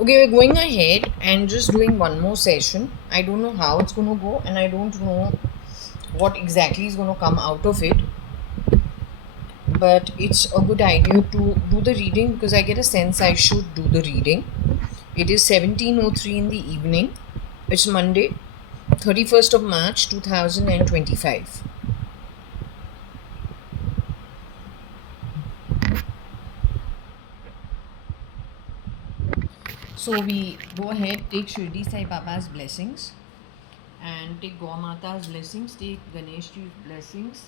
Okay, we're going ahead and just doing one more session. I don't know how it's going to go, and I don't know what exactly is going to come out of it, but it's a good idea to do the reading because I get a sense I should do the reading. It is 17:03 in the evening. It's Monday, 31st of March 2025. So we go ahead, take Shirdi Sai Baba's blessings and take Gaur Mata's blessings, take Ganesh Ji's blessings,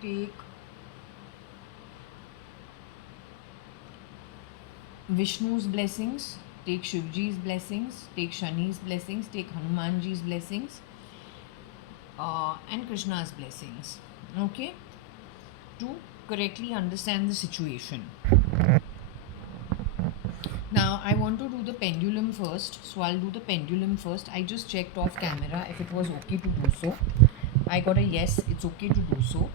take Vishnu's blessings, take Shivji's blessings, take Shani's blessings, take Hanumanji's blessings, and Krishna's blessings. Okay? To correctly understand the situation. Now, I want to do the pendulum first. So, I'll do the pendulum first. I just checked off camera if it was okay to do so. I got a yes, it's okay to do so.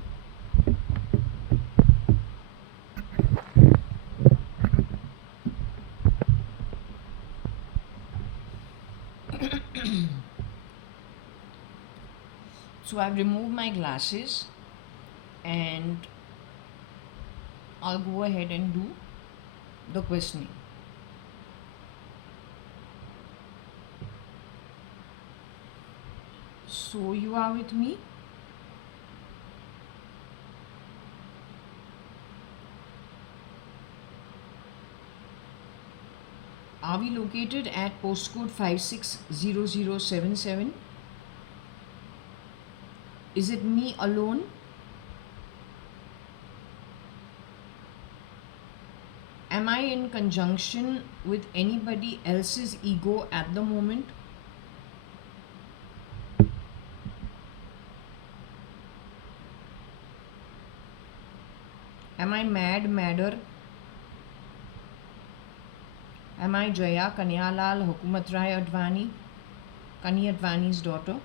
So, I've removed my glasses and I'll go ahead and do the questioning. So, you are with me? Are we located at postcode 560077? Is it me alone? Am I in conjunction with anybody else's ego at the moment? Am I mad, madder? Am I Jaya Kanyalal Hukumat Rai Advani, Kani Advani's daughter?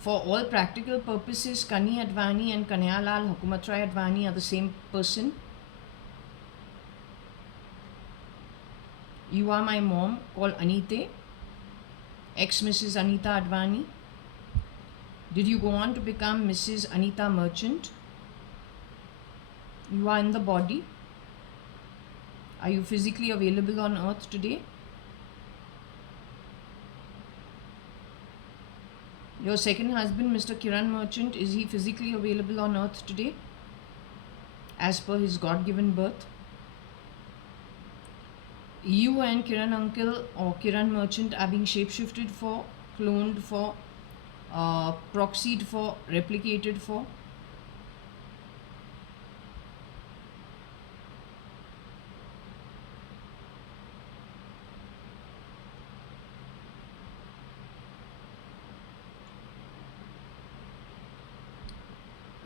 For all practical purposes, Kani Advani and Kanyalal Hukumat Rai Advani are the same person. You are my mom, called Anite, ex-Mrs. Anita Advani. Did you go on to become Mrs. Anita Merchant? You are in the body. Are you physically available on earth today? Your second husband, Mr. Kiran Merchant, is he physically available on earth today as per his God-given birth? You and Kiran uncle or Kiran Merchant are being shapeshifted for, cloned for, proxied for, replicated for.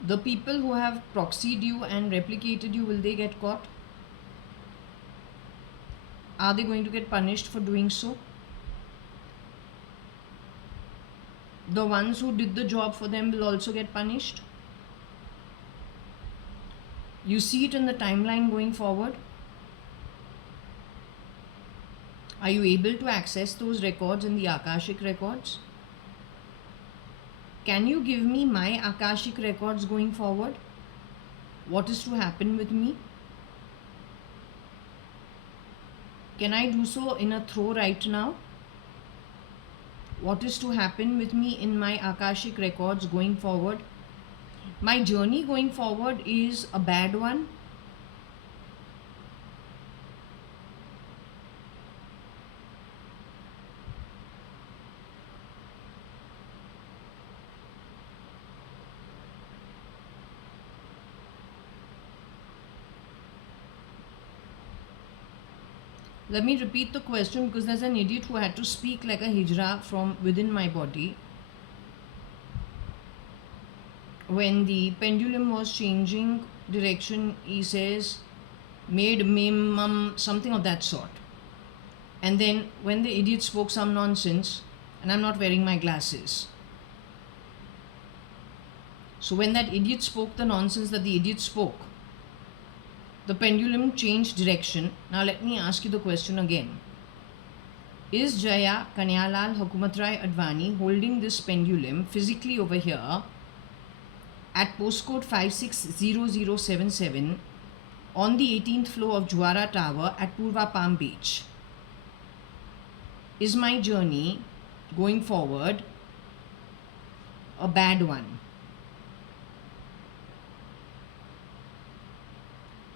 The people who have proxied you and replicated you, will they get caught? Are they going to get punished for doing so? The ones who did the job for them will also get punished? You see it in the timeline going forward? Are you able to access those records in the Akashic records? Can you give me my Akashic records going forward? What is to happen with me? Can I do so in a throw right now? What is to happen with me in my Akashic records going forward? My journey going forward is a bad one. Let me repeat the question because there's an idiot who had to speak like a hijra from within my body. When the pendulum was changing direction, he says, made, mim, mum, something of that sort. And then when the idiot spoke some nonsense, and I'm not wearing my glasses, So when that idiot spoke the nonsense that the idiot spoke, the pendulum changed direction. Now let me ask you the question again. Is Jaya Kanyalal Hukumatrai-ADVANI holding this pendulum physically over here at postcode 560077 on the 18th floor of Juara Tower at Purva Palm Beach? Is my journey going forward a bad one?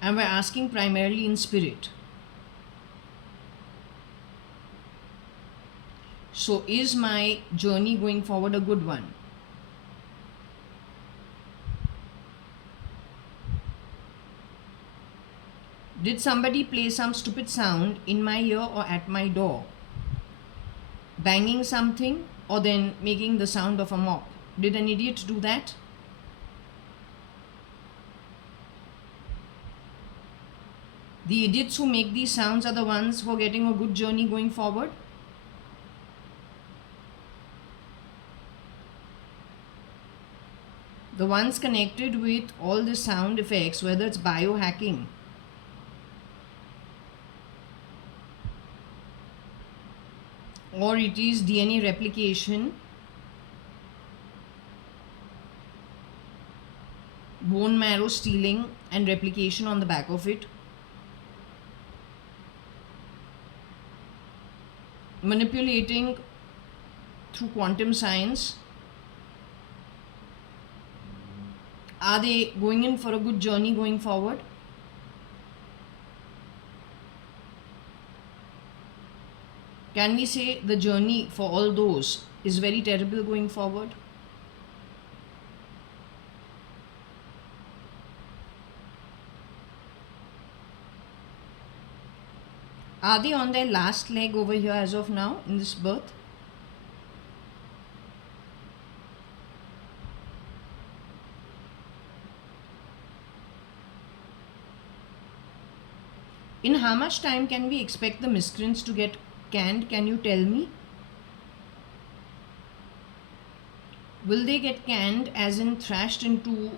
And we're asking primarily in spirit. So is my journey going forward a good one? Did somebody play some stupid sound in my ear or at my door? Banging something or then making the sound of a mop? Did an idiot do that? The idiots who make these sounds are the ones who are getting a good journey going forward. The ones connected with all the sound effects, whether it's biohacking, or it is DNA replication, bone marrow stealing and replication on the back of it, manipulating through quantum science, are they going in for a good journey going forward? Can we say the journey for all those is very terrible going forward? Are they on their last leg over here as of now in this birth? In how much time can we expect the miscreants to get canned? Can you tell me? Will they get canned as in thrashed into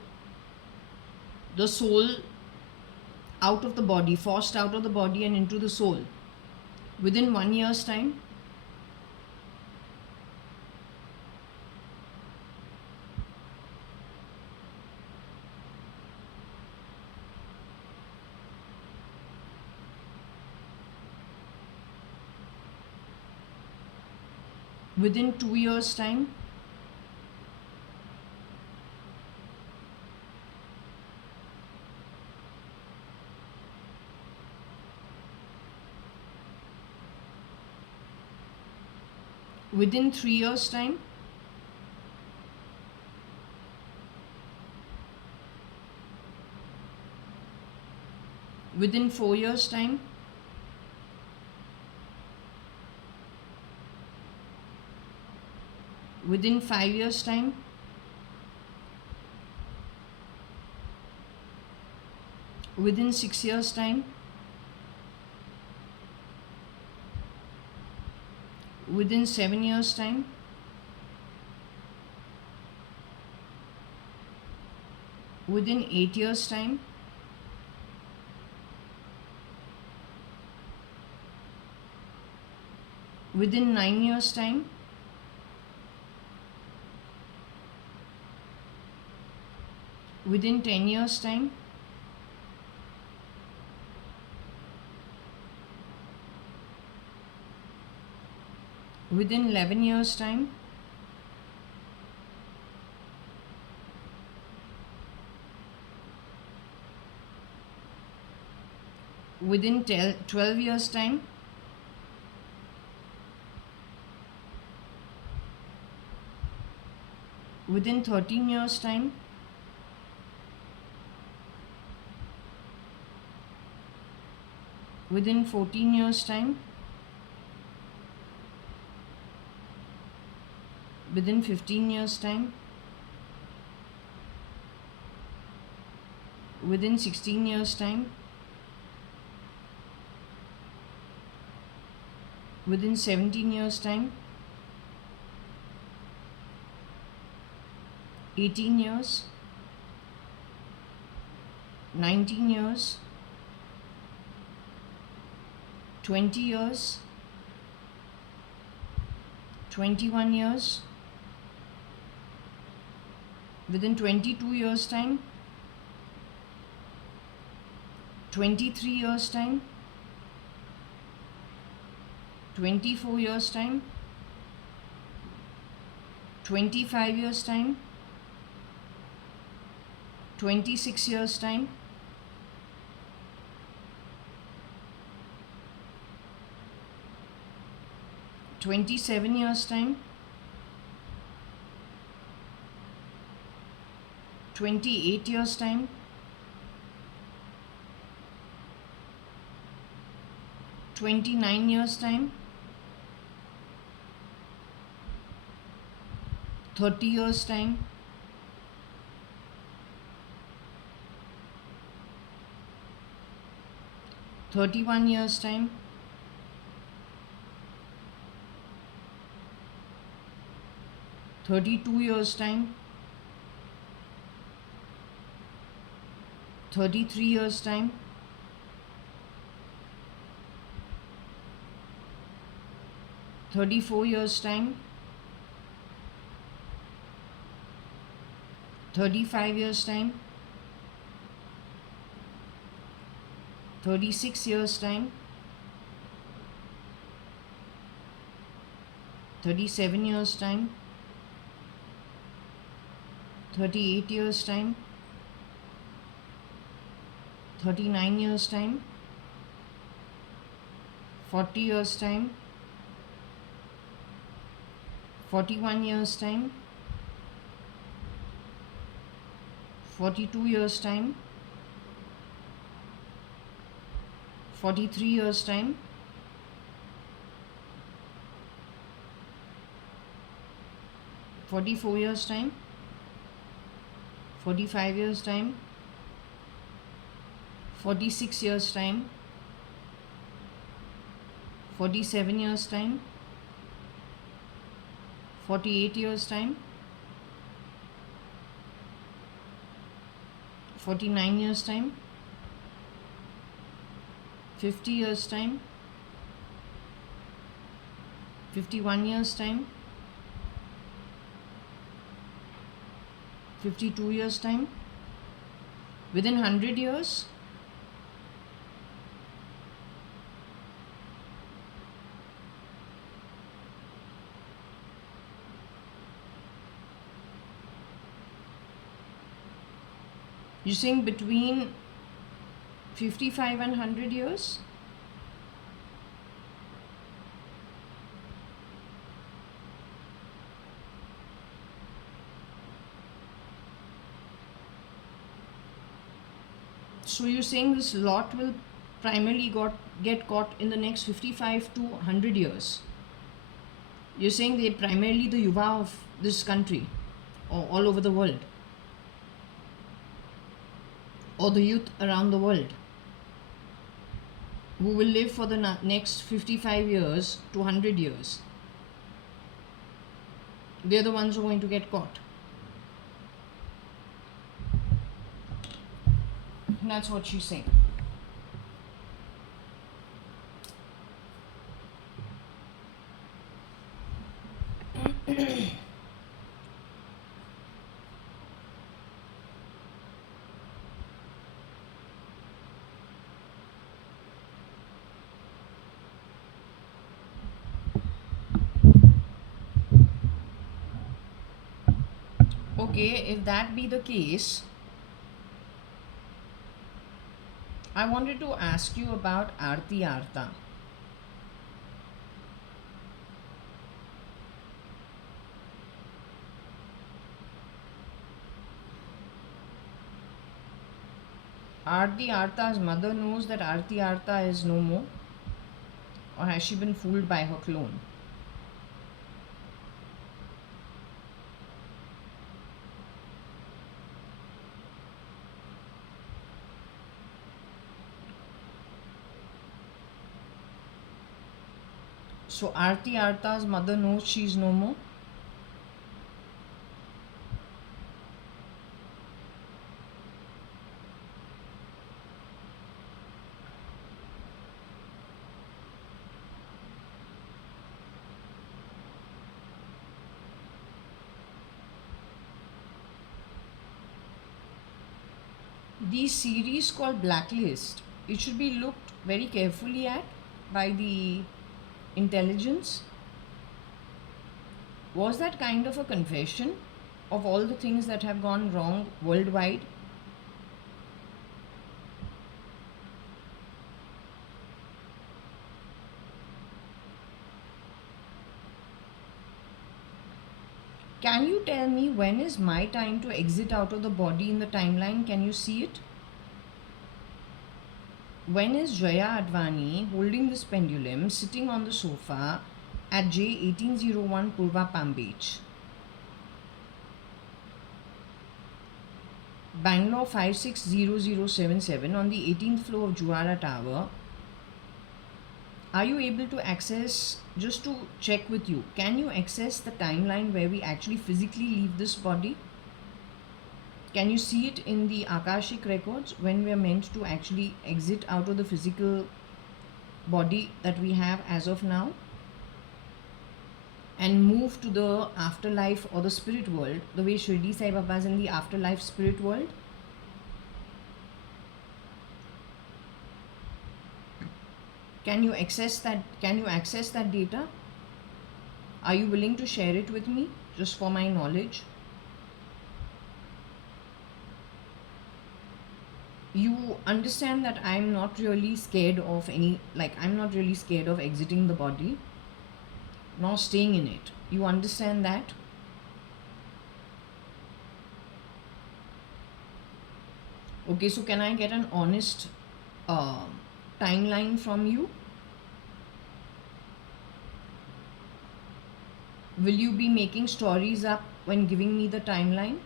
the soul, out of the body, forced out of the body and into the soul within 1 year's time? Within 2 years' time? Within 3 years' time? Within 4 years' time? Within 5 years' time? Within 6 years' time? Within 7 years' time? Within 8 years' time? Within 9 years' time? Within 10 years' time? Within 11 years' time? Within 12 years' time? Within 13 years' time? Within 14 years' time? Within 15 years' time? Within 16 years' time? Within 17 years' time? 18 years? 19 years, 20 years, 21 years, within 22 years time, 23 years time, 24 years time, 25 years time, 26 years time, 27 years time, 28 years time, 29 years time, 30 years time, 31 years time, 32 years time, 33 years time, 34 years time, 35 years time, 36 years time, 37 years time, 38 years time, 39 years time, 40 years time, 41 years time, 42 years time, 43 years time, 44 years time, 45 years time, 46 years time, 47 years time, 48 years time, 49 years time, 50 years time, 51 years time, 52 years time, within 100 years, you're saying between 55 and 100 years? So you're saying this lot will primarily get caught in the next 55 to 100 years. You're saying they're primarily the yuva of this country or all over the world, or the youth around the world who will live for the next 55 years to 100 years. They're the ones who are going to get caught. That's what she's saying. Okay, if that be the case, I wanted to ask you about Arti Arta. Arti Arta's mother knows that Arti Arta is no more, or has she been fooled by her clone? So Arti Arta's mother knows she's no more. the series called Blacklist, it should be looked very carefully at by the intelligence. Was that kind of a confession of all the things that have gone wrong worldwide? Can you tell me when is my time to exit out of the body in the timeline? Can you see it? When is Jaya.ADVANI holding this pendulum, sitting on the sofa at J1801 Purva Palm Beach, Bangalore 560077 on the 18th floor of Juara Tower? Are you able to access, just to check with you, can you access the timeline where we actually physically leave this body? Can you see it in the Akashic records when we are meant to actually exit out of the physical body that we have as of now and move to the afterlife or the spirit world, the way Shirdi Sai Baba is in the afterlife spirit world? Can you access that? Can you access that data? Are you willing to share it with me just for my knowledge? You understand that I'm not really scared of I'm not really scared of exiting the body nor staying in it. You understand that? Okay, so can I get an honest timeline from you? Will you be making stories up when giving me the timeline?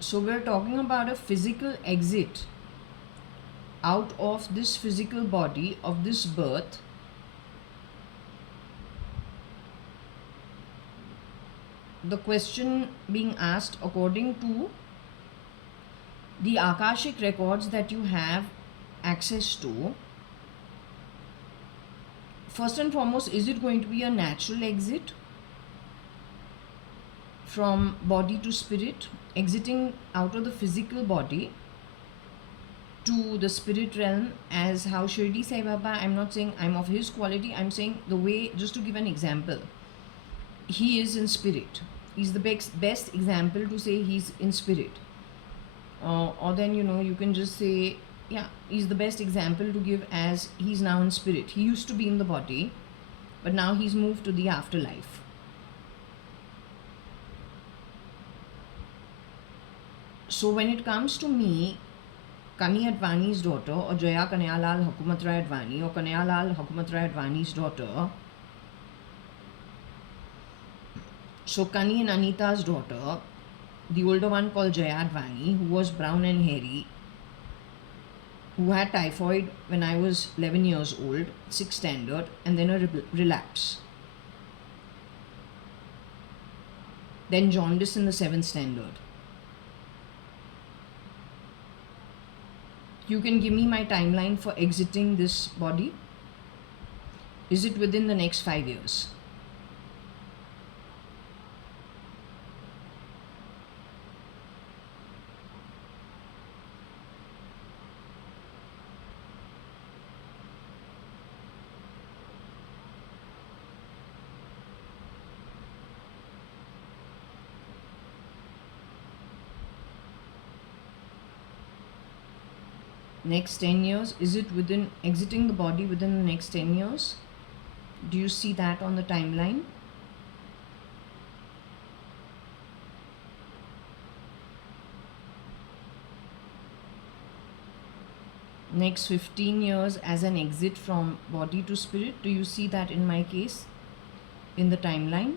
So we're talking about a physical exit out of this physical body of this birth. The question being asked according to the Akashic records that you have access to, first and foremost, is it going to be a natural exit from body to spirit, exiting out of the physical body to the spirit realm, as how Shirdi Sai Baba, I'm not saying I'm of his quality, I'm saying the way, just to give an example, he is in spirit. He's the best example to say he's in spirit. Or then, you can just say, yeah, he's the best example to give as he's now in spirit. He used to be in the body, but now he's moved to the afterlife. So when it comes to me, Kani Advani's daughter, or Jaya Kanayalal Hukumatrai Advani, or Kanayalal Hukumatrai Advani's daughter, so Kani and Anita's daughter, the older one called JAYA.ADVANI, who was brown and hairy, who had typhoid when I was 11 years old, 6th standard, and then a relapse. Then jaundice in the 7th standard. You can give me my timeline for exiting this body. Is it within the next 5 years? Next 10 years, is it within exiting the body within the next 10 years? Do you see that on the timeline? Next 15 years as an exit from body to spirit, do you see that in my case in the timeline?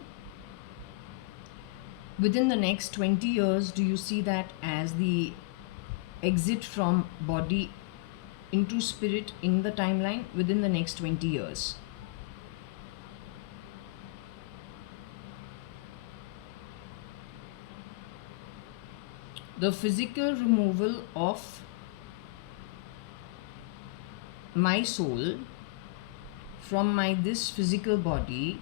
Within the next 20 years, do you see that as the exit from body into spirit in the timeline within the next 20 years? the physical removal of my soul from my this physical body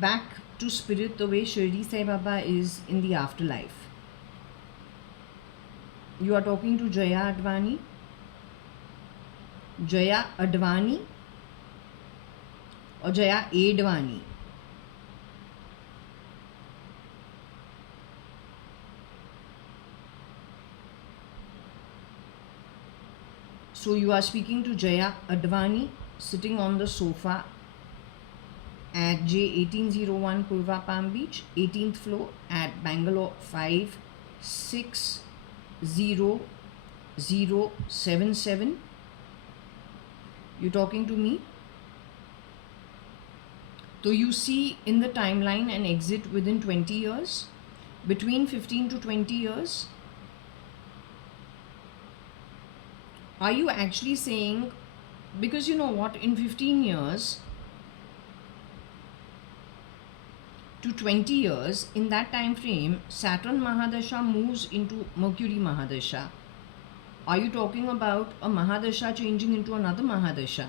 back to spirit the way Shirdi Sai Baba is in the afterlife. You are talking to Jaya.ADVANI? Jaya.ADVANI or JAYA.ADVANI? So you are speaking to Jaya.ADVANI sitting on the sofa at J1801 Purva Palm Beach, 18th floor at Bangalore 5600077. You talking to me? So you see in the timeline an exit within 20 years, between 15 to 20 years. Are you actually saying, because you know what, in 15 years to 20 years, in that time frame, Saturn Mahadasha moves into Mercury Mahadasha. Are you talking about a Mahadasha changing into another Mahadasha?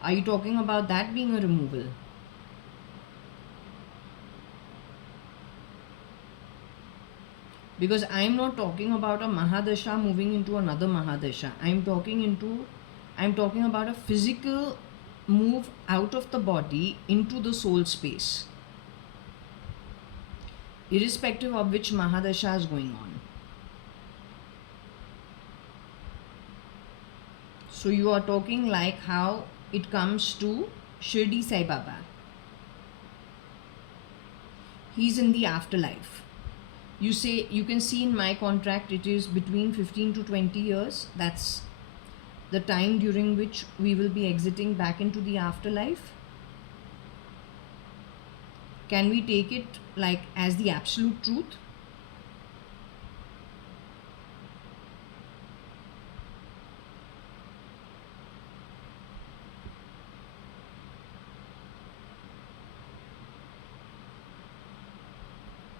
Are you talking about that being a removal? Because I am not talking about a Mahadasha moving into another Mahadasha. I am talking about a physical move out of the body into the soul space, irrespective of which Mahadasha is going on. So you are talking like how it comes to Shirdi Sai Baba. He's in the afterlife. You say, you can see in my contract it is between 15 to 20 years. That's the time during which we will be exiting back into the afterlife. Can we take it like as the absolute truth?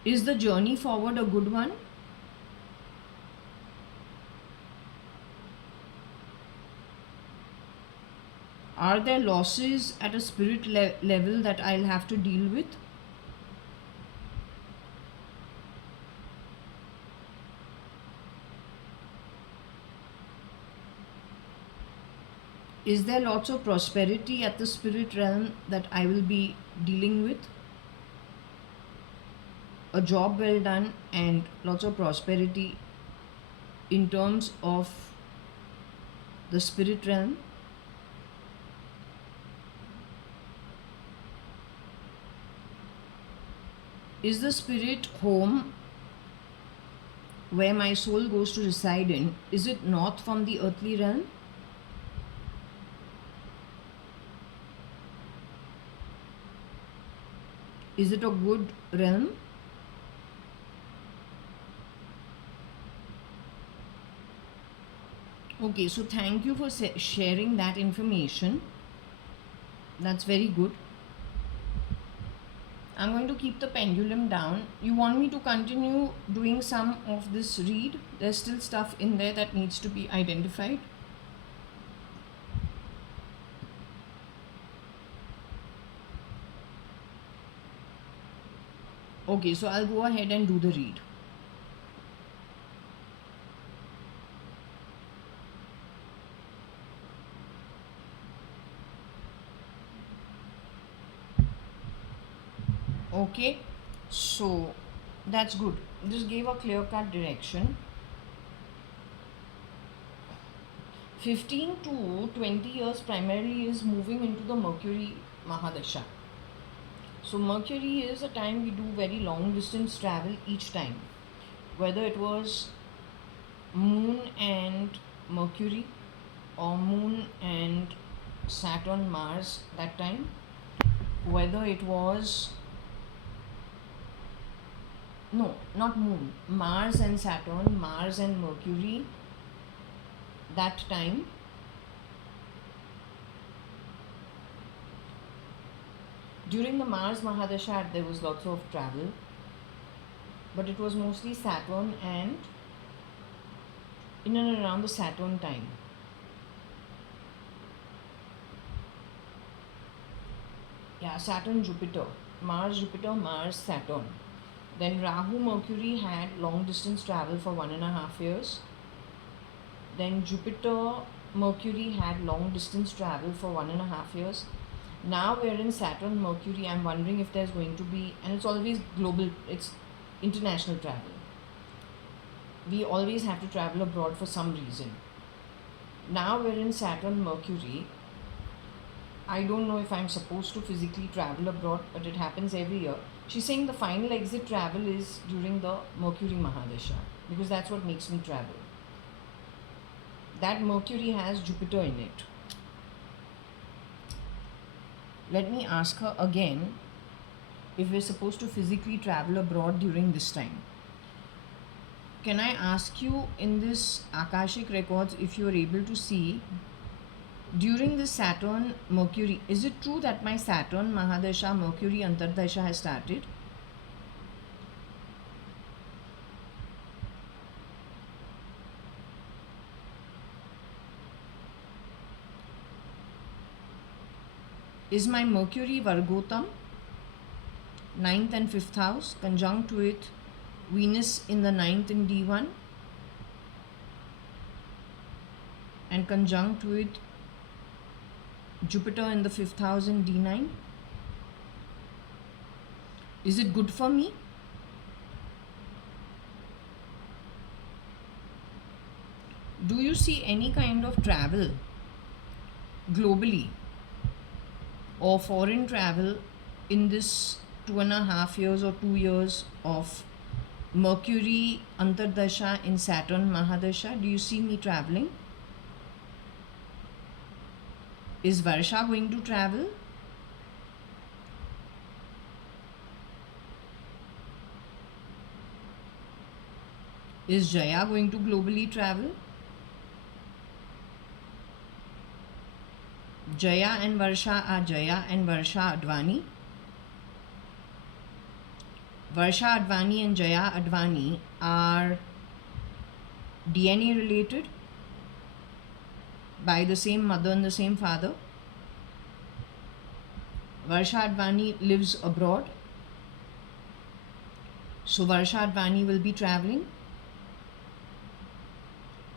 Is the journey forward a good one? Are there losses at a spirit level that I'll have to deal with? Is there lots of prosperity at the spirit realm that I will be dealing with? A job well done and lots of prosperity in terms of the spirit realm? Is the spirit home where my soul goes to reside in, is it north from the earthly realm? Is it a good realm? Okay, so thank you for sharing that information. That's very good. I'm going to keep the pendulum down. You want me to continue doing some of this read? There's still stuff in there that needs to be identified. Okay, so I'll go ahead and do the read. Okay, so that's good. This gave a clear-cut direction. 15 to 20 years primarily is moving into the Mercury Mahadasha. So Mercury is a time we do very long distance travel each time. Whether it was Moon and Mercury or Moon and Saturn, Mars that time. Whether it was, no, not Moon, Mars and Saturn, Mars and Mercury, that time, during the Mars Mahadasha, there was lots of travel, but it was mostly Saturn and in and around the Saturn time. Yeah, Saturn, Jupiter, Mars, Jupiter, Mars, Saturn. Then Rahu, Mercury had long distance travel for 1.5 years. Then Jupiter, Mercury had long distance travel for 1.5 years. Now we're in Saturn, Mercury. I'm wondering if there's going to be, and it's always global, it's international travel. We always have to travel abroad for some reason. Now we're in Saturn, Mercury. I don't know if I'm supposed to physically travel abroad, but it happens every year. She's saying the final exit travel is during the Mercury Mahadasha, because that's what makes me travel. That Mercury has Jupiter in it. Let me ask her again if we're supposed to physically travel abroad during this time. Can I ask you in this Akashic records if you're able to see during this Saturn Mercury, is it true that my Saturn Mahadasha Mercury Antardasha has started? Is my Mercury Vargotam, 9th and 5th house, conjunct with Venus in the 9th in D1 and conjunct with Jupiter in the 5th house in D9? Is it good for me? Do you see any kind of travel globally or foreign travel in this 2.5 years or 2 years of Mercury Antardasha in Saturn Mahadasha? Do you see me traveling? Is Varsha going to travel? Is Jaya going to globally travel? Jaya and Varsha are Jaya and Varsha.ADVANI. Varsha.ADVANI and JAYA.ADVANI are DNA related by the same mother and the same father. Varsha.ADVANI lives abroad, so Varsha.ADVANI will be traveling.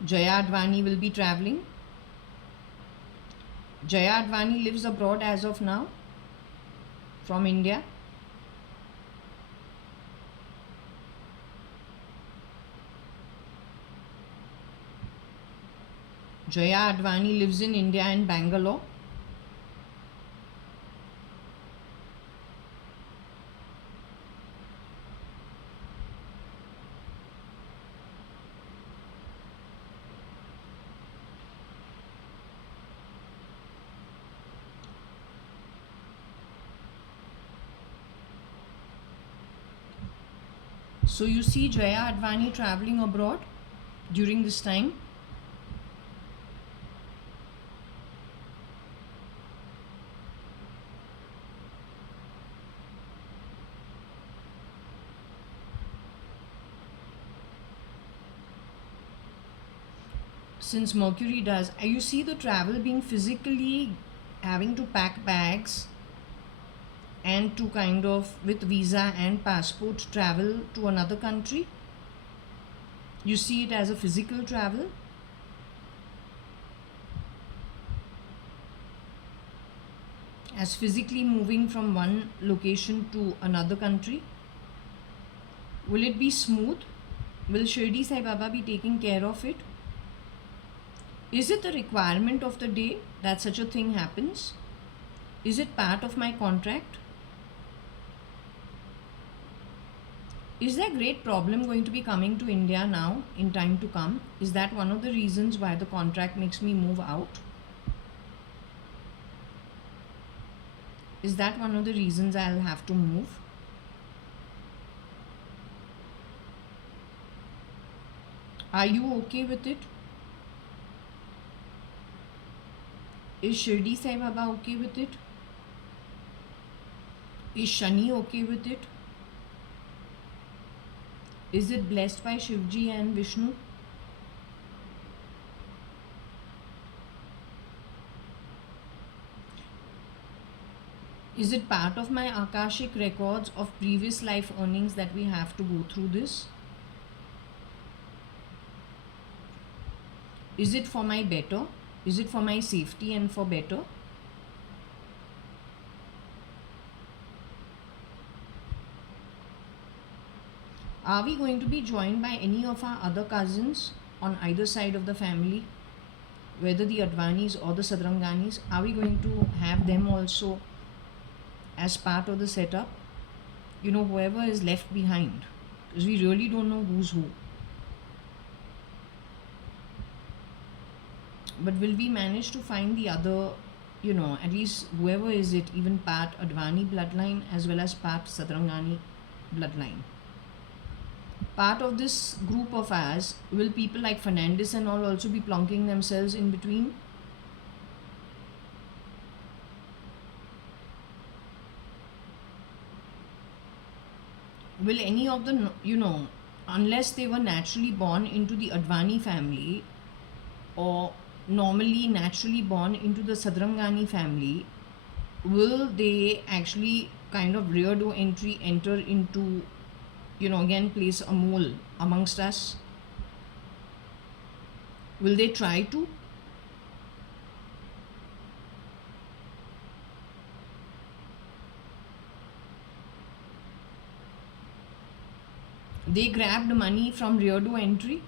JAYA.ADVANI will be traveling. JAYA.ADVANI lives abroad as of now from India. JAYA.ADVANI lives in India and Bangalore. So you see JAYA.ADVANI traveling abroad during this time. Since Mercury does, you see the travel being physically having to pack bags and to kind of with visa and passport travel to another country. You see it as a physical travel. As physically moving from one location to another country. Will it be smooth? Will Shirdi Sai Baba be taking care of it? Is it the requirement of the day that such a thing happens? Is it part of my contract? Is there a great problem going to be coming to India now in time to come? Is that one of the reasons why the contract makes me move out? Is that one of the reasons I'll have to move? Are you okay with it? Is Shirdi Sai Baba okay with it? Is Shani okay with it? Is it blessed by Shivji and Vishnu? Is it part of my Akashic records of previous life earnings that we have to go through this? Is it for my better? Is it for my safety and for better? Are we going to be joined by any of our other cousins on either side of the family? Whether the Advanis or the Sadranganis, are we going to have them also as part of the setup? You know, whoever is left behind, because we really don't know who's who. But will we manage to find the other, you know, at least whoever is it, even part Advani bloodline as well as part Sadrangani bloodline? Part of this group of ours, will people like Fernandez and all also be plonking themselves in between? Will any of the, you know, unless they were naturally born into the Advani family or normally naturally born into the Sadrangani family, will they actually kind of rear door entry enter into, you know, again place a mole amongst us? Will they try to? They grabbed money from rear door entry.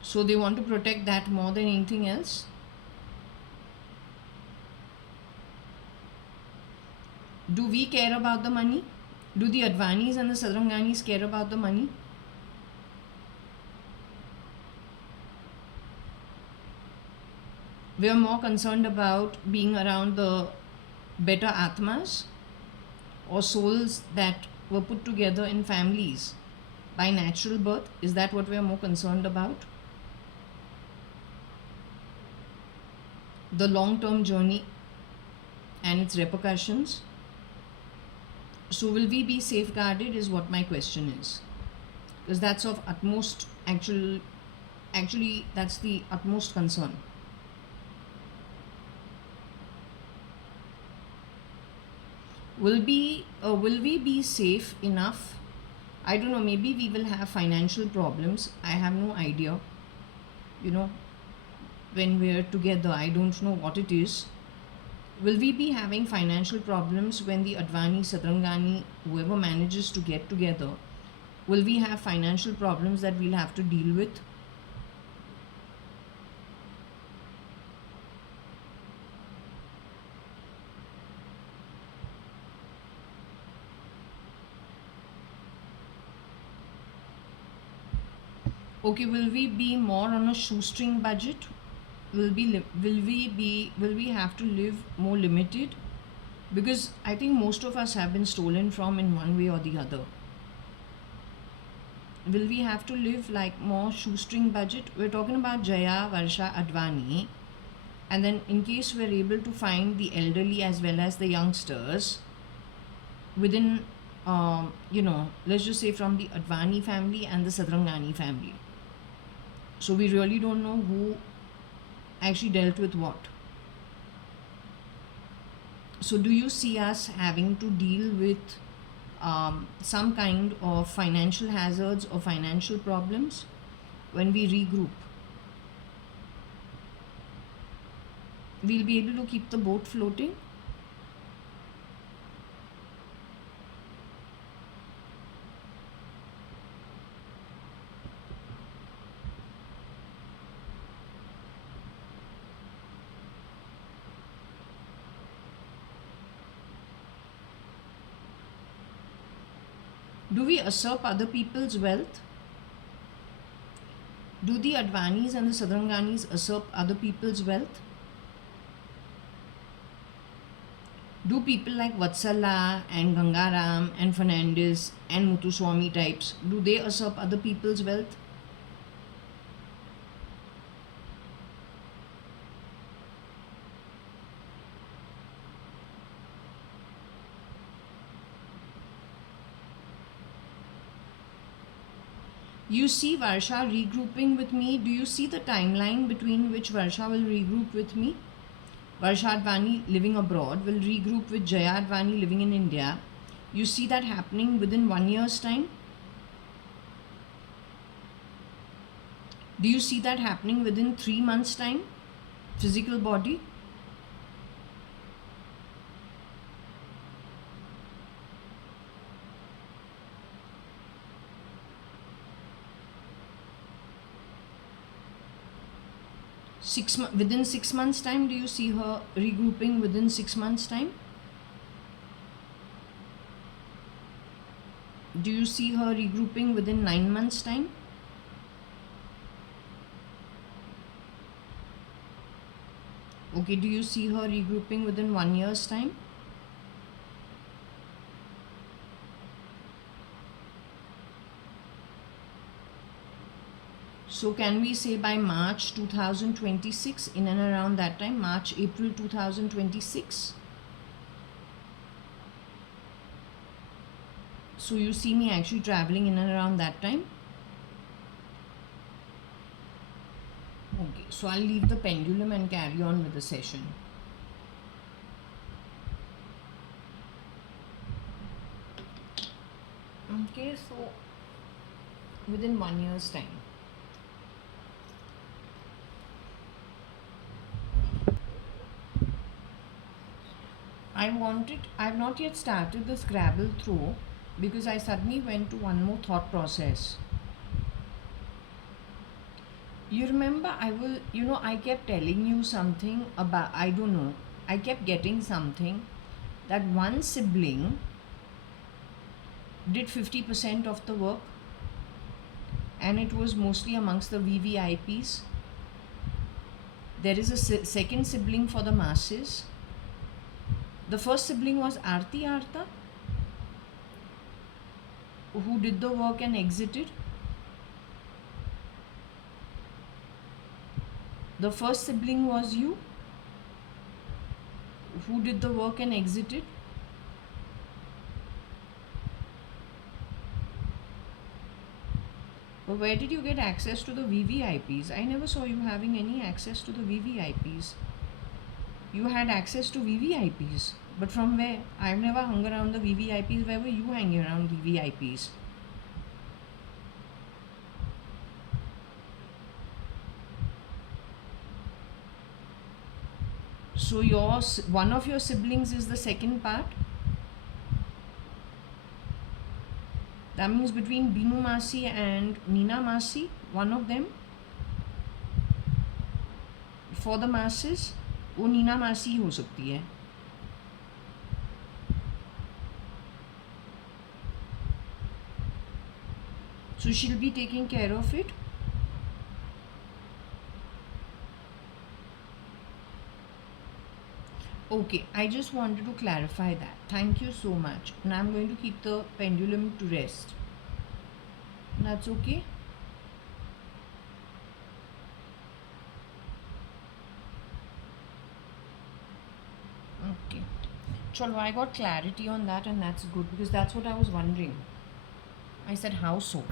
So they want to protect that more than anything else. Do we care about the money? Do the Advanis and the Sadranganis care about the money? We are more concerned about being around the better Atmas or souls that were put together in families by natural birth. Is that what we are more concerned about? The long-term journey and its repercussions. So will we be safeguarded is what my question is, because that's of utmost actually that's the utmost concern. Will we be safe enough? I don't know, maybe we will have financial problems. I have no idea. You know, when we're together, I don't know what it is. Will we be having financial problems when the Advani, Sadrangani, whoever manages to get together? Will we have financial problems that we'll have to deal with? Okay, will we be more on a shoestring budget? Will we have to live more limited? Because I think most of us have been stolen from in one way or the other. Will we have to live like more shoestring budget? We're talking about Jaya, Varsha, Advani, and then in case we're able to find the elderly as well as the youngsters within, you know, let's just say from the Advani family and the Sadrangani family. So we really don't know who actually dealt with what. So do you see us having to deal with some kind of financial hazards or financial problems when we regroup? We'll be able to keep the boat floating. Do we usurp other people's wealth? Do the Advanis and the Sadranganis usurp other people's wealth? Do people like Vatsala and Gangaram and Fernandez and Muthuswamy types, do they usurp other people's wealth? You see Varsha regrouping with me. Do you see the timeline between which Varsha will regroup with me? Varsha.ADVANI living abroad will regroup with JAYA.ADVANI living in India. You see that happening within 1 year's time? Do you see that happening within 3 months' time? Physical body? Within 6 months' time, do you see her regrouping within 6 months' time? Do you see her regrouping within 9 months' time? Okay, do you see her regrouping within 1 year's time? So can we say by March 2026, in and around that time, March, April 2026? So you see me actually traveling in and around that time? Okay, so I'll leave the pendulum and carry on with the session. Okay, so within 1 year's time. I've not yet started the Scrabble throw because I suddenly went to one more thought process. You remember I kept telling you something about, I kept getting something that one sibling did 50% of the work and it was mostly amongst the VVIPs. There is a second sibling for the masses. The first sibling was Arti Arta, who did the work and exited. The first sibling was you, who did the work and exited. But where did you get access to the VVIPs? I never saw you having any access to the VVIPs. You had access to VVIPs, but from where? I've never hung around the VVIPs. Where were you hanging around VVIPs? So one of your siblings is the second part. That means between Binu Masi and Nina Masi, one of them for the masses, वो नीना मासी हो सकती है. So she'll be taking care of it. Okay, I just wanted to clarify that. Thank you so much. And I'm going to keep the pendulum to rest. That's okay. Okay. Chalo, I got clarity on that and that's good because that's what I was wondering. I said, how so?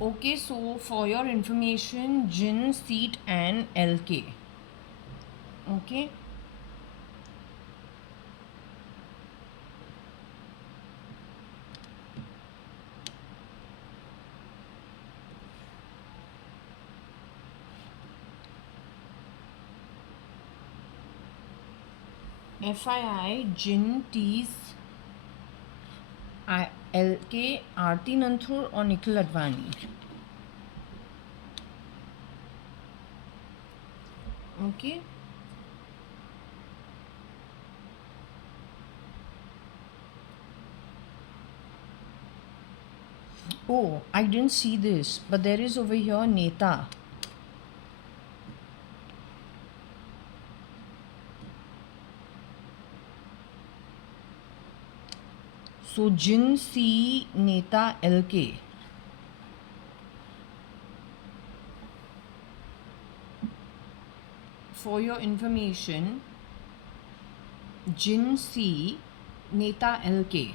Okay, so for your information, Jin, Seat and LK. Okay. FII, Jin, T's, LK, Aarti Nanthur और Nikhil Advani. Okay. Oh, I didn't see this, but there is over here Neta. So Jin C Neta LK. For your information, Jin C Neta LK.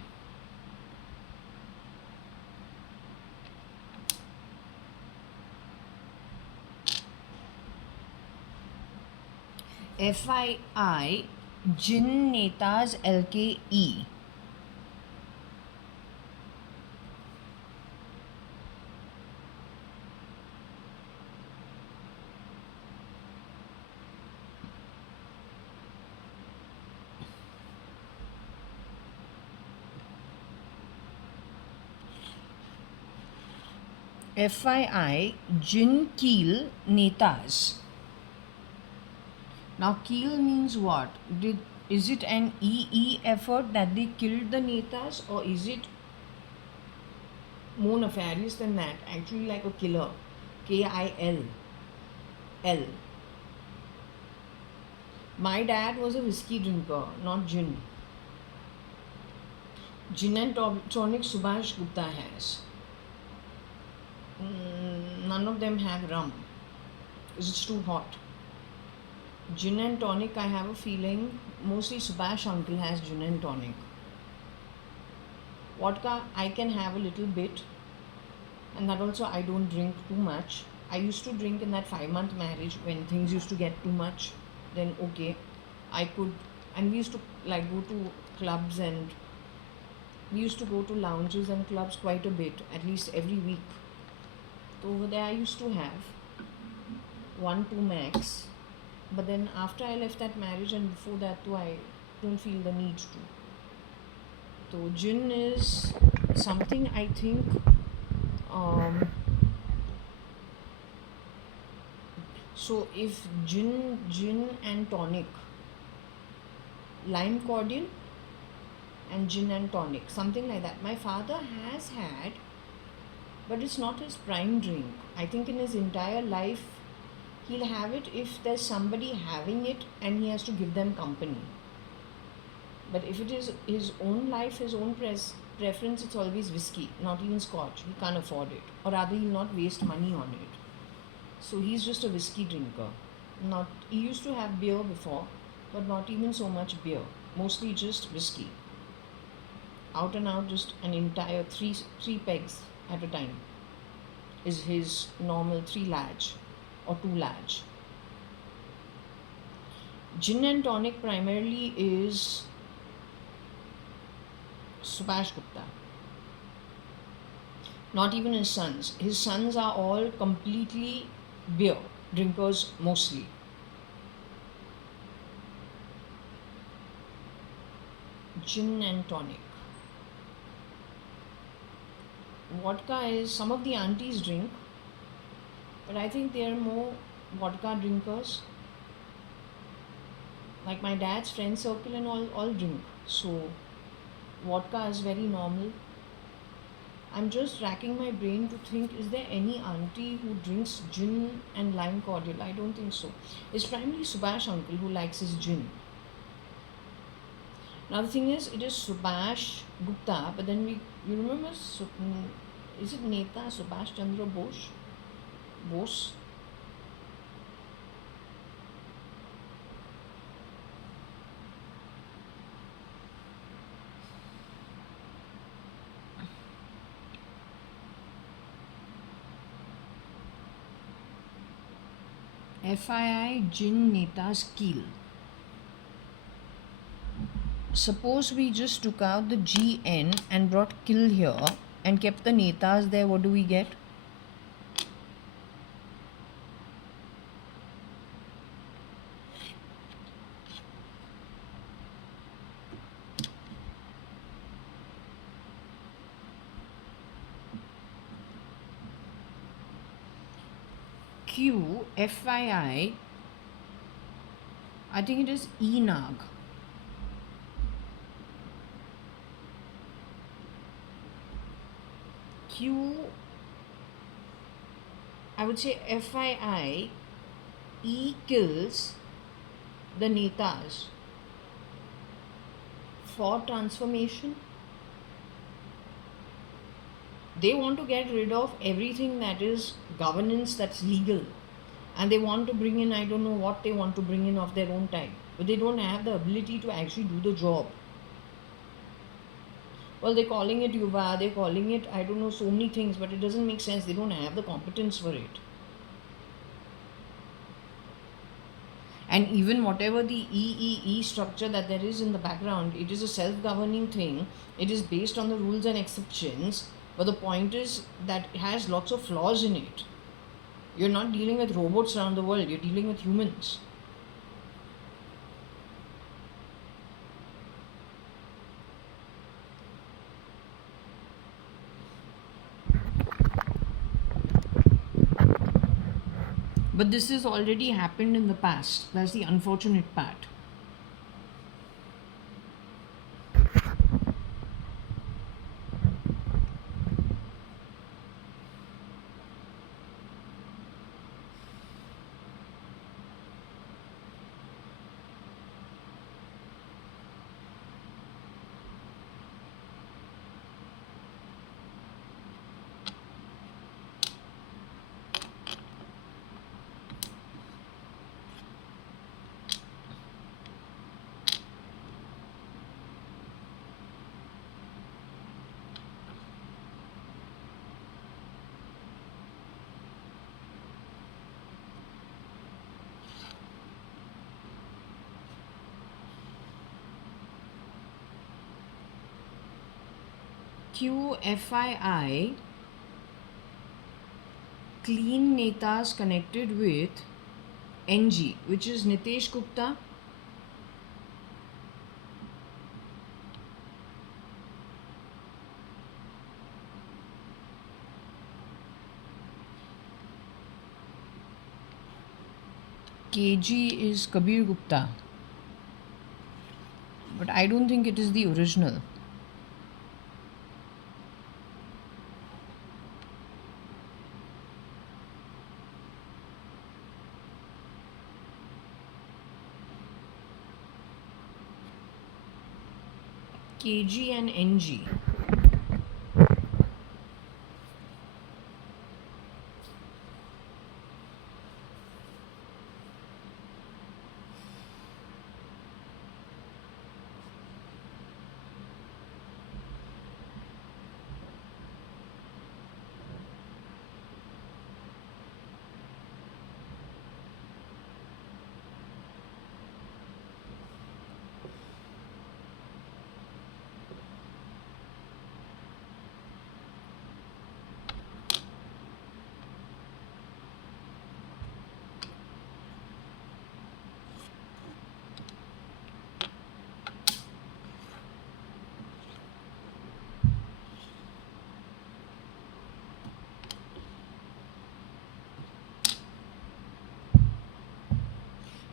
FII Jin Netas LKE. FII Jin Keel Netas. Now Keel means what? Is it an EE effort that they killed the Netas, or is it more nefarious than that? Actually, like a killer. KIL. L. My dad was a whiskey drinker, not gin. Gin and tonic Subhash Gupta has. None of them have rum because it's too hot. Gin and tonic, I have a feeling mostly Subhash uncle has gin and tonic. Vodka, I can have a little bit, and that also I don't drink too much. I used to drink in that 5-month marriage when things used to get too much. Then okay, I could, and we used to like go to clubs, and we used to go to lounges and clubs quite a bit, at least every week. So over there I used to have 1-2 max, but then after I left that marriage and before that too, I don't feel the need to. So gin is something I think so if gin and tonic, lime cordial and gin and tonic, something like that. My father has had, but it's not his prime drink. I think in his entire life he'll have it if there's somebody having it and he has to give them company. But if it is his own life, his own preference, it's always whiskey, not even scotch. He can't afford it, or rather he'll not waste money on it. So he's just a whiskey drinker. Not, he used to have beer before, but not even so much beer. Mostly just whiskey. Out and out, just an entire three pegs at a time is his normal 3 large or 2 large. Gin and tonic primarily is Subhash Gupta. Not even his sons. His sons are all completely beer drinkers mostly. Gin and tonic. Vodka is, some of the aunties drink, but I think they are more vodka drinkers. Like my dad's friend circle and all drink. So vodka is very normal. I'm just racking my brain to think, is there any auntie who drinks gin and lime cordial? I don't think so. It's primarily Subhash uncle who likes his gin. Now the thing is, it is Subhash Gupta, but then you remember, is it Neta Subhash Chandra Bose? Bose? FII Gin Neta's Keel. Suppose we just took out the GN and brought kill here and kept the Netas there, what do we get? Q FII I think it is E-Nag. Q, I would say FII, E kills the Netas for transformation. They want to get rid of everything that is governance that's legal. And they want to bring in, I don't know what they want to bring in of their own time. But they don't have the ability to actually do the job. Well, they're calling it Yuva, they're calling it, I don't know, so many things, but it doesn't make sense. They don't have the competence for it. And even whatever the EEE structure that there is in the background, it is a self-governing thing. It is based on the rules and exceptions. But the point is that it has lots of flaws in it. You're not dealing with robots around the world, you're dealing with humans. But this has already happened in the past. That's the unfortunate part. QFII, clean netas connected with NG, which is Nitesh Gupta, KG is Kabir Gupta, but I don't think it is the original. KG and NG.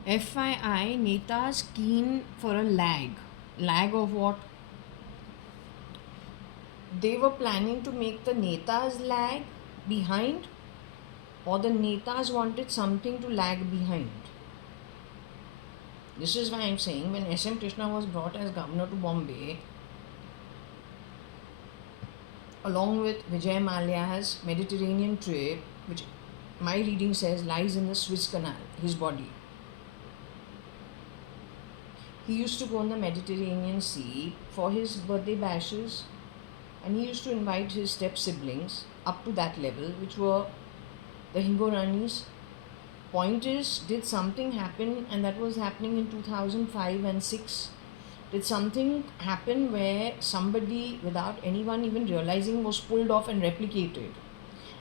FII, netas keen for a lag. Lag of what? They were planning to make the netas lag behind, or the netas wanted something to lag behind. This is why I'm saying when SM Krishna was brought as governor to Bombay, along with Vijay Mallya's Mediterranean trip, which my reading says lies in the Suez Canal, his body. He used to go on the Mediterranean Sea for his birthday bashes, and he used to invite his step siblings up to that level, which were the Hingoranis. Point is, did something happen, and that was happening in 2005 and 6? Did something happen where somebody, without anyone even realizing, was pulled off and replicated?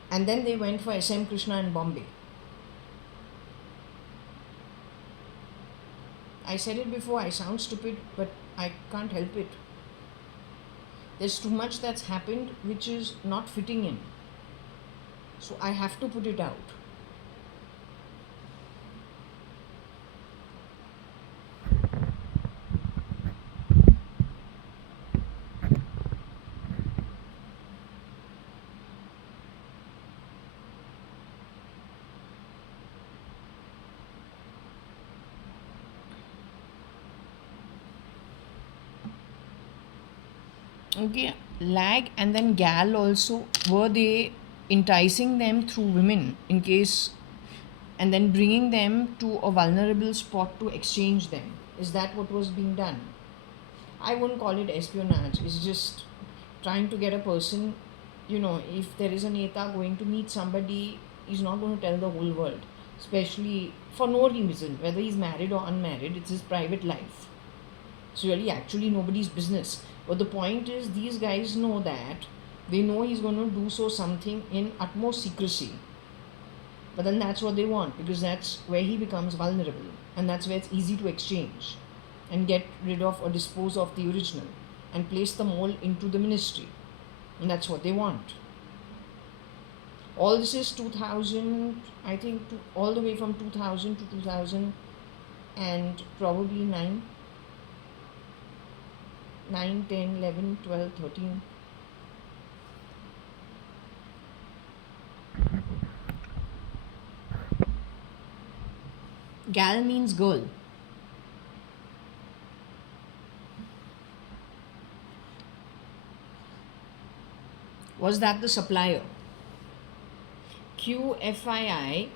And then they went for SM Krishna in Bombay. I said it before, I sound stupid, but I can't help it. There's too much that's happened which is not fitting in. So I have to put it out. Okay, lag and then gal also, were they enticing them through women in case, and then bringing them to a vulnerable spot to exchange them? Is that what was being done? I wouldn't call it espionage. It's just trying to get a person, if there is a neta going to meet somebody, he's not going to tell the whole world, especially for no reason, whether he's married or unmarried, it's his private life. It's really actually nobody's business. But the point is, these guys know that they know he's going to do so something in utmost secrecy. But then that's what they want, because that's where he becomes vulnerable, and that's where it's easy to exchange and get rid of or dispose of the original and place them all into the ministry. And that's what they want. All this is 2000, I think, all the way from 2000 to 2000 and probably 9, 10, 11, 12, 13. Gal means girl. Was that the supplier? QFII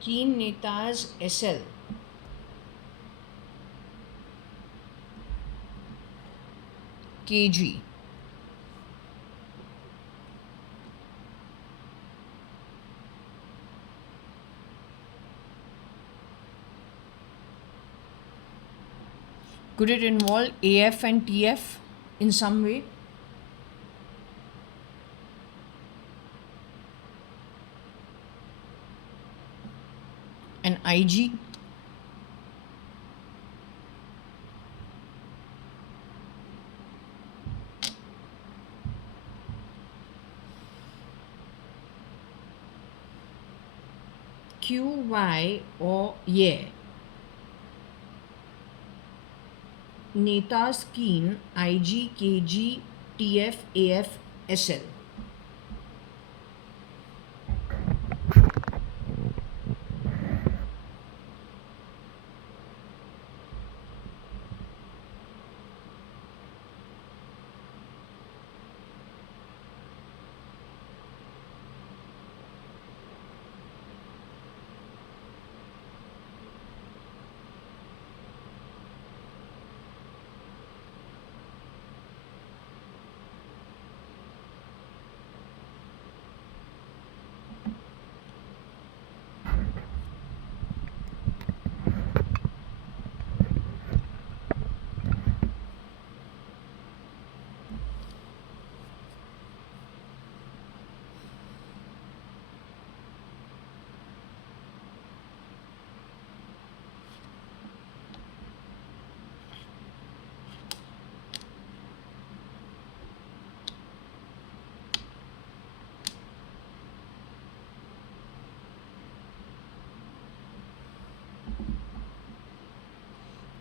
Keen Netas SL. KG. Could it involve AF and TF in some way? An IG? QY or yeah. Netas Keen IG KG TF AF SL.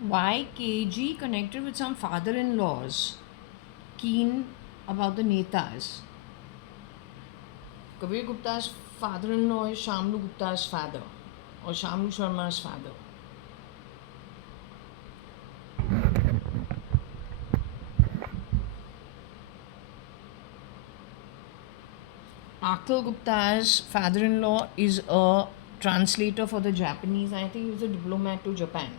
Why KG connected with some father-in-laws keen about the Netas? Kabir Gupta's father-in-law is Shamlu Gupta's father, or Shamlu Sharma's father. Akhil Gupta's father-in-law is a translator for the Japanese. I think he was a diplomat to Japan.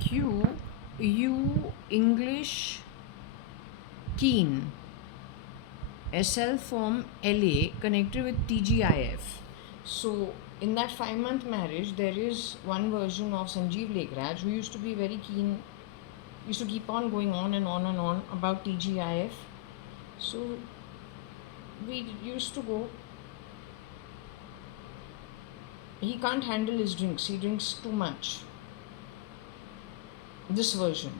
Q, U, English, keen. SL from LA connected with TGIF. So, in that 5 month marriage, there is one version of Sanjeev Lekhraj who used to be very keen, used to keep on going on and on and on about TGIF. So, we used to go. He can't handle his drinks, he drinks too much. This version.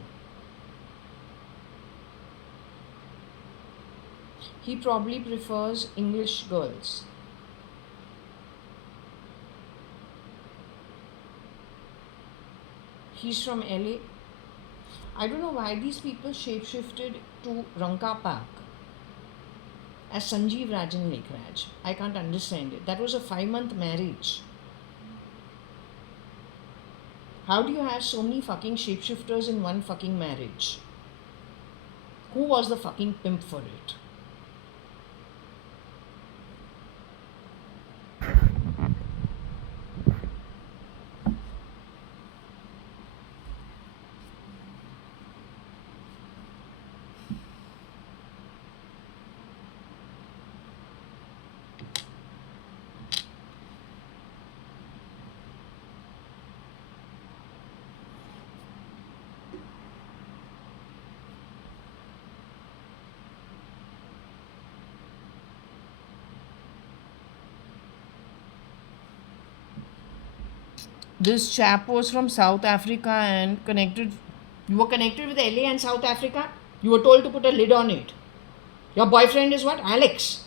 He probably prefers English girls. He's from LA. I don't know why these people shapeshifted to Ranka Park as Sanjeev Rajan Lekhraj. I can't understand it. That was a 5 month marriage. How do you have so many fucking shapeshifters in one fucking marriage? Who was the fucking pimp for it? This chap was from South Africa and connected. You were connected with LA and South Africa? You were told to put a lid on it. Your boyfriend is what? Alex.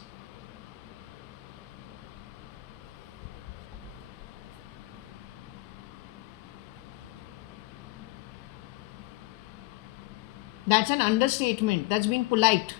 That's an understatement. That's being polite.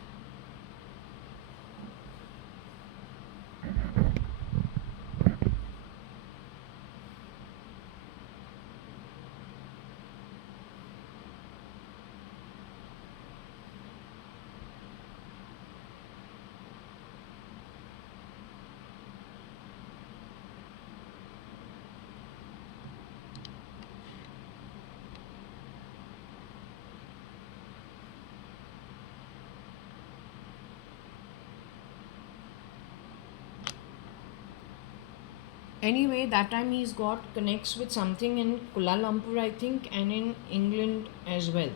Anyway, that time he's got connects with something in Kuala Lumpur, I think, and in England as well.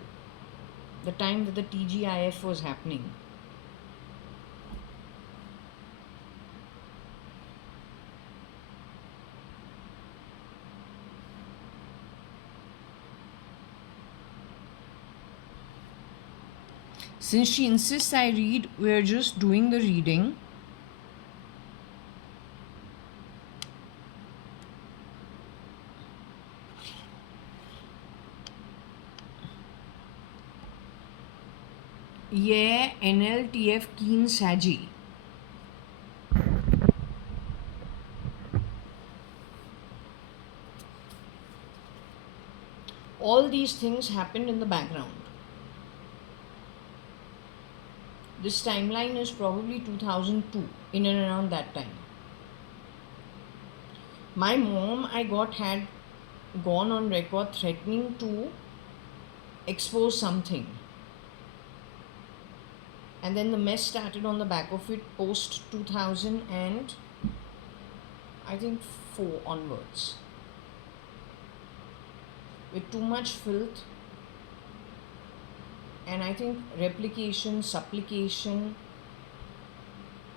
The time that the TGIF was happening. Since she insists I read, we're just doing the reading. ये NLTF Keen Saji. All these things happened in the background. This timeline is probably 2002, in and around that time. My mom, had gone on record threatening to expose something. And then the mess started on the back of it post 2000 and I think 4 onwards. With too much filth and I think replication, supplication.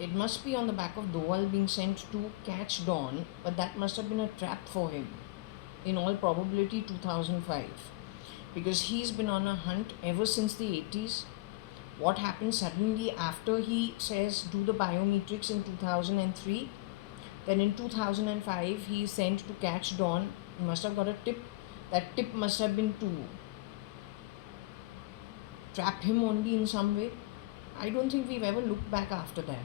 It must be on the back of Dowal being sent to catch Dawn, but that must have been a trap for him. In all probability 2005. Because he's been on a hunt ever since the 80s. What happened suddenly after he says do the biometrics in 2003, then in 2005 he sent to catch Dawn. He must have got a tip. That tip must have been to trap him only in some way. I don't think we've ever looked back after that.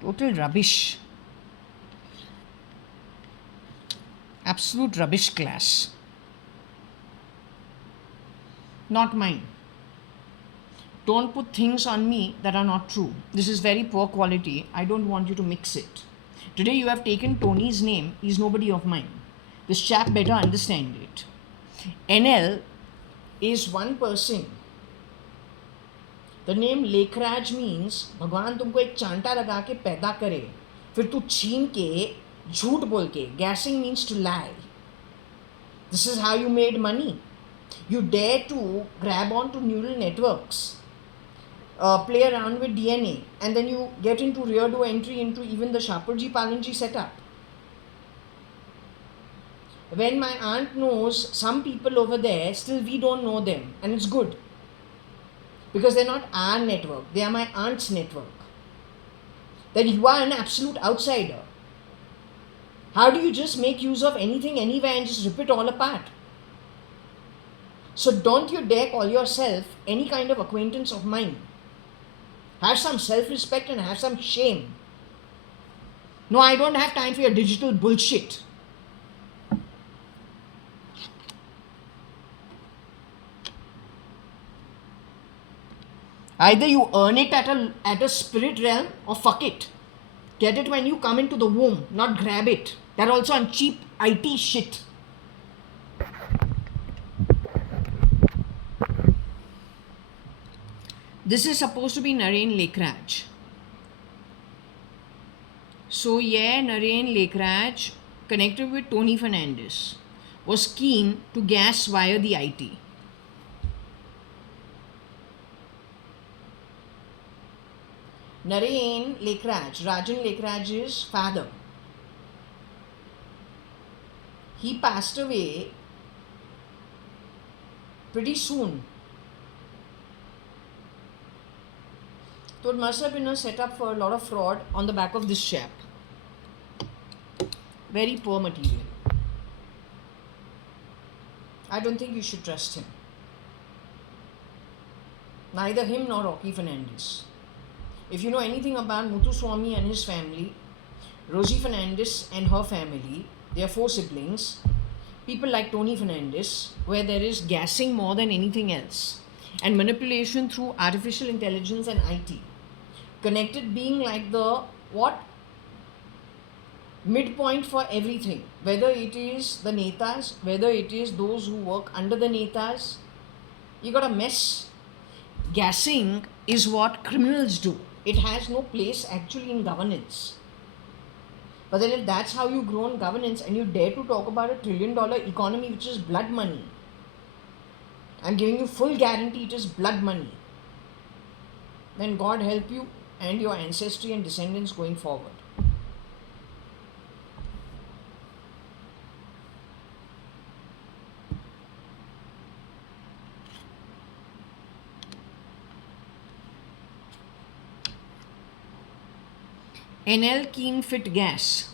Total rubbish. Absolute rubbish class. Not mine. Don't put things on me that are not true. This is very poor quality. I don't want you to mix it. Today you have taken Tony's name. He's nobody of mine. This chap better understand it. NL is one person. The name Lekhraj means भगवान तुमको एक चांटा लगा के पैदा करे, फिर तू छीन के झूठ बोल के. Gassing means to lie. This is how you made money. You dare to grab onto neural networks, play around with DNA, and then you get into rear door entry into even the Shapoorji Palanji setup. When my aunt knows some people over there, still we don't know them, and it's good. Because they're not our network, they are my aunt's network. Then you are an absolute outsider. How do you just make use of anything anywhere and just rip it all apart? So don't you dare call yourself any kind of acquaintance of mine. Have some self-respect and have some shame. No, I don't have time for your digital bullshit. Either you earn it at a spirit realm or fuck it. Get it when you come into the womb, not grab it. They're also on cheap IT shit. This is supposed to be Naren Lekhraj. So yeah, Naren Lekhraj connected with Tony Fernandez was keen to gas via the IT. Naren Lekhraj, Rajan Lekhraj's father, he passed away pretty soon. So it must have been a setup for a lot of fraud on the back of this chap. Very poor material. I don't think you should trust him. Neither him nor Rocky Fernandez. If you know anything about Muthuswamy and his family, Rosie Fernandez and her family, they are 4 siblings, people like Tony Fernandez, where there is gassing more than anything else, and manipulation through artificial intelligence and IT. Connected being like the midpoint for everything, whether it is the netas, whether it is those who work under the netas. You got a mess. Gassing is what criminals do. It has no place actually in governance. But then if that's how you grow in governance and you dare to talk about $1 trillion economy which is blood money, I'm giving you full guarantee it is blood money, then God help you and your ancestry and descendants going forward. NL keen fit gas.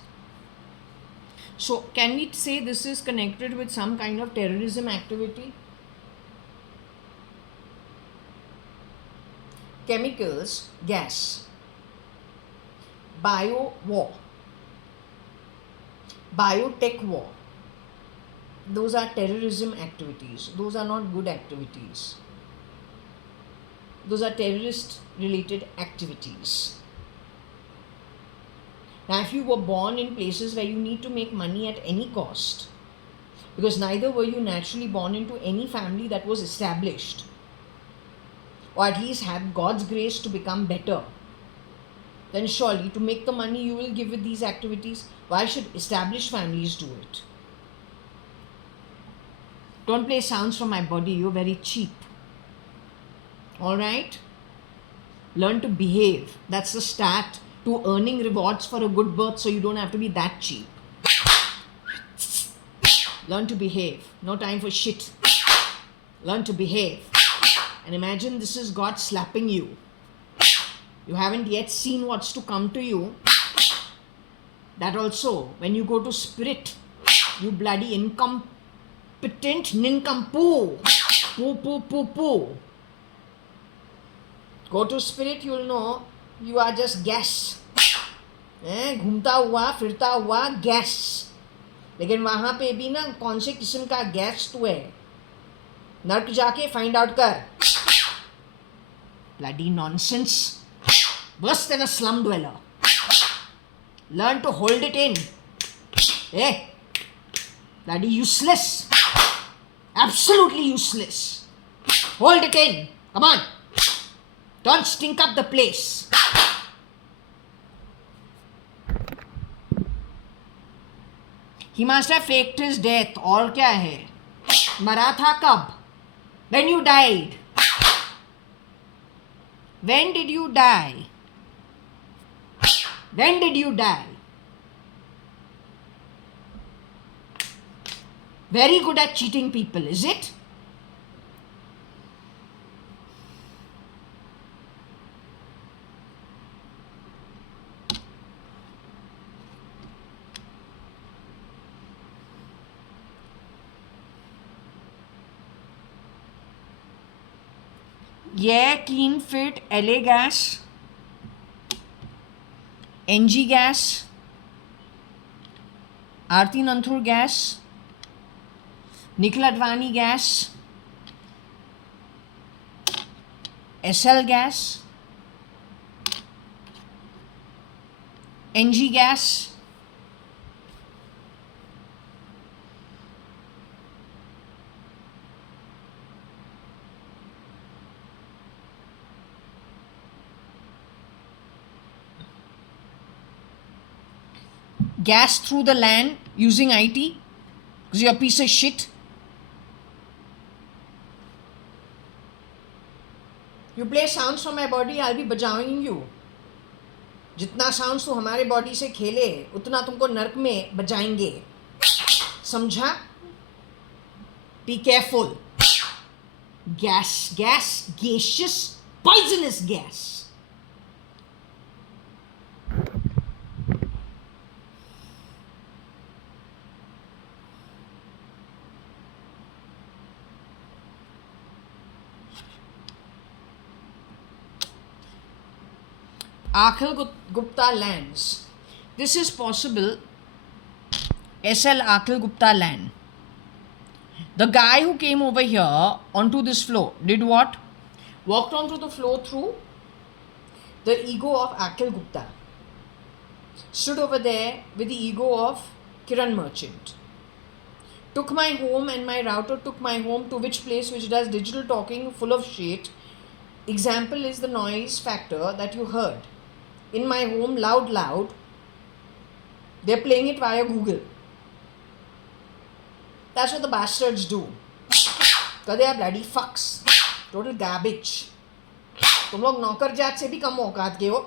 So can we say this is connected with some kind of terrorism activity? Chemicals, gas, bio war, biotech war. Those are terrorism activities. Those are not good activities. Those are terrorist related activities. Now, if you were born in places where you need to make money at any cost, because neither were you naturally born into any family that was established, or at least had God's grace to become better, then surely to make the money you will give with these activities, why should established families do it? Don't play sounds from my body, you're very cheap. Alright? Learn to behave. That's the start to earning rewards for a good birth, so you don't have to be that cheap. Learn to behave. No time for shit. Learn to behave. And imagine this is God slapping you. You haven't yet seen what's to come to you. That also, when you go to spirit, you bloody incompetent nincompoop. Poo. Go to spirit, you'll know you are just gas. घूमता हुआ फिरता हुआ gas. लेकिन वहाँ पे भी ना कौन से किस्म का गैस तू है, नर्क जाके फाइंड आउट कर. Bloody nonsense. Worse than a slum dweller. Learn to hold it in. Eh? Bloody useless. Absolutely useless. Hold it in. Come on. Don't stink up the place. He must have faked his death. और क्या है? मरा था कब? When you died. When did you die? When did you die? Very good at cheating people, is it? Yeah, Keen Fit, LA Gas, NG Gas, Aarti Nanthur Gas, JAYA.ADVANI Gas, SL Gas, NG Gas, gas through the land using IT because you're a piece of shit. You play sounds from my body, I'll be बजाएंगे you. जितना sounds तू हमारे body से खेले उतना तुमको नर्क में बजाएंगे. समझा? Be careful. Gas, gaseous, poisonous gas. Akhil Gupta lands. This is possible. SL Akhil Gupta land. The guy who came over here onto this floor did what? Walked onto the floor through the ego of Akhil Gupta. Stood over there with the ego of Kiran Merchant. Took my home and my router took my home to which place which does digital talking full of shit. Example is the noise factor that you heard. In my home, loud, they're playing it via Google. That's what the bastards do. Because they are bloody fucks. Total garbage. तुम लोग नौकर जात से भी कम औकात के हो.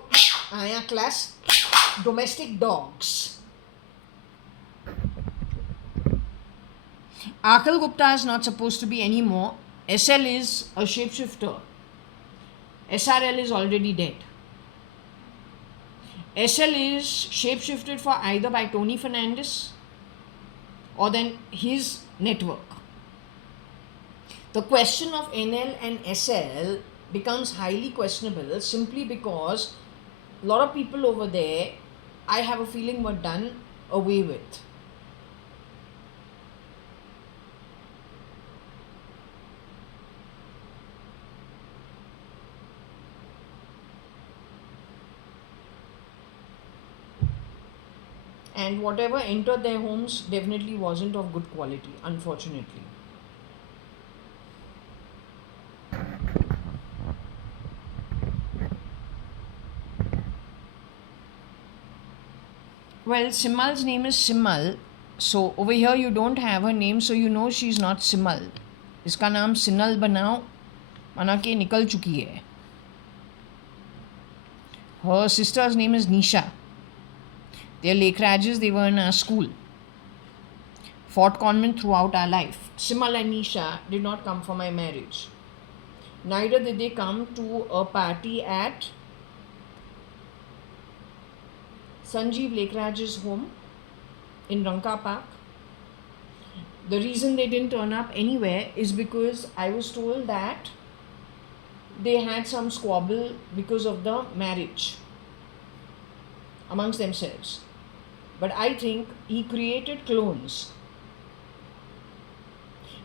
आया class domestic dogs. Akhil Gupta is not supposed to be anymore. SL is a shapeshifter. SRL is already dead. SL is shapeshifted for either by Tony Fernandez or then his network. The question of NL and SL becomes highly questionable simply because a lot of people over there, I have a feeling, were done away with. And whatever entered their homes definitely wasn't of good quality, unfortunately. Well, Simal's name is Simal. So over here you don't have her name, so you know she's not Simal. इसका नाम सिनल बनाओ, माना के निकल चुकी है. Her sister's name is Nisha. They're Lakrages, they were in our school. Fort convent throughout our life. Simal and Nisha did not come for my marriage. Neither did they come to a party at Sanjeev Lakrage's home in Ranka Park. The reason they didn't turn up anywhere is because I was told that they had some squabble because of the marriage amongst themselves. But I think he created clones.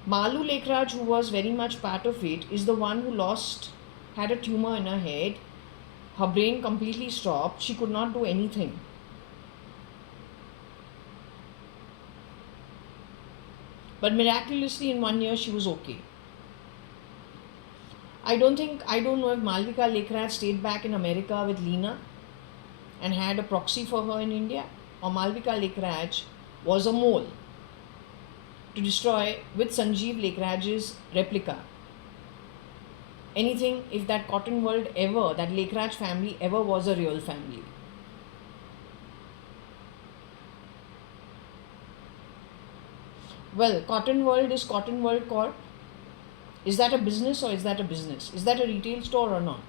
Malu Lekraj, who was very much part of it, is the one who lost had a tumor in her head. Her brain completely stopped. She could not do anything. But miraculously, in 1 year, she was okay. I don't know if Malvika Lekhraj stayed back in America with Leena and had a proxy for her in India, or Malvika Lekhraj was a mole to destroy with Sanjeev Lekhraj's replica. Anything if that cotton world ever, that Lekhraj family ever was a real family. Well, Cotton World is Cotton World Corp. Is that a business or is that a business? Is that a retail store or not?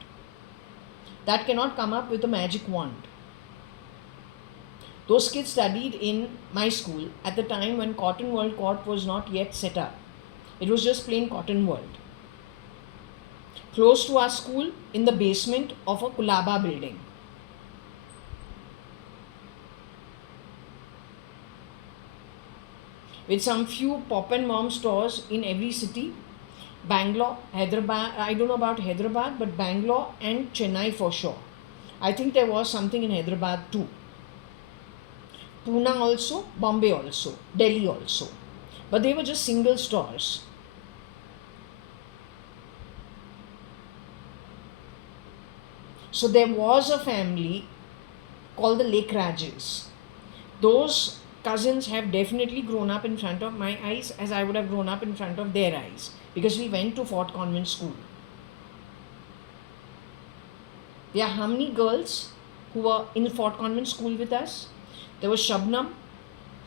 That cannot come up with a magic wand. Those kids studied in my school at the time when Cotton World Corp was not yet set up. It was just plain Cotton World. Close to our school, in the basement of a Kulaba building. With some few pop and mom stores in every city. Bangalore, Hyderabad, I don't know about Hyderabad, but Bangalore and Chennai for sure. I think there was something in Hyderabad too. Pune also, Bombay also, Delhi also. But they were just single stores. So there was a family called the Lekhrajs. Those cousins have definitely grown up in front of my eyes as I would have grown up in front of their eyes, because we went to Fort Convent School. There are how many girls who were in Fort Convent School with us? There was Shabnam,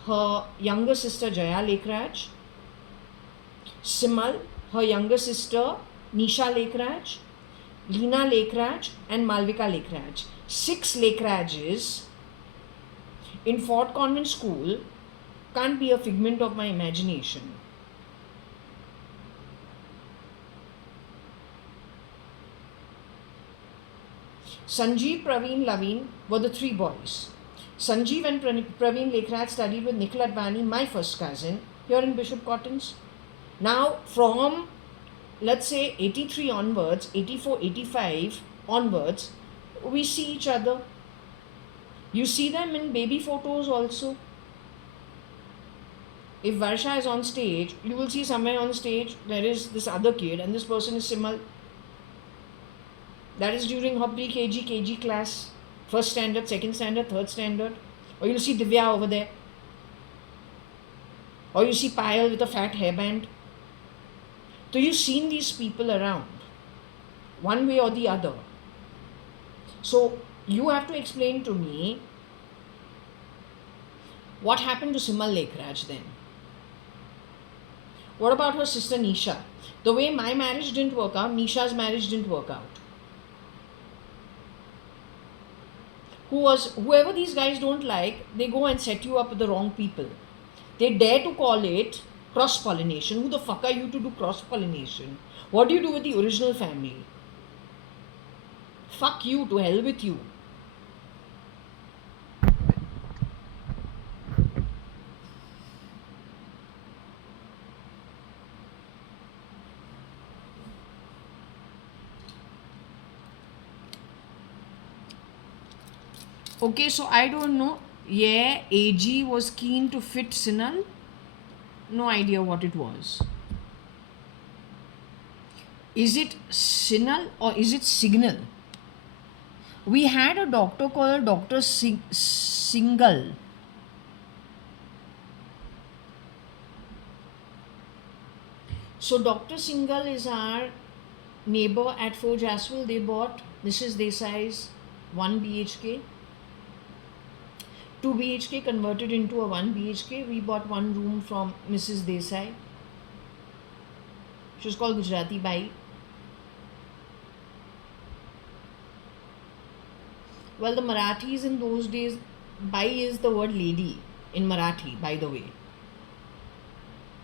her younger sister Jaya Lekhraj, Simal, her younger sister Nisha Lekhraj, Leena Lekhraj and Malvika Lekhraj. 6 Lekhrajs in Fort Convent School can't be a figment of my imagination. Sanjeev, Praveen, Laveen were the 3 boys. Sanjeev and Praveen Lekhraj studied with JAYA.ADVANI, my first cousin, here in Bishop Cottons. Now, from let's say 83 onwards, 84, 85 onwards, we see each other. You see them in baby photos also. If Varsha is on stage, you will see somewhere on stage there is this other kid and this person is Simal. That is during her pre-KG, KG class, first standard, second standard, third standard. Or you'll see Divya over there. Or you see Payal with a fat hairband. So you've seen these people around, one way or the other. So you have to explain to me what happened to Simal Lekhraj then. What about her sister Nisha? The way my marriage didn't work out, Nisha's marriage didn't work out. Whoever these guys don't like, they go and set you up with the wrong people. They dare to call it cross-pollination. Who the fuck are you to do cross-pollination? What do you do with the original family? Fuck you, to hell with you. Okay, so I don't know. Yeah, AG was keen to fit Sinal. No idea what it was. Is it Sinal or is it Signal? We had a doctor called Dr. Singal. So Dr. Singal is our neighbor at Fort Jaswell. They bought Mrs. Desai's 1 BHK. 2 BHK converted into a 1 BHK. We bought 1 room from Mrs. Desai. She was called Gujarati Bai. Well, the Marathis in those days, Bai is the word lady in Marathi, by the way.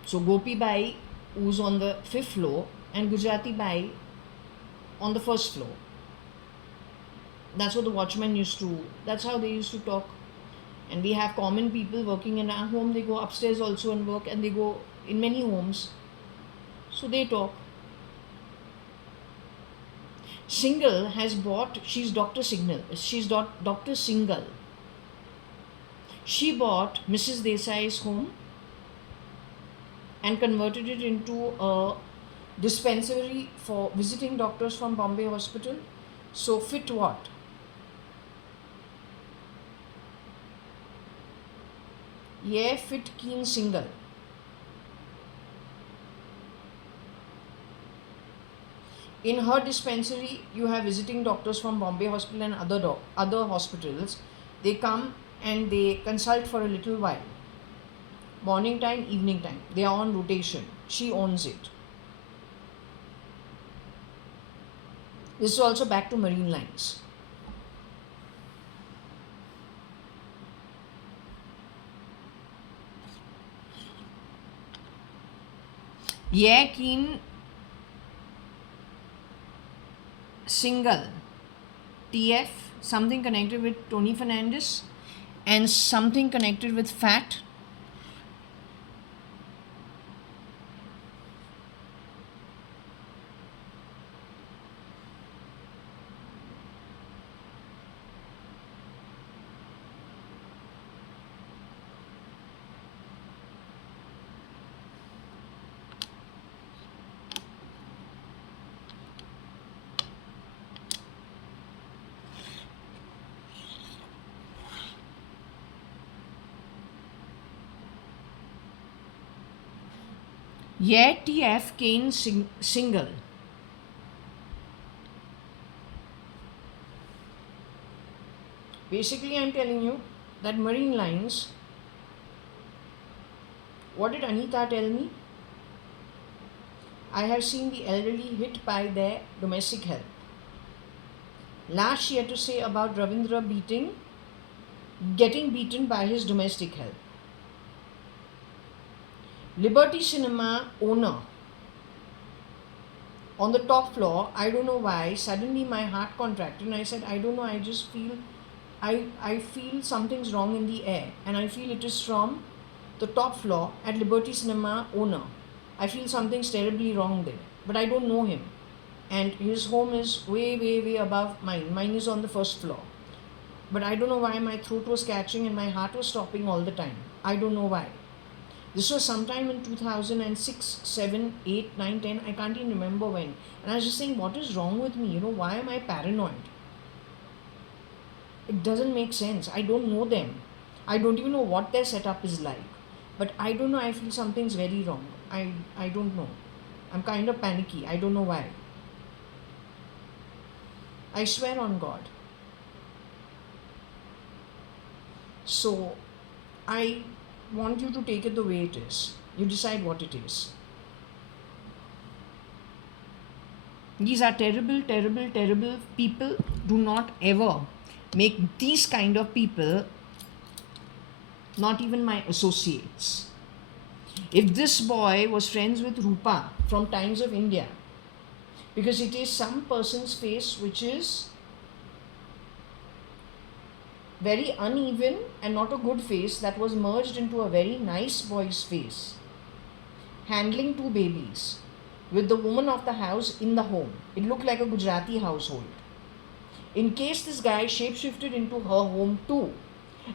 So Gopi Bai, who's on the 5th floor, and Gujarati Bai on the 1st floor. That's what the watchmen that's how they used to talk. And we have common people working in our home. They go upstairs also and work, and they go in many homes. So they talk. Singhal has bought, she's Dr. Signal, she's Dr. Singhal. She bought Mrs. Desai's home and converted it into a dispensary for visiting doctors from Bombay Hospital. So fit what? Yeah, fit keen Singhal. In her dispensary, you have visiting doctors from Bombay Hospital and other hospitals. They come and they consult for a little while. Morning time, evening time. They are on rotation. She owns it. This is also back to Marine Lines. Yeah, keen Singhal, TF, something connected with Tony Fernandez and something connected with fat. Yeah, TF Kane Singhal. Basically, I'm telling you that Marine Lines, what did Anita tell me? I have seen the elderly hit by their domestic help. Last she had to say about Ravindra getting beaten by his domestic help. Liberty Cinema owner on the top floor, I don't know why, suddenly my heart contracted and I said, I don't know, I just feel, I feel something's wrong in the air and I feel it is from the top floor at Liberty Cinema owner. I feel something's terribly wrong there, but I don't know him. And his home is way, way, way above mine. Mine is on the first floor. But I don't know why my throat was catching and my heart was stopping all the time. I don't know why. This was sometime in 2006, 7, 8, 9, 10. I can't even remember when. And I was just saying, what is wrong with me? Why am I paranoid? It doesn't make sense. I don't know them. I don't even know what their setup is like. But I don't know. I feel something's very wrong. I don't know. I'm kind of panicky. I don't know why. I swear on God. So, I want you to take it the way it is. You decide what it is. These are terrible, terrible, terrible people. Do not ever make these kind of people not even my associates. If this boy was friends with Rupa from Times of India, because it is some person's face which is very uneven and not a good face that was merged into a very nice boy's face, handling two babies with the woman of the house in the home. It looked like a Gujarati household. In case this guy shapeshifted into her home too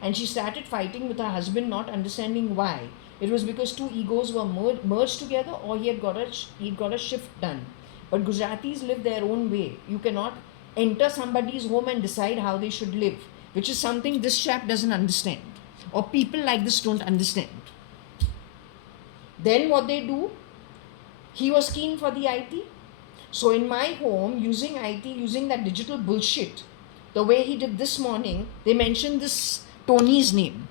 and she started fighting with her husband, not understanding why, it was because two egos were merged together or he got a shift done. But Gujaratis live their own way. You cannot enter somebody's home and decide how they should live, which is something this chap doesn't understand, or people like this don't understand. Then what they do, he was keen for the IT. So in my home, using IT, using that digital bullshit, the way he did this morning, they mentioned this Tony's name.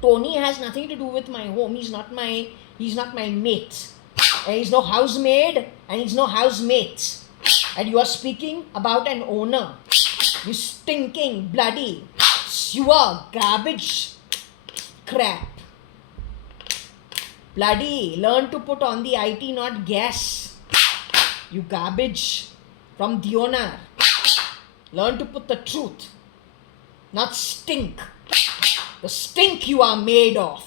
Tony has nothing to do with my home. He's not my mate. And he's no housemaid and he's no housemate. And you are speaking about an owner. You stinking, bloody, sewer, garbage, crap. Bloody, learn to put on the IT, not gas. You garbage from the owner. Learn to put the truth, not stink. The stink you are made of.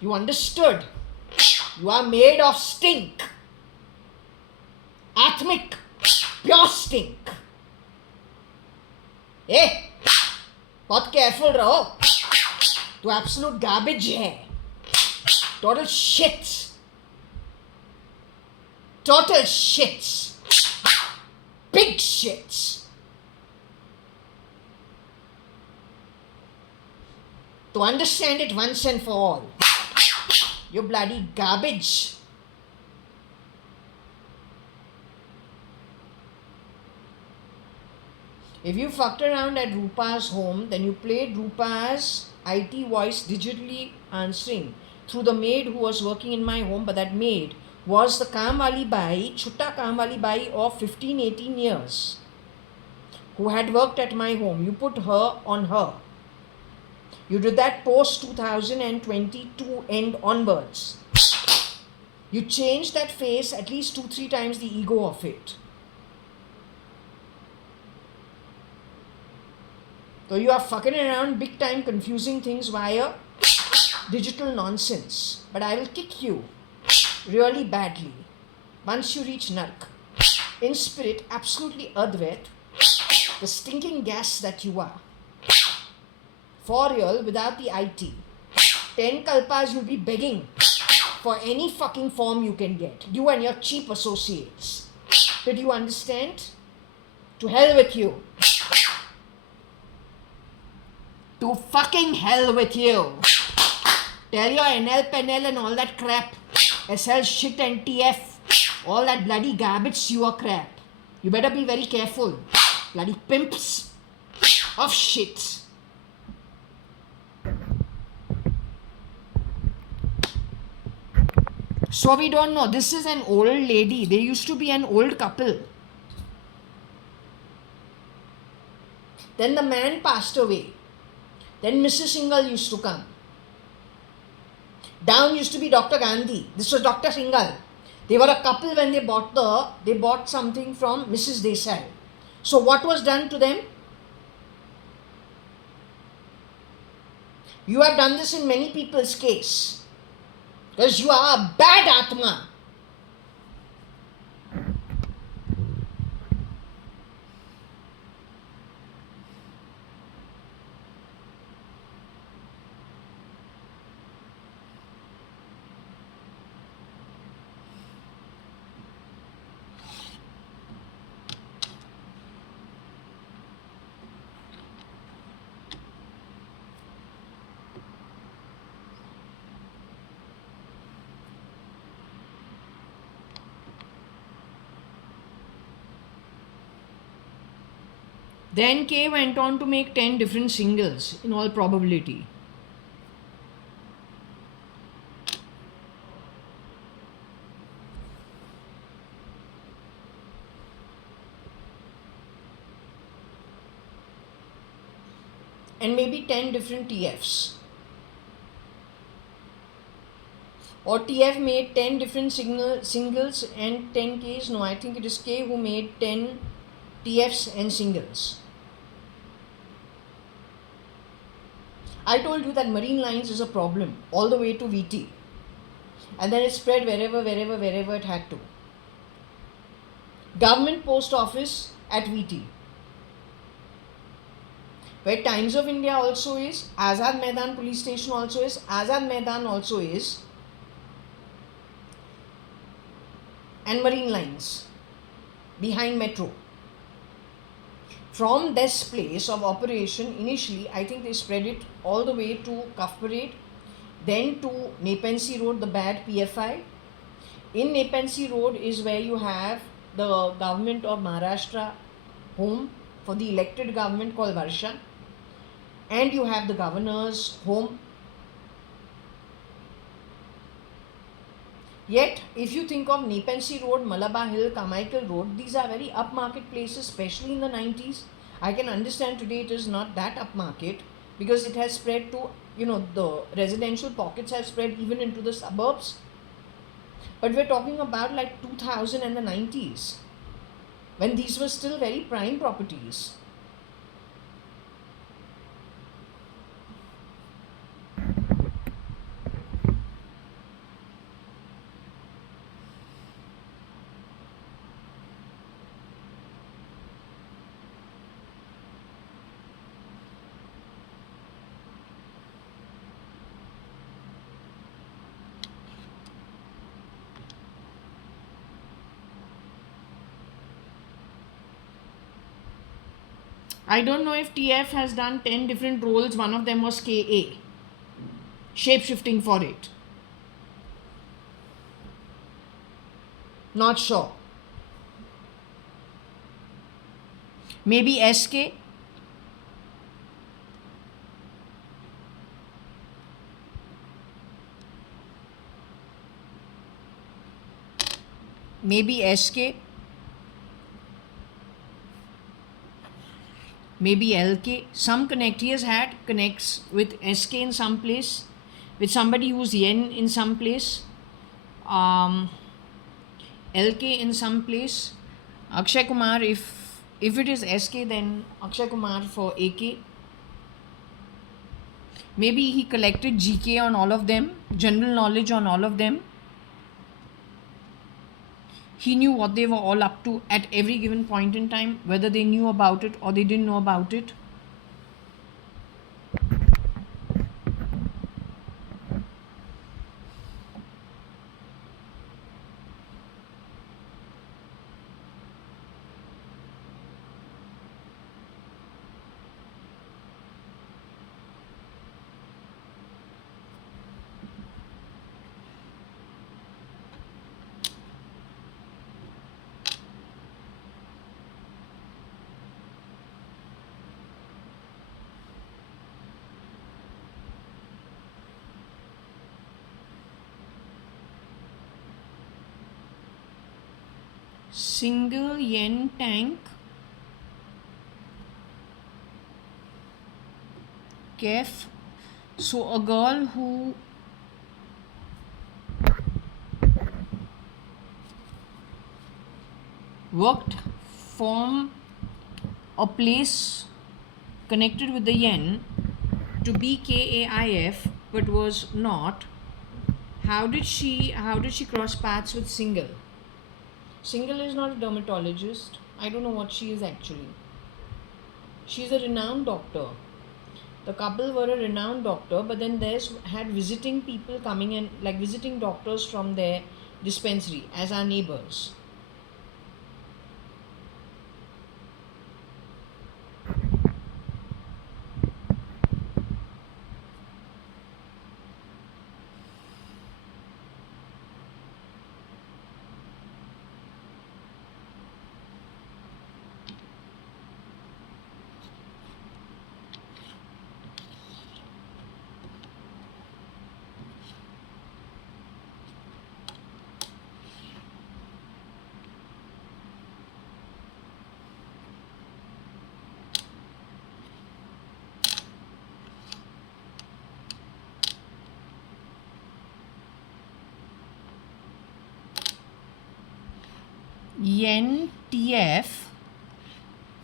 You understood? You are made of stink. Atmic. Pure stink. Eh? बहुत careful रहो. तो absolute garbage है. Total shit. Total shit. Big shit. To understand it once and for all. You bloody garbage. If you fucked around at Rupa's home, then you played Rupa's IT voice digitally answering through the maid who was working in my home, but that maid was the Kamwali Bai, Chutta Kamwali Bai of 15-18 years, who had worked at my home. You put her on her. You did that post 2022 end onwards. You changed that face at least 2-3 times the ego of it. So you are fucking around big time, confusing things via digital nonsense. But I will kick you really badly once you reach Nark. In spirit, absolutely Advait, the stinking gas that you are. For real, without the IT. 10 kalpas you'll be begging for any fucking form you can get. You and your cheap associates. Did you understand? To hell with you. To fucking hell with you. Tell your NL, PNL and all that crap. SL shit and TF. All that bloody garbage sewer crap. You better be very careful. Bloody pimps of shit. So we don't know. This is an old lady. They used to be an old couple. Then the man passed away. Then Mrs. Singhal used to come. Down used to be Dr. Gandhi. This was Dr. Singhal. They were a couple when they bought something from Mrs. Desai. So what was done to them? You have done this in many people's case. Because you are a bad Atma. Then K went on to make 10 different singles, in all probability. And maybe 10 different TFs. Or TF made 10 different singles and 10 Ks. No, I think it is K who made 10 TFs and singles. I told you that Marine Lines is a problem all the way to VT. And then it spread wherever it had to. Government Post Office at VT. Where Times of India also is, Azad Maidan Police Station also is, Azad Maidan also is, and Marine Lines behind Metro. From this place of operation, initially, I think they spread it all the way to Cuff Parade, then to Nepean Road, the bad PFI. In Nepean Road is where you have the government of Maharashtra home for the elected government called Varsha, and you have the governor's home. Yet, if you think of Nepean Road, Malabar Hill, Carmichael Road, these are very upmarket places, especially in the 90s. I can understand today it is not that upmarket because it has spread to, the residential pockets have spread even into the suburbs. But we're talking about like 2000 and the 90s, when these were still very prime properties. I don't know if TF has done 10 different roles. One of them was KA. Shape-shifting for it. Not sure. Maybe SK. Maybe SK. Maybe LK. Some connect. He has had connects with SK in some place, with somebody who's yen in some place, LK in some place. Akshay Kumar, if it is SK, then Akshay Kumar for AK. Maybe he collected GK on all of them, general knowledge on all of them. He knew what they were all up to at every given point in time, whether they knew about it or they didn't know about it. Single yen tank, Kef. So a girl who worked from a place connected with the yen to be KAIF but was not. How did she cross paths with Single? Single is not a dermatologist. I don't know what she is actually. She's a renowned doctor. The couple were a renowned doctor, but then there's had visiting people coming in, like visiting doctors from their dispensary as our neighbors. Yen TF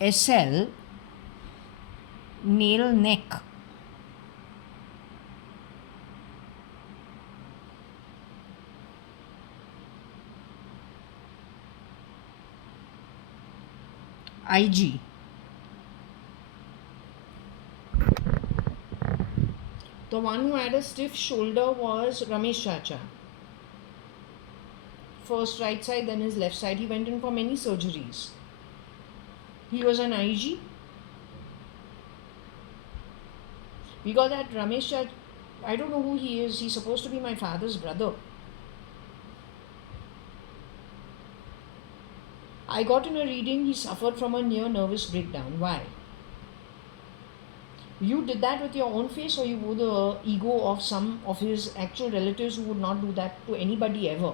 SL nail neck. IG. The one who had a stiff shoulder was Ramesh Chacha. First right side, then his left side. He went in for many surgeries. He was an IG. We got that Ramesh Chacha. I don't know who he is. He's supposed to be my father's brother. I got in a reading he suffered from a near nervous breakdown. Why? You did that with your own face, or you wore the ego of some of his actual relatives who would not do that to anybody ever?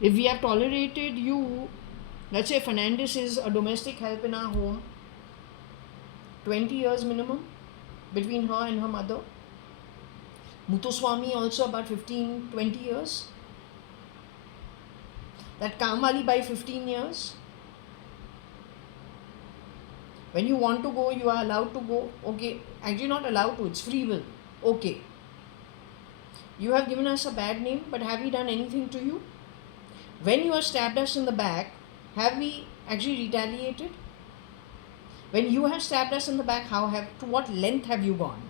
If we have tolerated you, let's say Fernandez is a domestic help in our home, 20 years minimum between her and her mother. Muthuswami also about 15, 20 years. That Kamali by 15 years. When you want to go, you are allowed to go. Okay, actually not allowed to, it's free will. Okay. You have given us a bad name, but have we done anything to you? When you have stabbed us in the back, have we actually retaliated? When you have stabbed us in the back, to what length have you gone?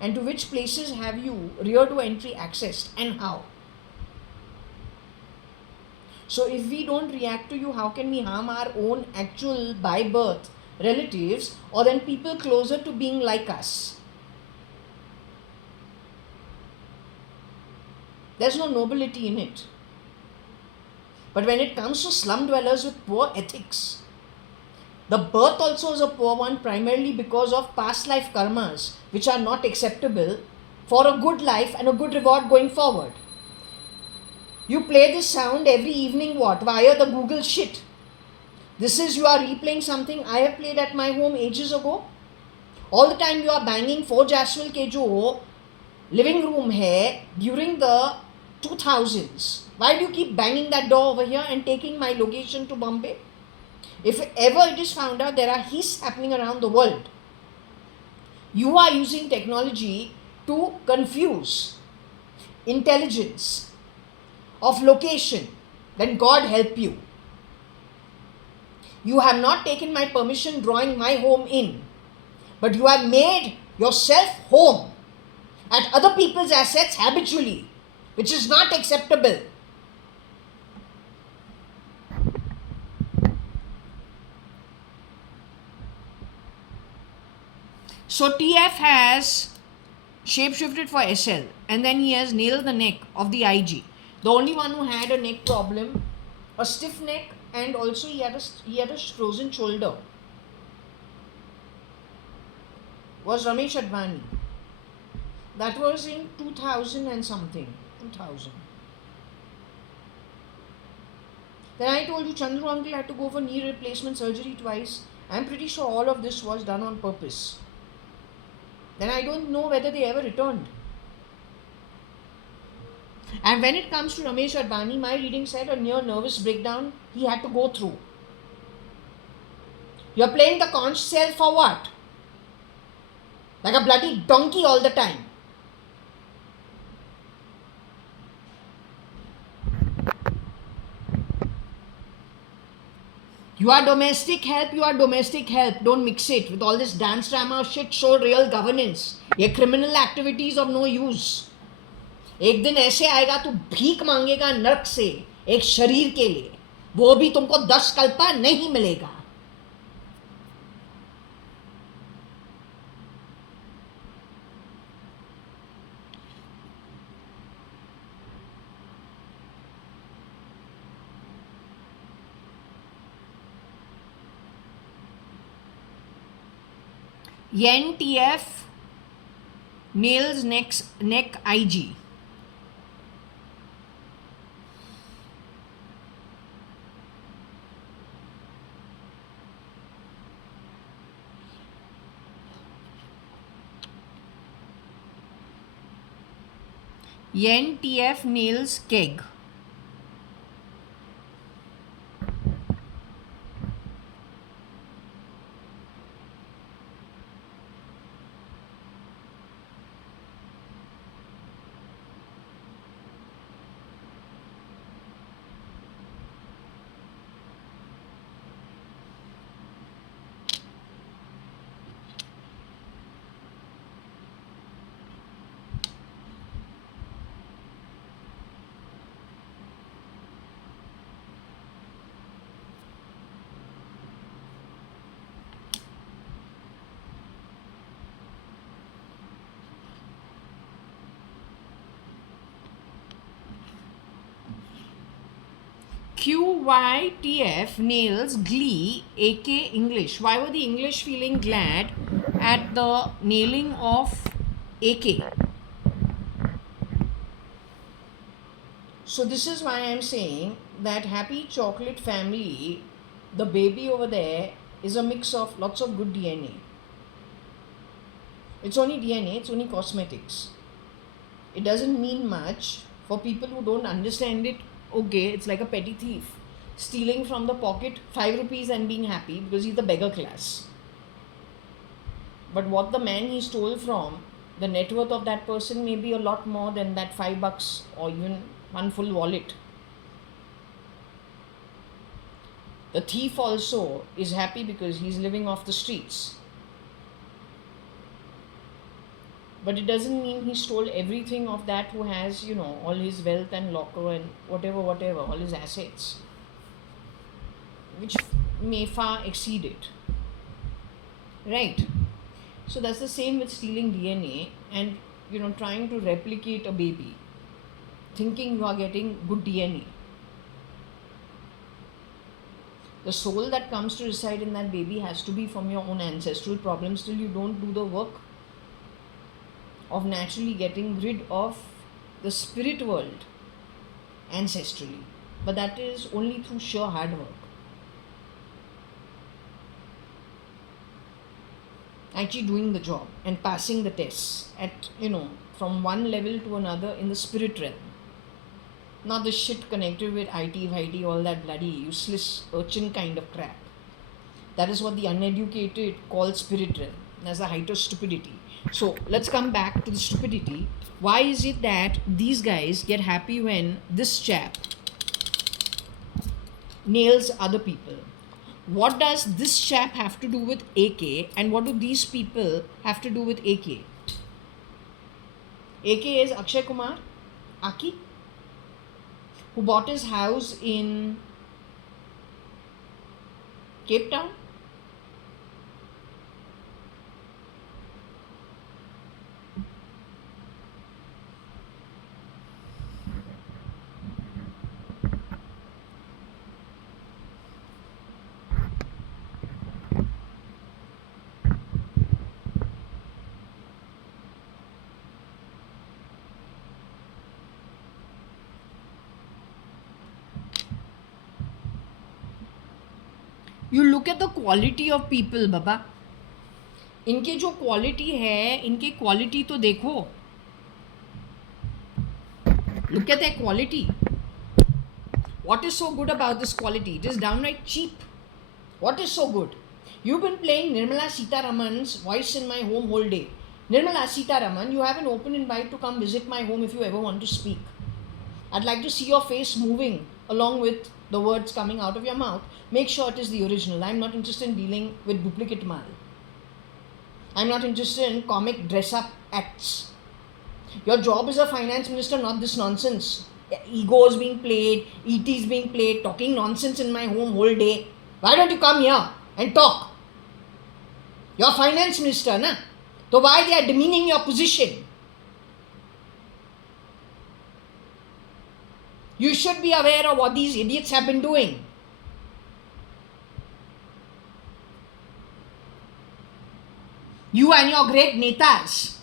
And to which places have you rear to entry accessed, and how? So if we don't react to you, how can we harm our own actual by birth relatives, or then people closer to being like us? There's no nobility in it. But when it comes to slum dwellers with poor ethics, the birth also is a poor one, primarily because of past life karmas, which are not acceptable for a good life and a good reward going forward. You play this sound every evening, via the Google shit. This is, you are replaying something I have played at my home ages ago. All the time you are banging 4 Jaswal ke jo living room hai during the 2000s. Why do you keep banging that door over here and taking my location to Bombay? If ever it is found out there are hiss happening around the world, you are using technology to confuse intelligence of location, then God help you. You have not taken my permission drawing my home in, but you have made yourself home at other people's assets habitually, which is not acceptable. So TF has shapeshifted for SL, and then he has nailed the neck of the IG. The only one who had a neck problem, a stiff neck, and also he had a frozen shoulder, was Ramesh Advani. That was in 2000 and something. 2000. Then I told you Chandru uncle had to go for knee replacement surgery twice. I'm pretty sure all of this was done on purpose. Then I don't know whether they ever returned. And when it comes to Ramesh Advani, my reading said a near nervous breakdown he had to go through. You're playing the conch shell for what? Like a bloody donkey all the time. You are domestic help. Don't mix it with all this dance drama shit. Show real governance. ये criminal activities of no use. एक दिन ऐसे आएगा तू भीख मांगेगा नरक से एक शरीर के लिए, वो भी तुमको 10 कल्पा नहीं मिलेगा. NTF nails neck IG. NTF nails keg. QYTF nails glee, AK English. Why were the English feeling glad at the nailing of AK? So this is why I am saying that happy chocolate family, the baby over there is a mix of lots of good DNA. It's only DNA, it's only cosmetics. It doesn't mean much for people who don't understand it. Okay, it's like a petty thief stealing from the pocket 5 rupees and being happy because he's the beggar class. But what the man he stole from the net worth of that person may be a lot more than that $5 or even one full wallet. The thief also is happy because he's living off the streets. But it doesn't mean he stole everything of that who has, all his wealth and locker and whatever, all his assets, which may far exceed it. Right? So that's the same with stealing DNA and, trying to replicate a baby, thinking you are getting good DNA. The soul that comes to reside in that baby has to be from your own ancestral problems till you don't do the work of naturally getting rid of the spirit world ancestrally. But that is only through sheer hard work. Actually doing the job and passing the tests at, from one level to another in the spirit realm. Not the shit connected with IT, all that bloody useless urchin kind of crap. That is what the uneducated call spirit realm. That's the height of stupidity. So let's come back to the stupidity. Why is it that these guys get happy when this chap nails other people? What does this chap have to do with AK and what do these people have to do with AK? AK is Akshay Kumar, Aki, who bought his house in Cape Town. You look at the quality of people, बाबा. इनके जो quality है, इनके quality तो देखो. Look at their quality. What is so good about this quality? It is downright cheap. What is so good? You've been playing Nirmala Sitharaman's voice in my home whole day. Nirmala Sitharaman, you have an open invite to come visit my home if you ever want to speak. I'd like to see your face moving along with the words coming out of your mouth. Make sure it is the original. I'm not interested in dealing with duplicate mal. I'm not interested in comic dress-up acts. Your job is a finance minister, not this nonsense. Ego is being played, ET is being played, talking nonsense in my home whole day. Why don't you come here and talk? You're finance minister, na? So why they are demeaning your position? You should be aware of what these idiots have been doing. You and your great netas.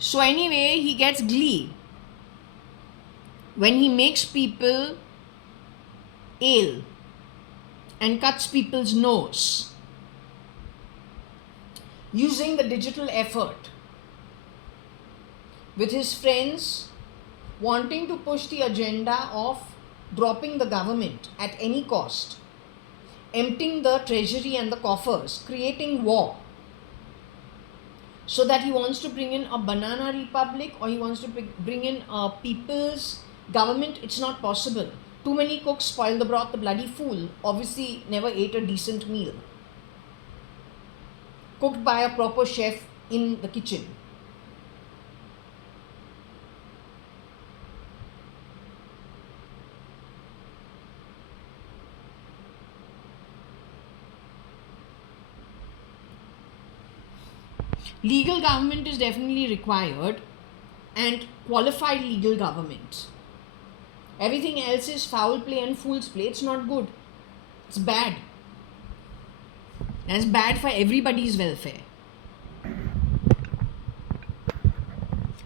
So anyway, he gets glee when he makes people ill and cuts people's nose using the digital effort with his friends wanting to push the agenda of dropping the government at any cost, emptying the treasury and the coffers, creating war, so that he wants to bring in a banana republic or he wants to bring in a people's government. It's not possible. Too many cooks spoil the broth. The bloody fool obviously never ate a decent meal cooked by a proper chef in the kitchen. Legal government is definitely required, and qualified legal government. Everything else is foul play and fool's play. It's not good. It's bad. And it's bad for everybody's welfare.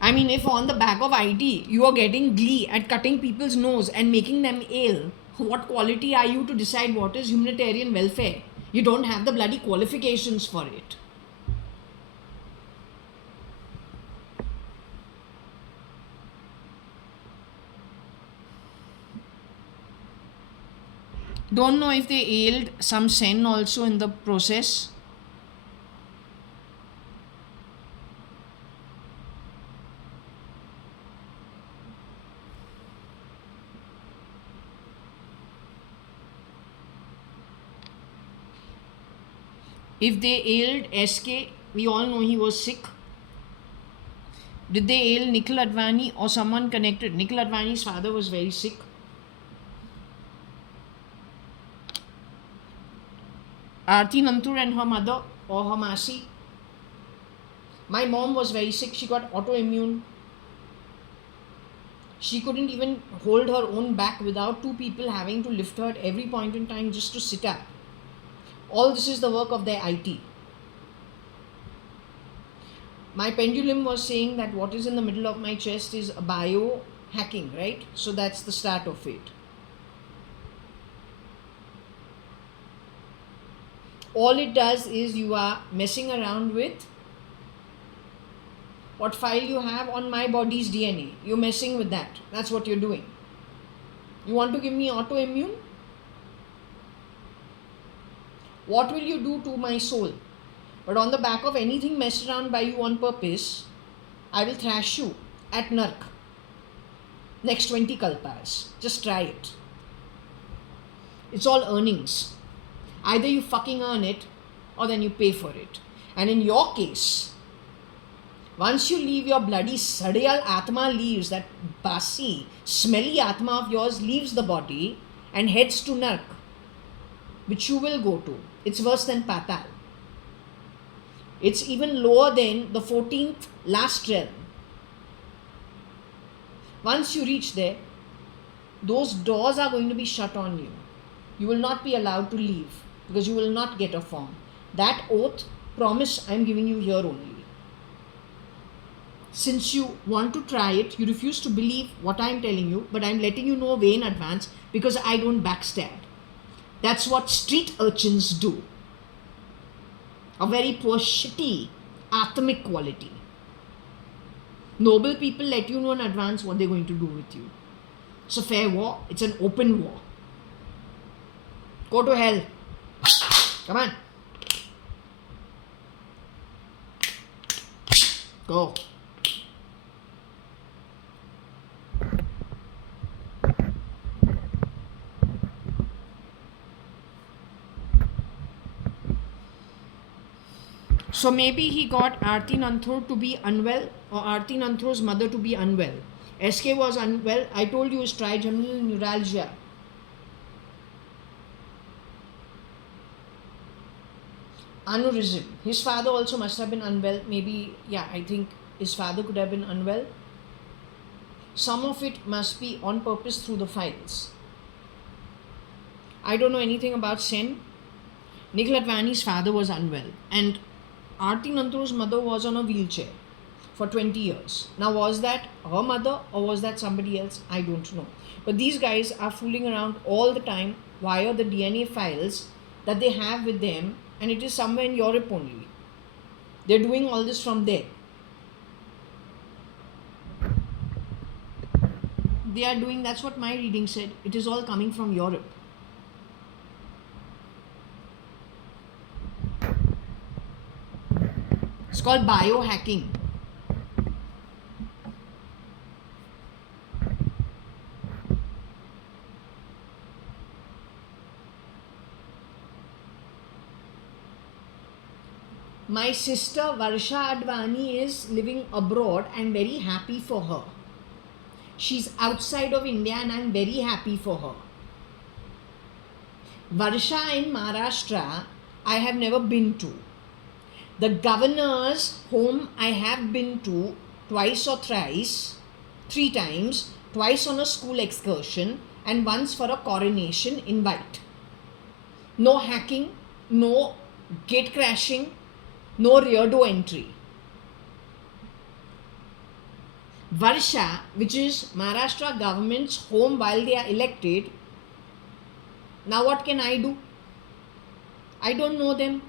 I mean, if on the back of IT you are getting glee at cutting people's nose and making them ill, what quality are you to decide what is humanitarian welfare? You don't have the bloody qualifications for it. Don't know if they ailed some sen also in the process. If they ailed SK, we all know he was sick. Did they ail Nikhil Advani or someone connected? Nikhil Advani's father was very sick. Aarti Nantur and her mother or her Masi. My mom was very sick. She got autoimmune. She couldn't even hold her own back without two people having to lift her at every point in time just to sit up. All this is the work of their IT. My pendulum was saying that what is in the middle of my chest is biohacking, right? So that's the start of it. All it does is you are messing around with what file you have on my body's DNA. You're messing with that. That's what you're doing. You want to give me autoimmune? What will you do to my soul? But on the back of anything messed around by you on purpose, I will thrash you at Nark. Next 20 kalpas. Just try it. It's all earnings. Either you fucking earn it or then you pay for it. And in your case, once you leave your bloody Sadiyal Atma leaves, that basi, smelly Atma of yours leaves the body and heads to Nark, which you will go to. It's worse than Patal. It's even lower than the 14th last realm. Once you reach there, those doors are going to be shut on you. You will not be allowed to leave because you will not get a form. That oath, promise I am giving you here only. Since you want to try it, you refuse to believe what I am telling you, but I am letting you know way in advance because I don't backstab. That's what street urchins do. A very poor, shitty, atomic quality. Noble people let you know in advance what they're going to do with you. It's a fair war. It's an open war. Go to hell. Come on. Go. So maybe he got Aarti Nanthur to be unwell or Aarti Nanthur's mother to be unwell. SK was unwell. I told you it's trigeminal neuralgia. Aneurysm. His father also must have been unwell. Maybe, yeah, I think his father could have been unwell. Some of it must be on purpose through the files. I don't know anything about Sen. Nikhil Advani's father was unwell and Aarti Nanthur's mother was on a wheelchair for 20 years. Now, was that her mother or was that somebody else? I don't know. But these guys are fooling around all the time via the DNA files that they have with them, and it is somewhere in Europe only. They're doing all this from there. They are doing, that's what my reading said, it is all coming from Europe. It's called biohacking. My sister JAYA.ADVANI is living abroad and very happy for her. She's outside of India and I'm very happy for her. Varsha in Maharashtra, I have never been to. The governor's home I have been to twice or thrice, 3 times, twice on a school excursion and once for a coronation invite. No hacking, no gate crashing, no rear door entry. Varsha, which is Maharashtra government's home while they are elected, now what can I do? I don't know them.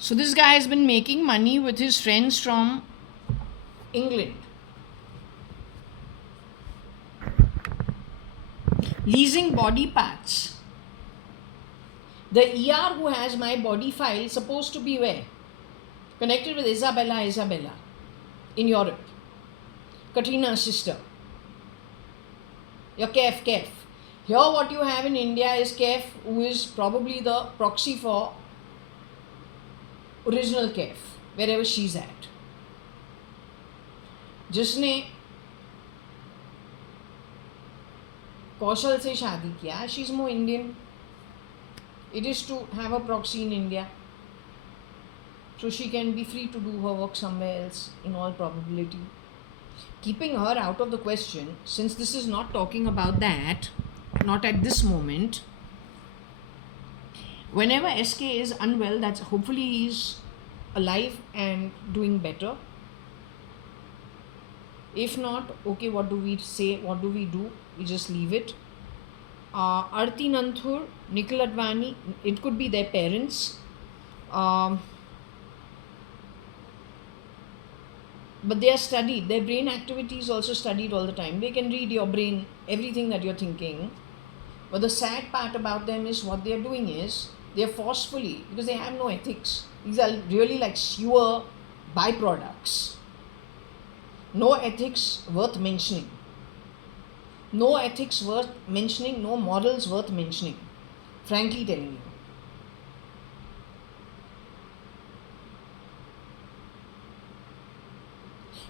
So this guy has been making money with his friends from England, leasing body parts. The ER who has my body file is supposed to be where? Connected with Isabella in Europe. Katrina's sister. Your Kef. Here what you have in India is Kef, who is probably the proxy for original Kef, wherever she's at. जिसने कौशल से शादी किया, she's more Indian. It is to have a proxy in India, so she can be free to do her work somewhere else in all probability. Keeping her out of the question, since this is not talking about that, not at this moment. Whenever SK is unwell, that's hopefully he's alive and doing better. If not, okay, what do we say? What do we do? We just leave it. Arti Nanthur, Nikhil Advani, it could be their parents. But they are studied. Their brain activity is also studied all the time. They can read your brain, everything that you're thinking. But the sad part about them is what they are doing is they are forcefully, because they have no ethics. These are really like sewer byproducts. No ethics worth mentioning. No ethics worth mentioning, no morals worth mentioning. Frankly telling you.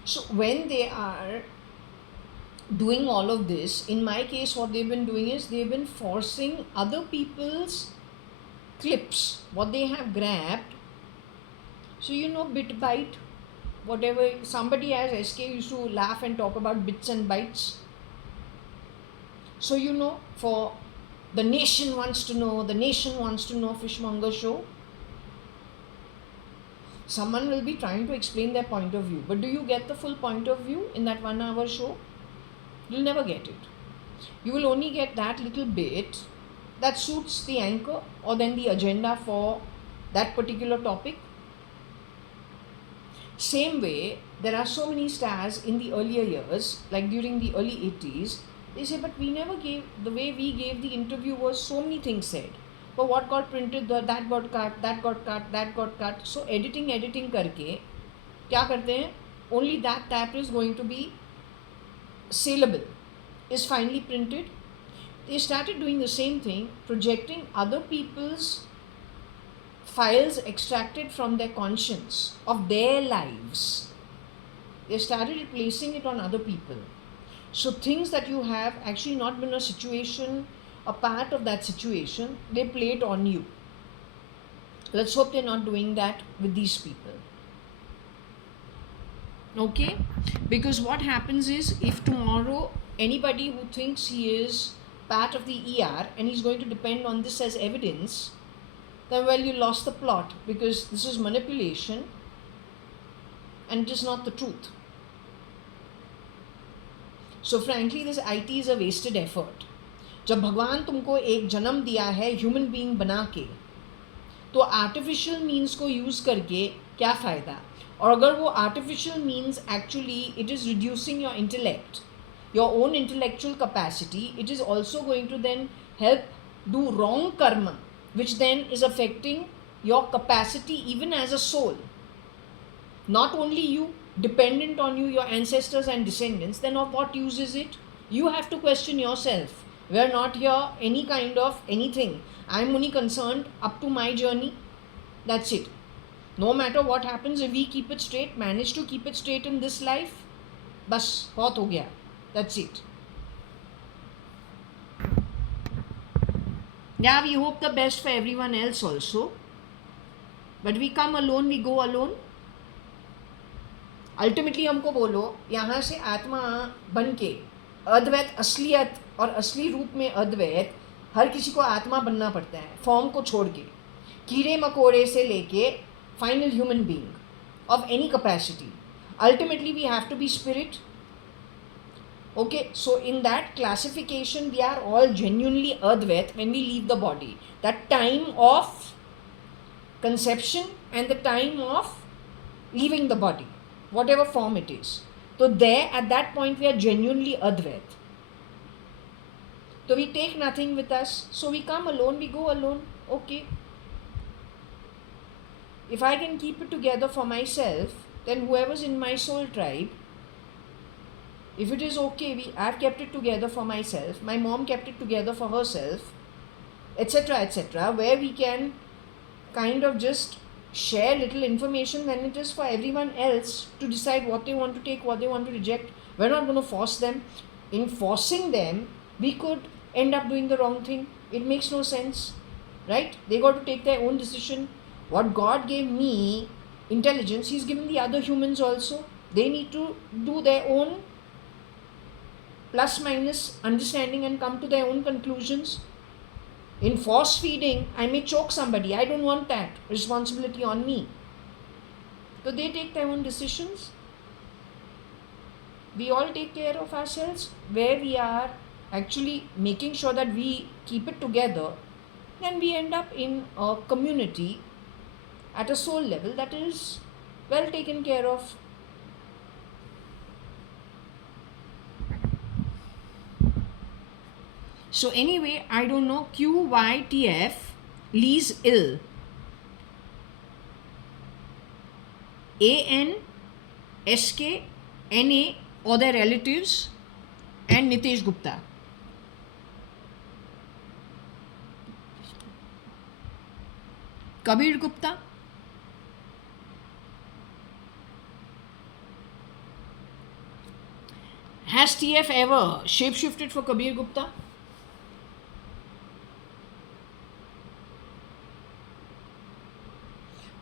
So when they are doing all of this, in my case what they've been doing is they've been forcing other people's clips, what they have grabbed. So bit bite, whatever, somebody as SK used to laugh and talk about bits and bytes. So for the nation wants to know Fishmonger show. Someone will be trying to explain their point of view. But do you get the full point of view in that 1 hour show? You'll never get it. You will only get that little bit that suits the anchor or then the agenda for that particular topic. Same way, there are so many stars in the earlier years, like during the early 80s, they say, but we never gave, the way we gave the interview was so many things said. But what got printed, that got cut. So editing करके क्या करते हैं? Only that tap is going to be saleable, is finally printed. They started doing the same thing, projecting other people's files extracted from their conscience of their lives. They started replacing it on other people. So things that you have actually not been a situation, a part of that situation, they play it on you. Let's hope they're not doing that with these people. Okay? Because what happens is, if tomorrow anybody who thinks he is part of the ER and he's going to depend on this as evidence, then well, you lost the plot, because this is manipulation and it is not the truth. So frankly, this IT is a wasted effort. जब भगवान तुमको एक जन्म दिया है human being बना के, तो आर्टिफिशियल मीन्स को यूज़ करके क्या फ़ायदा? और अगर वो artificial means actually it is reducing your intellect, your own intellectual capacity, it is also going to then help do wrong karma, which then is affecting your capacity even as a soul. Not only you, dependent on you, your ancestors and descendants, then of what use is it? You have to question yourself. We are not here any kind of anything. I am only concerned up to my journey. That's it. No matter what happens, if we keep it straight, manage to keep it straight in this life, bas, bahut ho gaya. That's it. Yeah, we hope the best for everyone else also. But we come alone, we go alone. Ultimately हमको बोलो, यहाँ से आत्मा बन के अद्वैत असलियत और असली रूप में अद्वैत, हर किसी को आत्मा बनना पड़ता है, फॉर्म को छोड़ के, कीड़े मकोड़े से लेके final human being of any capacity. Ultimately we have to be spirit. Okay, so in that classification, we are all genuinely Advait when we leave the body. That time of conception and the time of leaving the body, whatever form it is. So there, at that point, we are genuinely Advait. So we take nothing with us. So we come alone, we go alone. Okay. If I can keep it together for myself, then whoever's in my soul tribe, if it is okay, I've kept it together for myself, my mom kept it together for herself, etc., where we can kind of just share little information, then it is for everyone else to decide what they want to take, what they want to reject. We're not going to force them. In forcing them, we could end up doing the wrong thing. It makes no sense, right? They got to take their own decision. What God gave me, intelligence, He's given the other humans also. They need to do their own plus minus understanding and come to their own conclusions. In force feeding, I may choke somebody. I don't want that responsibility on me. So they take their own decisions. We all take care of ourselves, where we are actually making sure that we keep it together. Then we end up in a community at a soul level that is well taken care of. So anyway, I don't know, QYTF, Lee's ill. AN, SK, NA or their relatives, and Nitesh Gupta. Kabir Gupta. Has TF ever shapeshifted for Kabir Gupta?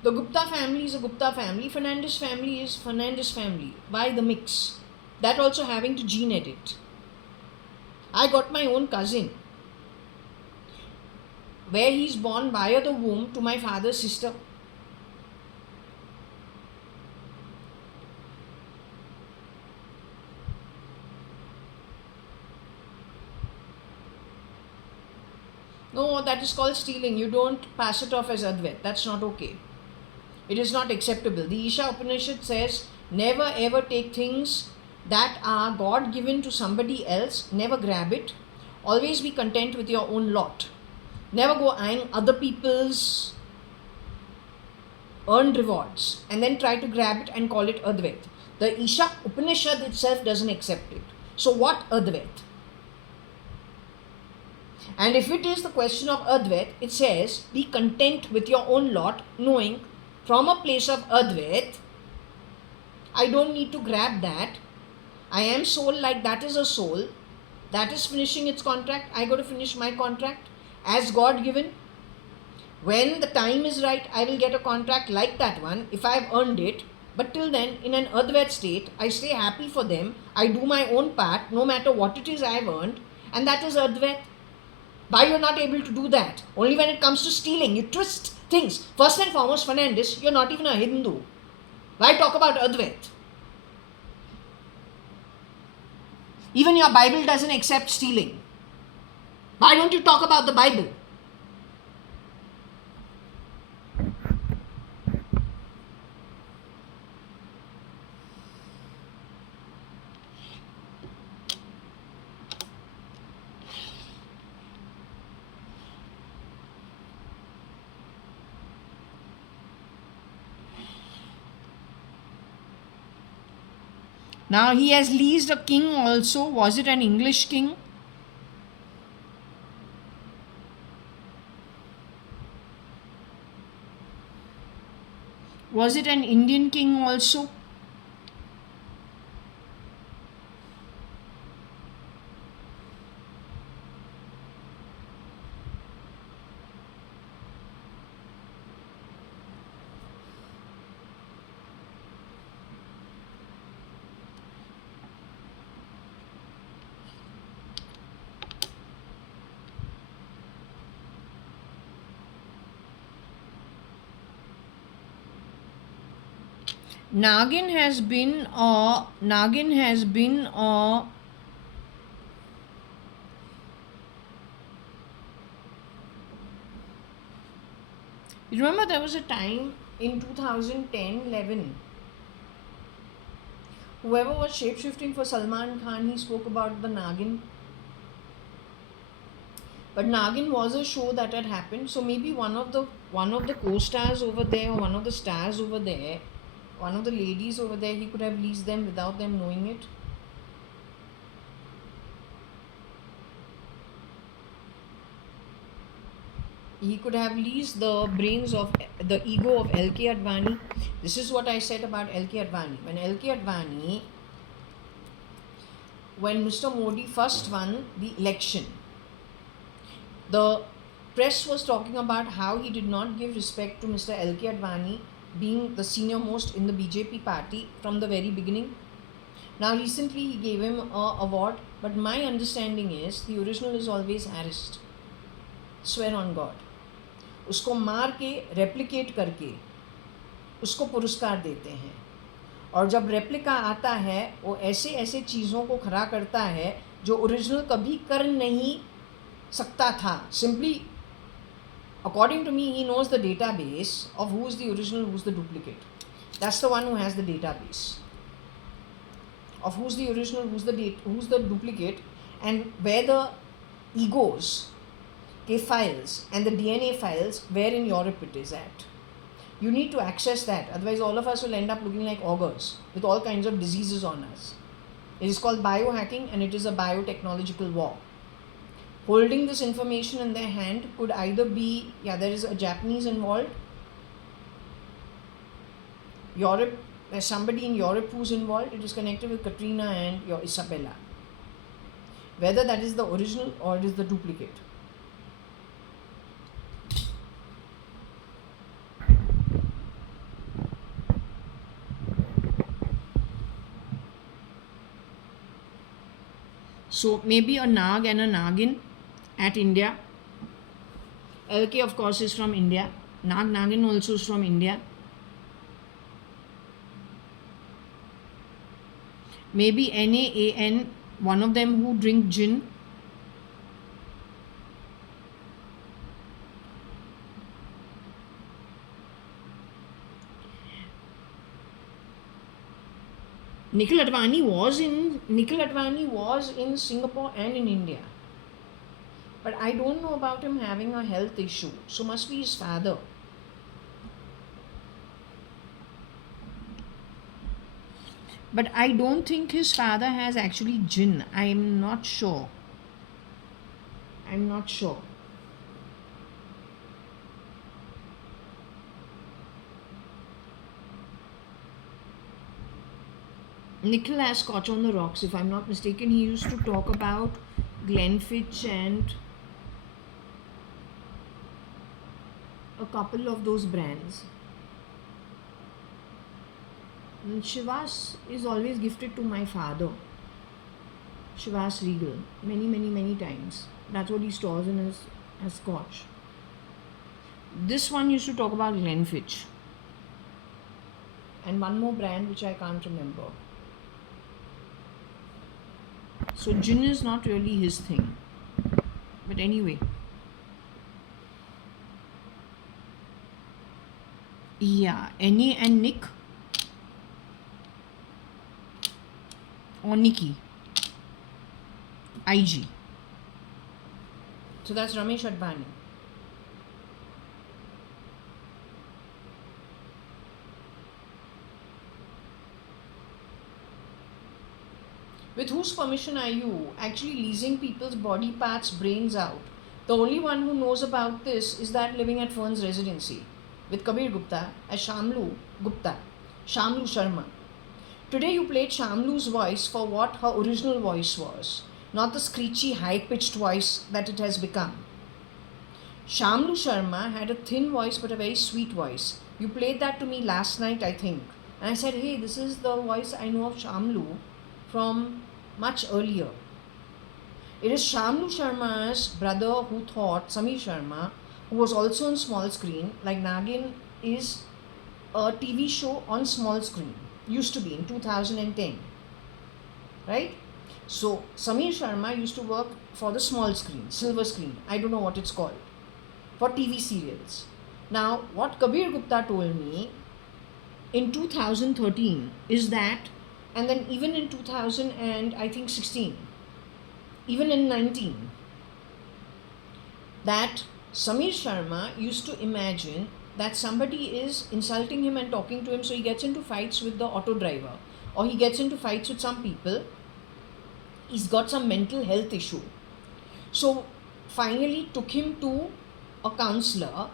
The Gupta family is a Gupta family. Fernandez family is Fernandez family by the mix. That also having to gene edit. I got my own cousin where he's born via the womb to my father's sister. No, that is called stealing. You don't pass it off as Advait. That's not okay. It is not acceptable. The Isha Upanishad says, never ever take things that are God given to somebody else. Never grab it. Always be content with your own lot. Never go eyeing other people's earned rewards and then try to grab it and call it Advait. The Isha Upanishad itself doesn't accept it. So what Advait? And if it is the question of Advait, it says, be content with your own lot, knowing from a place of Advait, I don't need to grab that. I am soul, like that is a soul. That is finishing its contract. I got to finish my contract as God given. When the time is right, I will get a contract like that one if I have earned it. But till then, in an Advait state, I stay happy for them. I do my own part, no matter what it is I have earned. And that is Advait. Why you are not able to do that? Only when it comes to stealing, you twist things. First and foremost, Fernandez, you're not even a Hindu. Why talk about Advait? Even your Bible doesn't accept stealing. Why don't you talk about the Bible? Now he has leased a king also. Was it an English king? Was it an Indian king also? Nagin has been a You remember there was a time in 2010 11, whoever was shapeshifting for Salman Khan, he spoke about the Nagin. But Nagin was a show that had happened, so maybe one of the co-stars over there, or one of the stars over there, one of the ladies over there, he could have leased them without them knowing it. He could have leased the brains of the ego of L.K. Advani. This is what I said about L.K. Advani. When Mr. Modi first won the election, the press was talking about how he did not give respect to Mr. L.K. Advani being the senior most in the BJP party from the very beginning. Now recently he gave him an award, but my understanding is the original is always harassed. Swear on God. उसको मार के replicate करके उसको पुरस्कार देते हैं, और जब रेप्लिका आता है वो ऐसे ऐसे चीज़ों को खड़ा करता है जो ओरिजिनल कभी कर नहीं सकता था. Simply, according to me, he knows the database of who is the original, who is the duplicate. That's the one who has the database of who's the original, who's the duplicate, and where the egos, files and the DNA files, where in Europe it is at. You need to access that, otherwise all of us will end up looking like augurs with all kinds of diseases on us. It is called biohacking, and it is a biotechnological war. Holding this information in their hand could either be, there is a Japanese involved, Europe, there's somebody in Europe who's involved. It is connected with Katrina and your Isabella. Whether that is the original or it is the duplicate. So maybe a Nag and a Nagin at India. LK of course is from India. Nagin also is from India. Maybe NAAN, one of them who drink gin. Nikhil Advani was in Singapore and in India. But I don't know about him having a health issue. So must be his father. But I don't think his father has actually jinn. I'm not sure. Nikhil has Scotch on the Rocks, if I'm not mistaken. He used to talk about Glenfiddich and a couple of those brands. And Shivas is always gifted to my father. Shivas Regal. Many times. That's what he stores in his Scotch. This one used to talk about Glenfiddich. And one more brand which I can't remember. So gin is not really his thing. But anyway. Yeah, Annie and Nick. Or Nikki. IG. So that's Ramesh Advani. With whose permission are you actually leasing people's body parts, brains out? The only one who knows about this is that living at Fern's residency with Kabir Gupta as Shamlu Sharma. Today you played Shamlu's voice for what her original voice was, not the screechy, high-pitched voice that it has become. Shamlu Sharma had a thin voice but a very sweet voice. You played that to me last night, I think. And I said, hey, this is the voice I know of Shamlu from much earlier. It is Shamlu Sharma's brother who thought, Samir Sharma, who was also on small screen, like Nagin is a TV show on small screen. Used to be in 2010. Right? So, Samir Sharma used to work for the small screen, silver screen. I don't know what it's called. For TV serials. Now, what Kabir Gupta told me in 2013 is that, and then even in 2000 and I think 16, even in 19, that Samir Sharma used to imagine that somebody is insulting him and talking to him, so he gets into fights with the auto driver, or he gets into fights with some people. He's got some mental health issue. So finally took him to a counselor,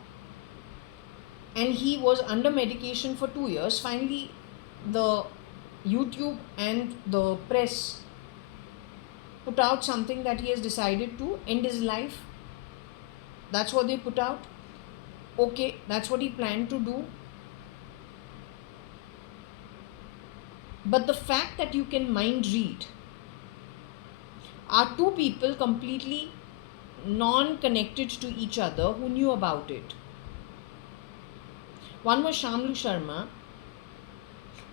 and he was under medication for 2 years. Finally, the YouTube and the press put out something that he has decided to end his life. That's what they put out. Okay, that's what he planned to do. But the fact that you can mind read are two people completely non-connected to each other who knew about it. One was Shamlu Sharma,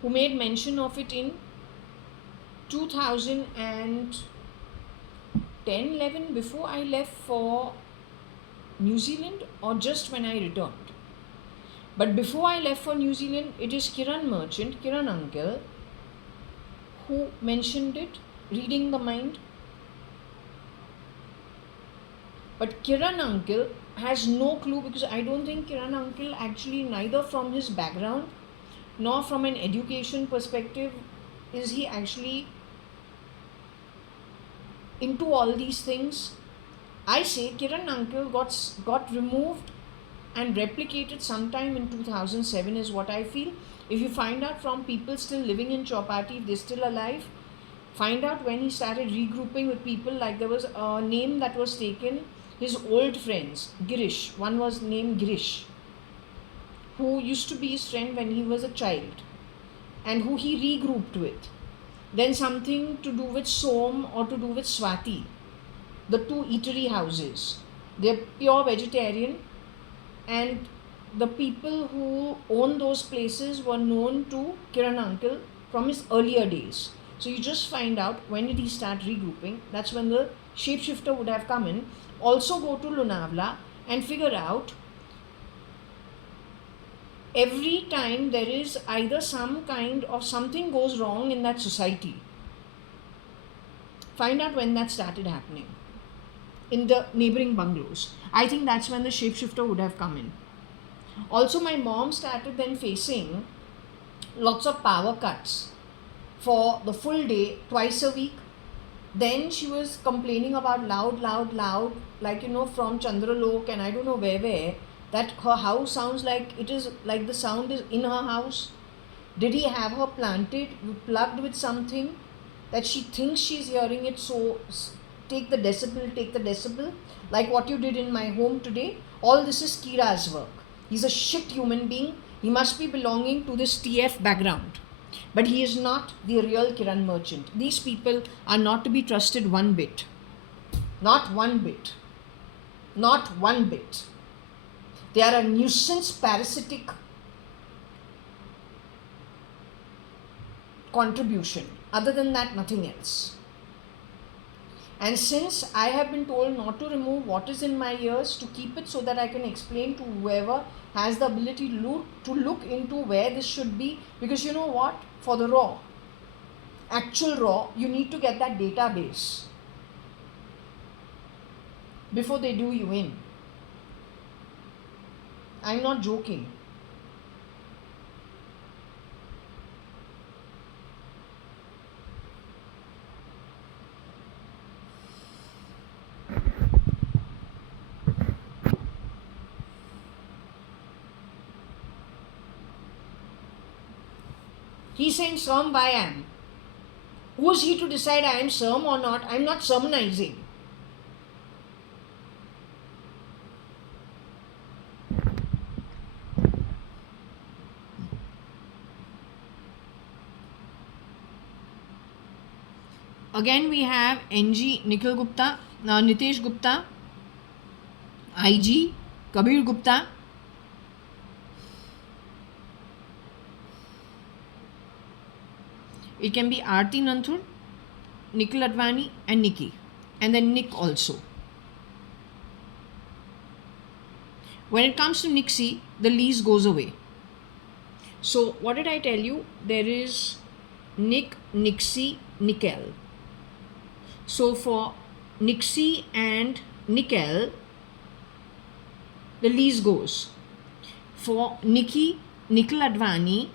who made mention of it in 2010-11, before I left for New Zealand, or just when I returned. But before I left for New Zealand, it is Kiran Merchant, Kiran Uncle, who mentioned it, reading the mind. But Kiran Uncle has no clue, because I don't think Kiran Uncle actually, neither from his background nor from an education perspective, is he actually into all these things. I say Kiran Uncle got removed and replicated sometime in 2007 is what I feel. If you find out from people still living in Chowpatty, if they're still alive, find out when he started regrouping with people. Like there was a name that was taken, his old friends, Girish. One was named Girish, who used to be his friend when he was a child, and who he regrouped with. Then something to do with Som or to do with Swati, the two eatery houses. They're pure vegetarian, and the people who own those places were known to Kiran Uncle from his earlier days. So you just find out when did he start regrouping. That's when the shapeshifter would have come in. Also go to Lonavala and figure out every time there is either some kind of something goes wrong in that society. Find out when that started happening in the neighboring bungalows. I think that's when the shapeshifter would have come in. Also, my mom started then facing lots of power cuts for the full day, twice a week. Then she was complaining about loud, like, from Chandralok and I don't know where, that her house sounds like it is like the sound is in her house. Did he have her plugged with something that she thinks she's hearing it? So take the decibel, like what you did in my home today. All this is Kira's work. He's a shit human being. He must be belonging to this TF background. But he is not the real Kiran Merchant. These people are not to be trusted one bit. Not one bit. Not one bit. They are a nuisance, parasitic contribution. Other than that, nothing else. And since I have been told not to remove what is in my ears, to keep it so that I can explain to whoever has the ability to look into where this should be, because you know what? For the raw, actual raw, you need to get that database before they do you in. I'm not joking. He's saying Serm I am. Who is he to decide I am Serm or not? I'm not sermonizing. Again we have NG Nikhil Gupta, Nitesh Gupta, IG Kabir Gupta. It can be Aarti Nanthur, Nikhil Advani and Nikki, and then Nick also. When it comes to Nixie, the lease goes away. So what did I tell you? There is Nick, Nixie, Nickel. So for Nixie and Nickel, the lease goes. For Nikki, Nikhil Advani,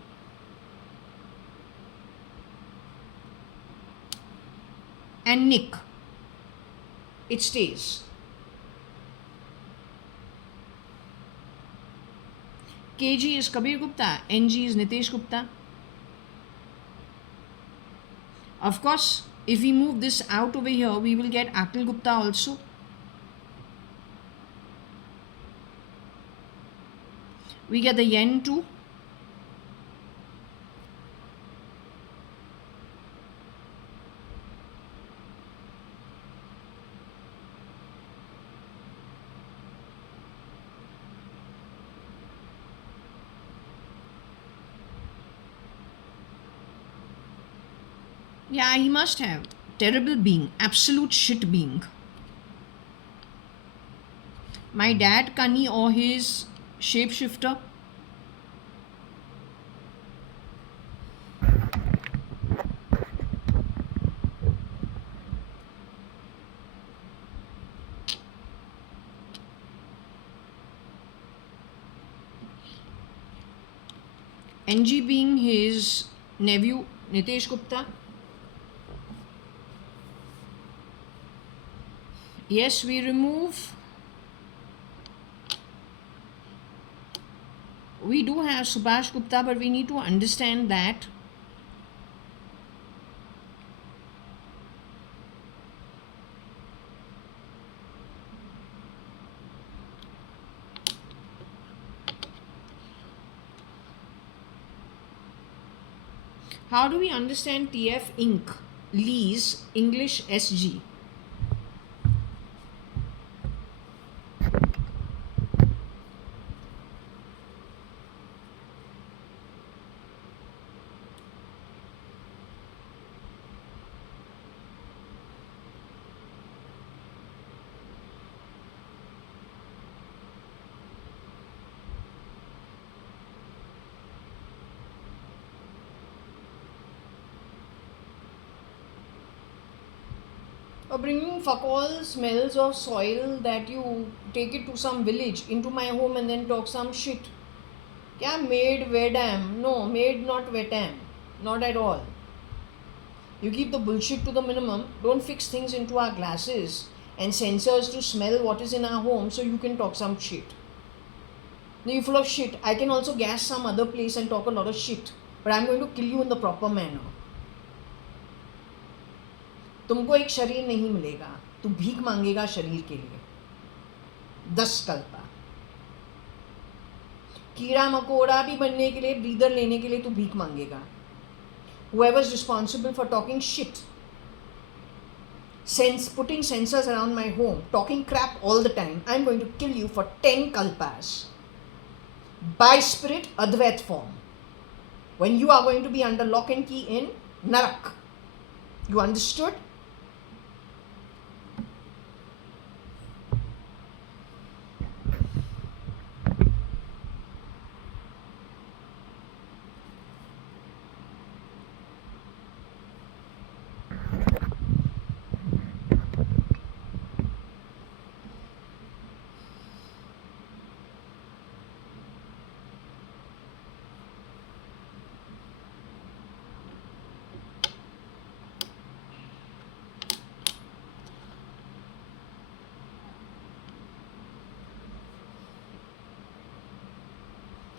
and Nick, it stays. KG is Kabir Gupta, NG is Nitesh Gupta. Of course, if we move this out over here, we will get Atul Gupta also. We get the yen too. Yeah, he must have. Terrible being, absolute shit being. My dad, Kani, or his shapeshifter. NG being his nephew, Nitesh Gupta. Yes, we remove. We do have Subhash Gupta, but we need to understand that how do we understand TF Inc. Lease English SG? Or bringing fuck all smells of soil that you take it to some village into my home and then talk some shit. Kya made vedam? No, made not vetam. Not at all. You keep the bullshit to the minimum. Don't fix things into our glasses and sensors to smell what is in our home so you can talk some shit. No, you're full of shit. I can also gas some other place and talk a lot of shit. But I'm going to kill you in the proper manner. तुमको एक शरीर नहीं मिलेगा, तू भीख मांगेगा शरीर के लिए 10 कल्पा. कीड़ा मकोड़ा भी बनने के लिए, ब्रीदर लेने के लिए तू भीख मांगेगा. Whoever is responsible for talking shit, putting sensors around my home, talking crap all the time, I'm going to kill you for 10 kalpas. By spirit, Advait form. When you are going to be under lock and key in Narak. You understood?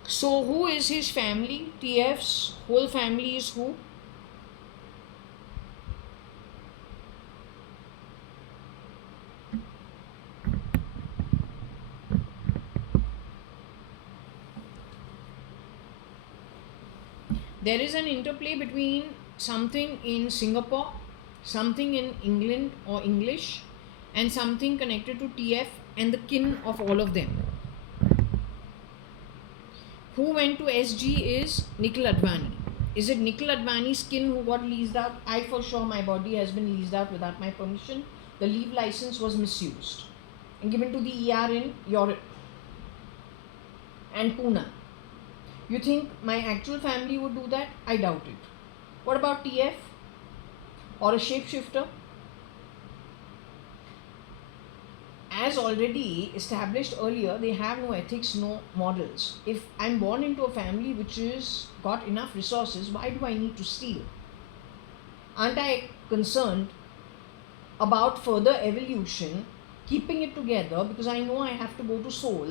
So who is his family? TF's whole family is who? There is an interplay between something in Singapore, something in England or English, and something connected to TF and the kin of all of them. Who went to SG is Nikhil Advani. Is it Nikhil Advani's skin who got leased out? I for sure, my body has been leased out without my permission. The leave license was misused and given to the ER in Europe. and Pune. You think my actual family would do that? I doubt it. What about TF or a shapeshifter? As already established earlier, they have no ethics, no morals. If I'm born into a family which is got enough resources, why do I need to steal? Aren't I concerned about further evolution, keeping it together, because I know I have to go to soul,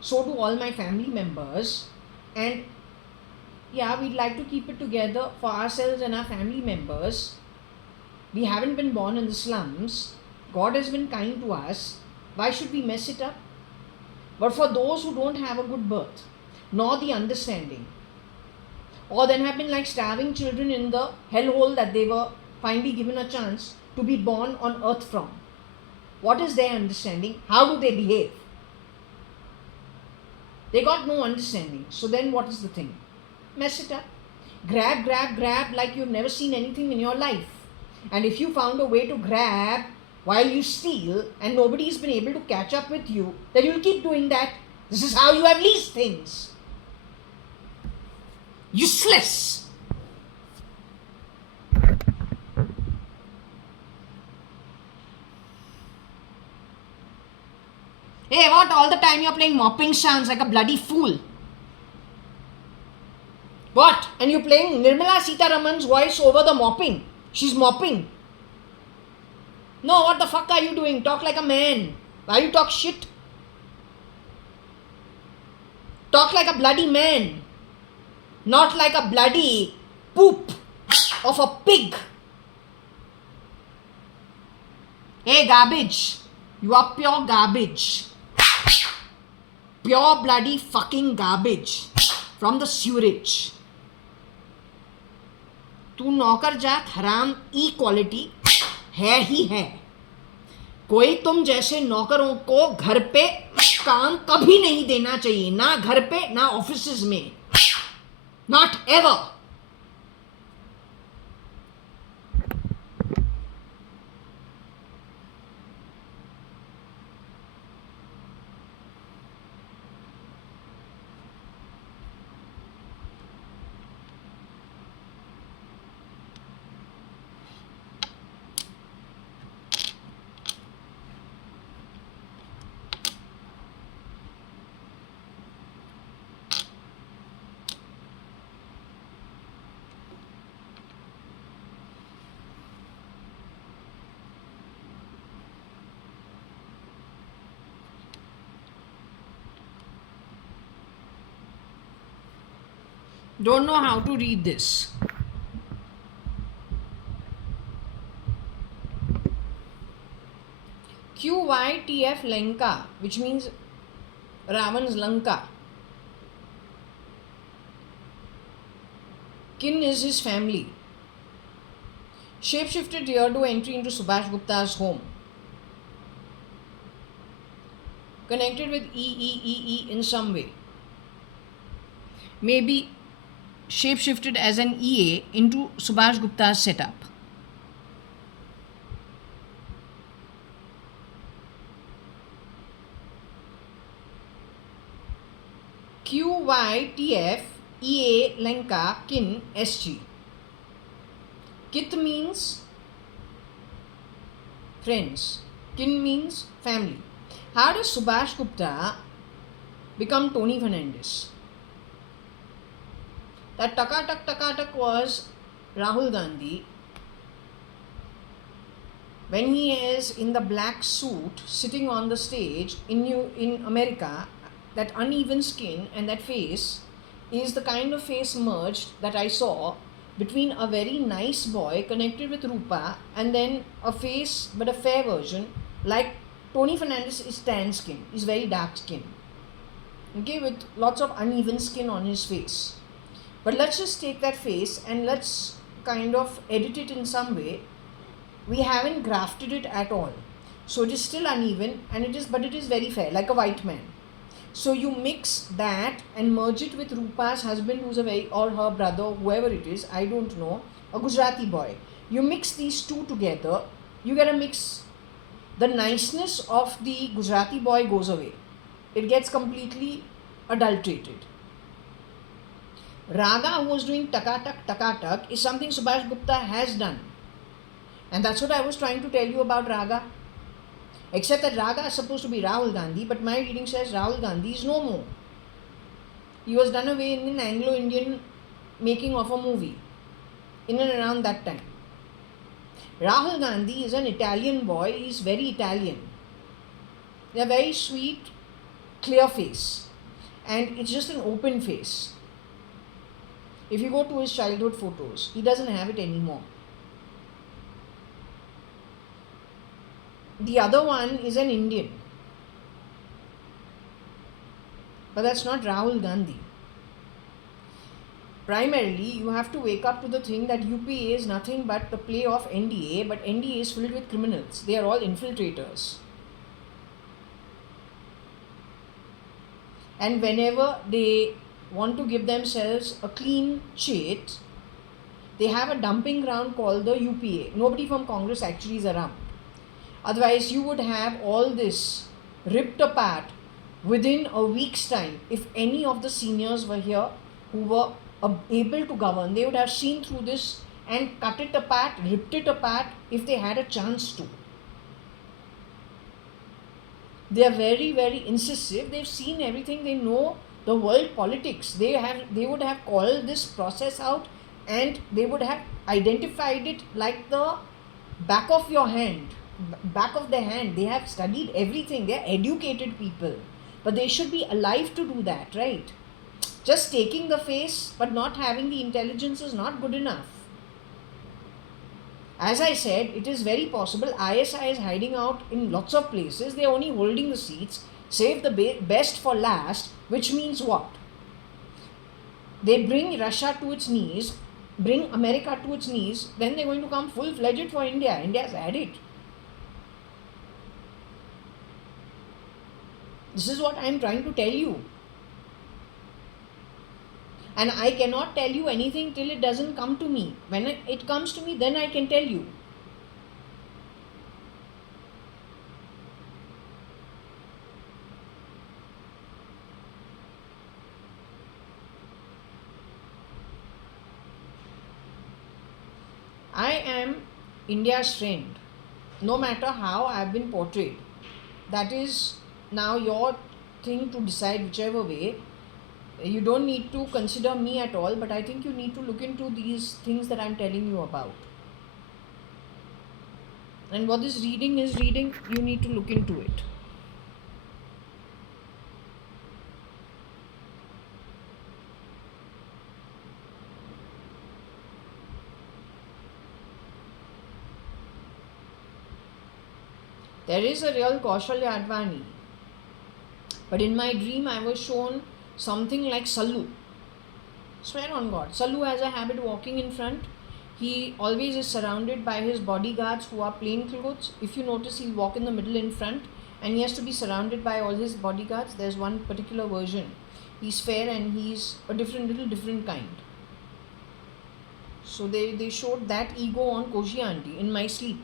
so do all my family members, and yeah, we'd like to keep it together for ourselves and our family members. We haven't been born in the slums. God has been kind to us. Why should we mess it up? But for those who don't have a good birth, nor the understanding, or then have been like starving children in the hellhole that they were finally given a chance to be born on earth from, what is their understanding? How do they behave? They got no understanding. So then what is the thing? Mess it up. Grab like you've never seen anything in your life. And if you found a way to grab while you steal and nobody's been able to catch up with you, then you'll keep doing that. This is how you have leased things. Useless. Hey, what? All the time you're playing mopping sounds like a bloody fool. What? And you're playing Nirmala Sitaraman's voice over the mopping. She's mopping. No, what the fuck are you doing? Talk like a man. Why you talk shit? Talk like a bloody man. Not like a bloody poop of a pig. Hey, garbage. You are pure garbage. Pure bloody fucking garbage from the sewerage. तू नौकर जात हराम equality है ही है. कोई तुम जैसे नौकरों को घर पे काम कभी नहीं देना चाहिए. ना घर पे ना ऑफिसेज में. Not ever. Don't know how to read this. QYTF Lanka, which means Ravan's Lanka. Kin is his family. Shapeshifted here to entry into Subhash Gupta's home. Connected with EEEE in some way. Maybe shapeshifted as an EA into Subhash Gupta's setup. QYTF EA Lanka Kin SG. Kith means friends. Kin means family. How does Subhash Gupta become Tony Fernandez? That Takatak was Rahul Gandhi when he is in the black suit sitting on the stage in America. That uneven skin and that face is the kind of face merged that I saw between a very nice boy connected with Rupa and then a face but a fair version like Tony Fernandez is tan skin, is very dark skin, okay, with lots of uneven skin on his face. But let's just take that face and let's kind of edit it in some way. We haven't grafted it at all, so it is still uneven and it is very fair, like a white man. So you mix that and merge it with Rupa's husband, who's or her brother, whoever it is, I don't know, a Gujarati boy. You mix these two together, you get a mix. The niceness of the Gujarati boy goes away. It gets completely adulterated. Raga, who was doing takatak, is something Subhash Gupta has done. And that's what I was trying to tell you about Raga. Except that Raga is supposed to be Rahul Gandhi, but my reading says Rahul Gandhi is no more. He was done away in an Anglo-Indian making of a movie in and around that time. Rahul Gandhi is an Italian boy. He's very Italian. They're very sweet, clear face. And it's just an open face. If you go to his childhood photos, he doesn't have it anymore. The other one is an Indian. But that's not Rahul Gandhi. Primarily, you have to wake up to the thing that UPA is nothing but the play of NDA, but NDA is filled with criminals. They are all infiltrators. And whenever they want to give themselves a clean sheet, they have a dumping ground called the UPA. Nobody from Congress actually is around. Otherwise, you would have all this ripped apart within a week's time. If any of the seniors were here who were able to govern, they would have seen through this and cut it apart, ripped it apart if they had a chance to. They are very, very incisive. They've seen everything. They know the world politics. They would have called this process out, and they would have identified it like the back of your hand, back of their hand. They have studied everything. They are educated people, but they should be alive to do that, right? Just taking the face but not having the intelligence is not good enough. As I said, it is very possible ISI is hiding out in lots of places. They are only holding the seats, save the best for last, which means what? They bring Russia to its knees, bring America to its knees, then they're going to come full-fledged for India. India's had it. This is what I am trying to tell you. And I cannot tell you anything till it doesn't come to me. When it comes to me, then I can tell you. I am India's friend, no matter how I have been portrayed. That is now your thing to decide whichever way. You don't need to consider me at all, but I think you need to look into these things that I'm telling you about. And what this reading is reading, you need to look into it. There is a real JAYA.ADVANI. But in my dream, I was shown something like Sallu. Swear on God. Sallu has a habit of walking in front. He always is surrounded by his bodyguards who are plain clothes. If you notice, he'll walk in the middle in front and he has to be surrounded by all his bodyguards. There's one particular version. He's fair and he's a little different kind. So they showed that ego on Koshi Auntie in my sleep.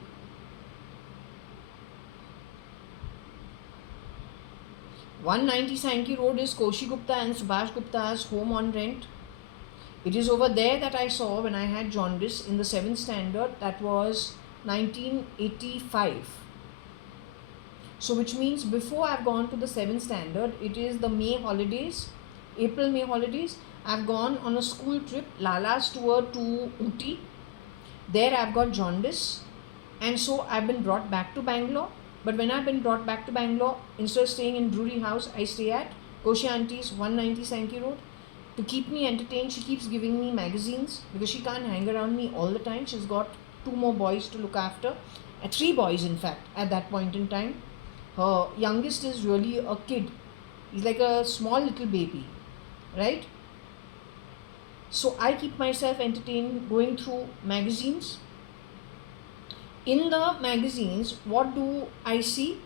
"190 Sankey Road is Koshi Gupta and Subhash Gupta's home on rent. It is over there that I saw when I had jaundice in the 7th standard. That was 1985. So which means before I've gone to the 7th standard, it is the May holidays, April-May holidays. I've gone on a school trip, Lala's tour to Ooty. There I've got jaundice, and so I've been brought back to Bangalore. But when I've been brought back to Bangalore, instead of staying in Drury House, I stay at Koshi Auntie's 190 Sankey Road. To keep me entertained, she keeps giving me magazines because she can't hang around me all the time. She's got 2 more boys to look after. 3 boys, in fact, at that point in time. Her youngest is really a kid. He's like a small little baby, right? So I keep myself entertained going through magazines. In the magazines, what do I see?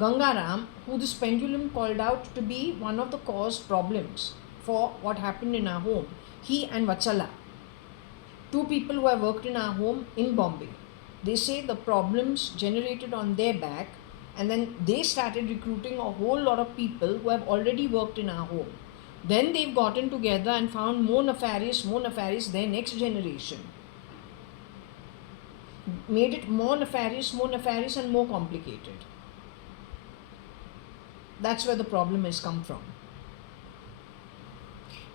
Gangaram, who this pendulum called out to be one of the cause problems for what happened in our home. He and Vatsala, 2 people who have worked in our home in Bombay. They say the problems generated on their back And then they started recruiting a whole lot of people who have already worked in our home. Then they've gotten together and found more nefarious, their next generation. Made it more nefarious, and more complicated. That's where the problem has come from.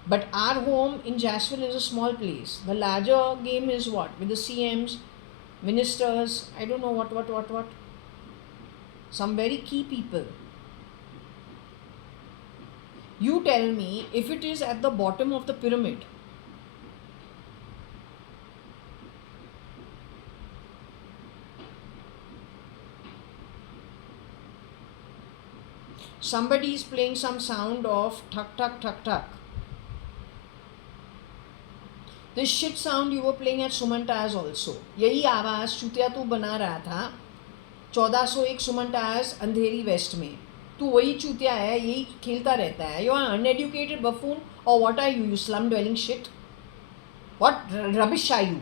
But our home in Jaswell is a small place. The larger game is what? With the CMs, ministers, I don't know what. Some very key people. You tell me if it is at the bottom of the pyramid. Somebody is playing some sound of thak thak thak thak. This shit sound you were playing at Sumantas also. यही आवाज चुतिया तू बना रहा था 1401 सुमंटास अंधेरी waste में. तू वही चूतिया है, यही खेलता रहता है. यू आर अनएडुकेटेड बफून और what are you slum dwelling shit? What rubbish are you?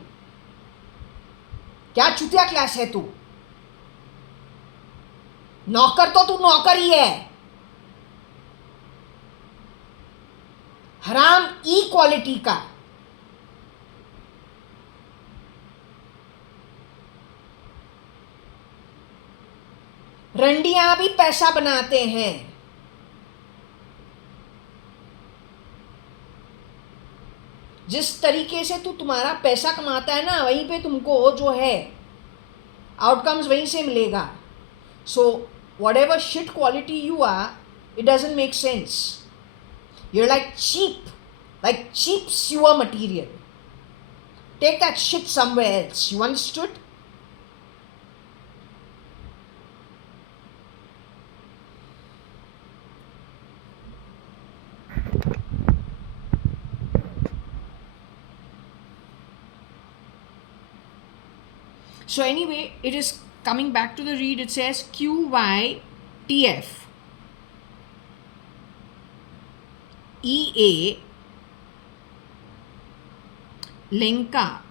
क्या चूतिया क्लास है तू? नौकर तो तू नौकर ही है. हराम ई क्वालिटी का. रंडियां भी पैसा बनाते हैं. जिस तरीके से तू तुम्हारा पैसा कमाता है ना, वहीं पे तुमको जो है आउटकम्स वहीं से मिलेगा. So whatever shit quality you are, it doesn't make sense. Your like cheap sewer material. Take that shit somewhere else. You understood? So anyway, it is coming back to the read. It says QYTF EA Lenka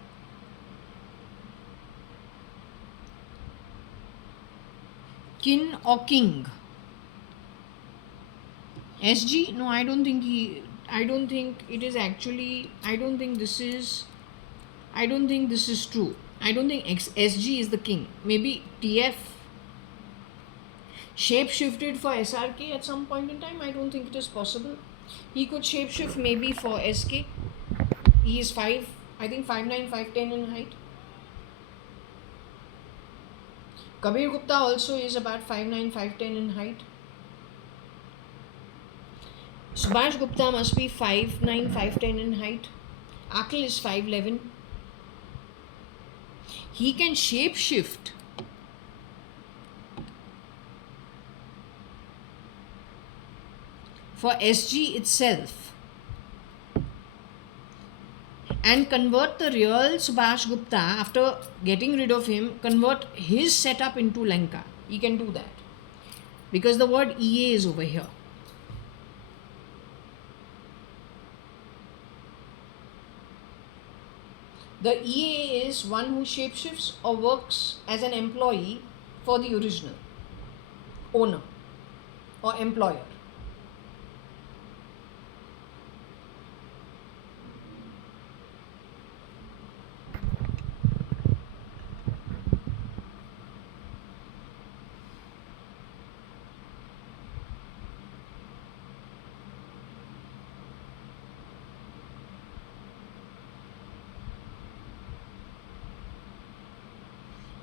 Kin or King. SG? No, I don't think it is actually, I don't think this is true. I don't think SG is the king. Maybe TF shape-shifted for SRK at some point in time. I don't think it is possible. He could shape-shift maybe for SK. He is 5'9", 5'10" in height. Kabir Gupta also is about 5'9", 5'10" in height. Subhash Gupta must be 5'9", 5'10" in height. Akil is 5'11". He can shape shift. For SG itself and convert the real Subhash Gupta after getting rid of him, convert his setup into Lanka. He can do that because the word EA is over here. The EA is one who shapeshifts or works as an employee for the original owner or employer.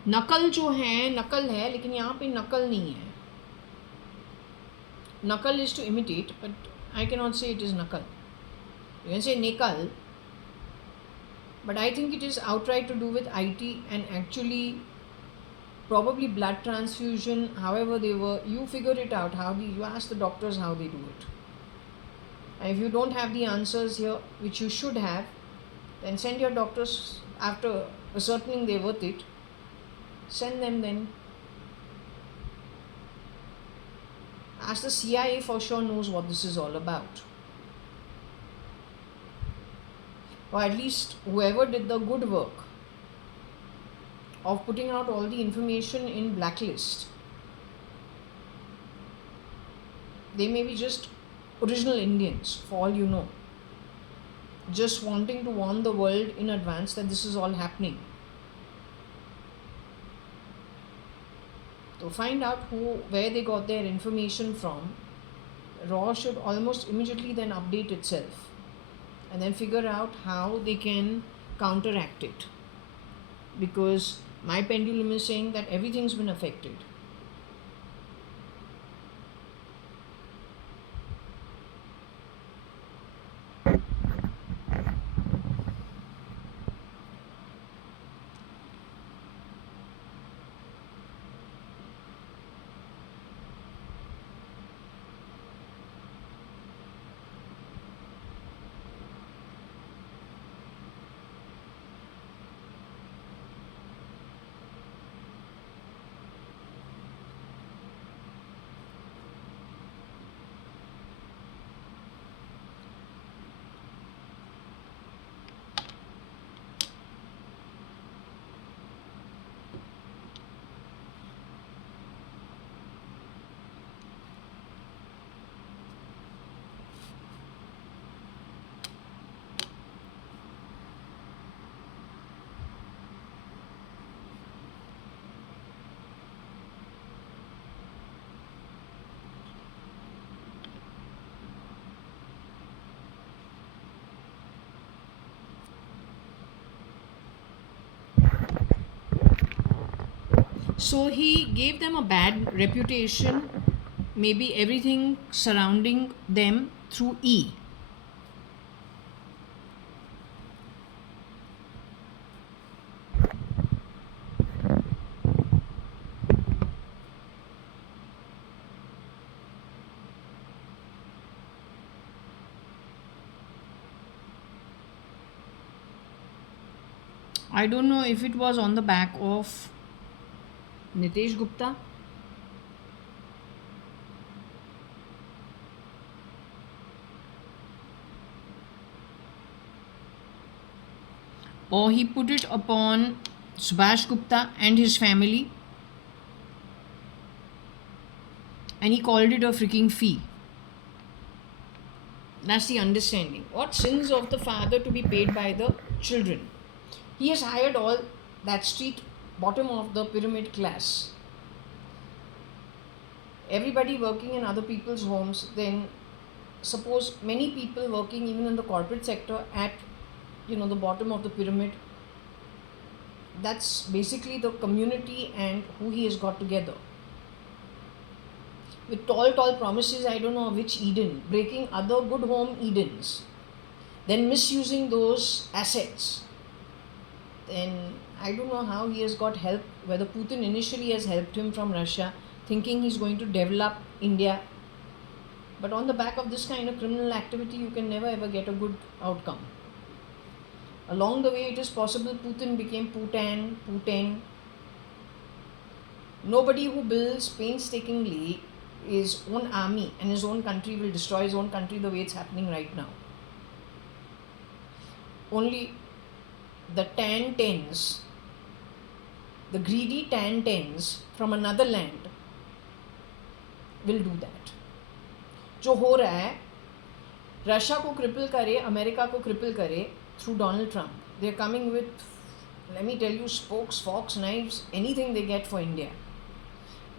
नकल जो है नकल है, लेकिन यहाँ पे नकल नहीं है. नकल is to imitate, but I cannot say it is nakal. You can say nekal, but I think it is outright to do with IT and actually probably blood transfusion. However they were, you figure it out. You ask the doctors how they do it. And if you don't have the answers here, which you should have, then send your doctors after ascertaining they're worth it. Send them then. Ask the CIA, for sure knows what this is all about. Or at least whoever did the good work of putting out all the information in blacklist. They may be just original Indians, for all you know, just wanting to warn the world in advance that this is all happening. To find out where they got their information from, Raw should almost immediately then update itself and then figure out how they can counteract it. Because my pendulum is saying that everything's been affected. So he gave them a bad reputation, maybe everything surrounding them through E. I don't know if it was on the back of Nitesh Gupta. Or he put it upon Subhash Gupta and his family, and he called it a freaking fee. That's the understanding. What sins of the father to be paid by the children? He has hired all that street bottom of the pyramid class. Everybody working in other people's homes, then suppose many people working even in the corporate sector at the bottom of the pyramid. That's basically the community and who he has got together. With tall promises, I don't know which Eden, breaking other good home Edens, then misusing those assets. Then I don't know how he has got help, whether Putin initially has helped him from Russia, thinking he's going to develop India. But on the back of this kind of criminal activity, you can never ever get a good outcome. Along the way, it is possible Putin became Putin. Nobody who builds painstakingly his own army and his own country will destroy his own country the way it's happening right now. Only the tan tens, the greedy tan tens from another land will do that. जो हो रहा है, Russia को cripple करे, America को cripple करे through Donald Trump. They're coming with, let me tell you, spokes, forks, knives, anything they get for India.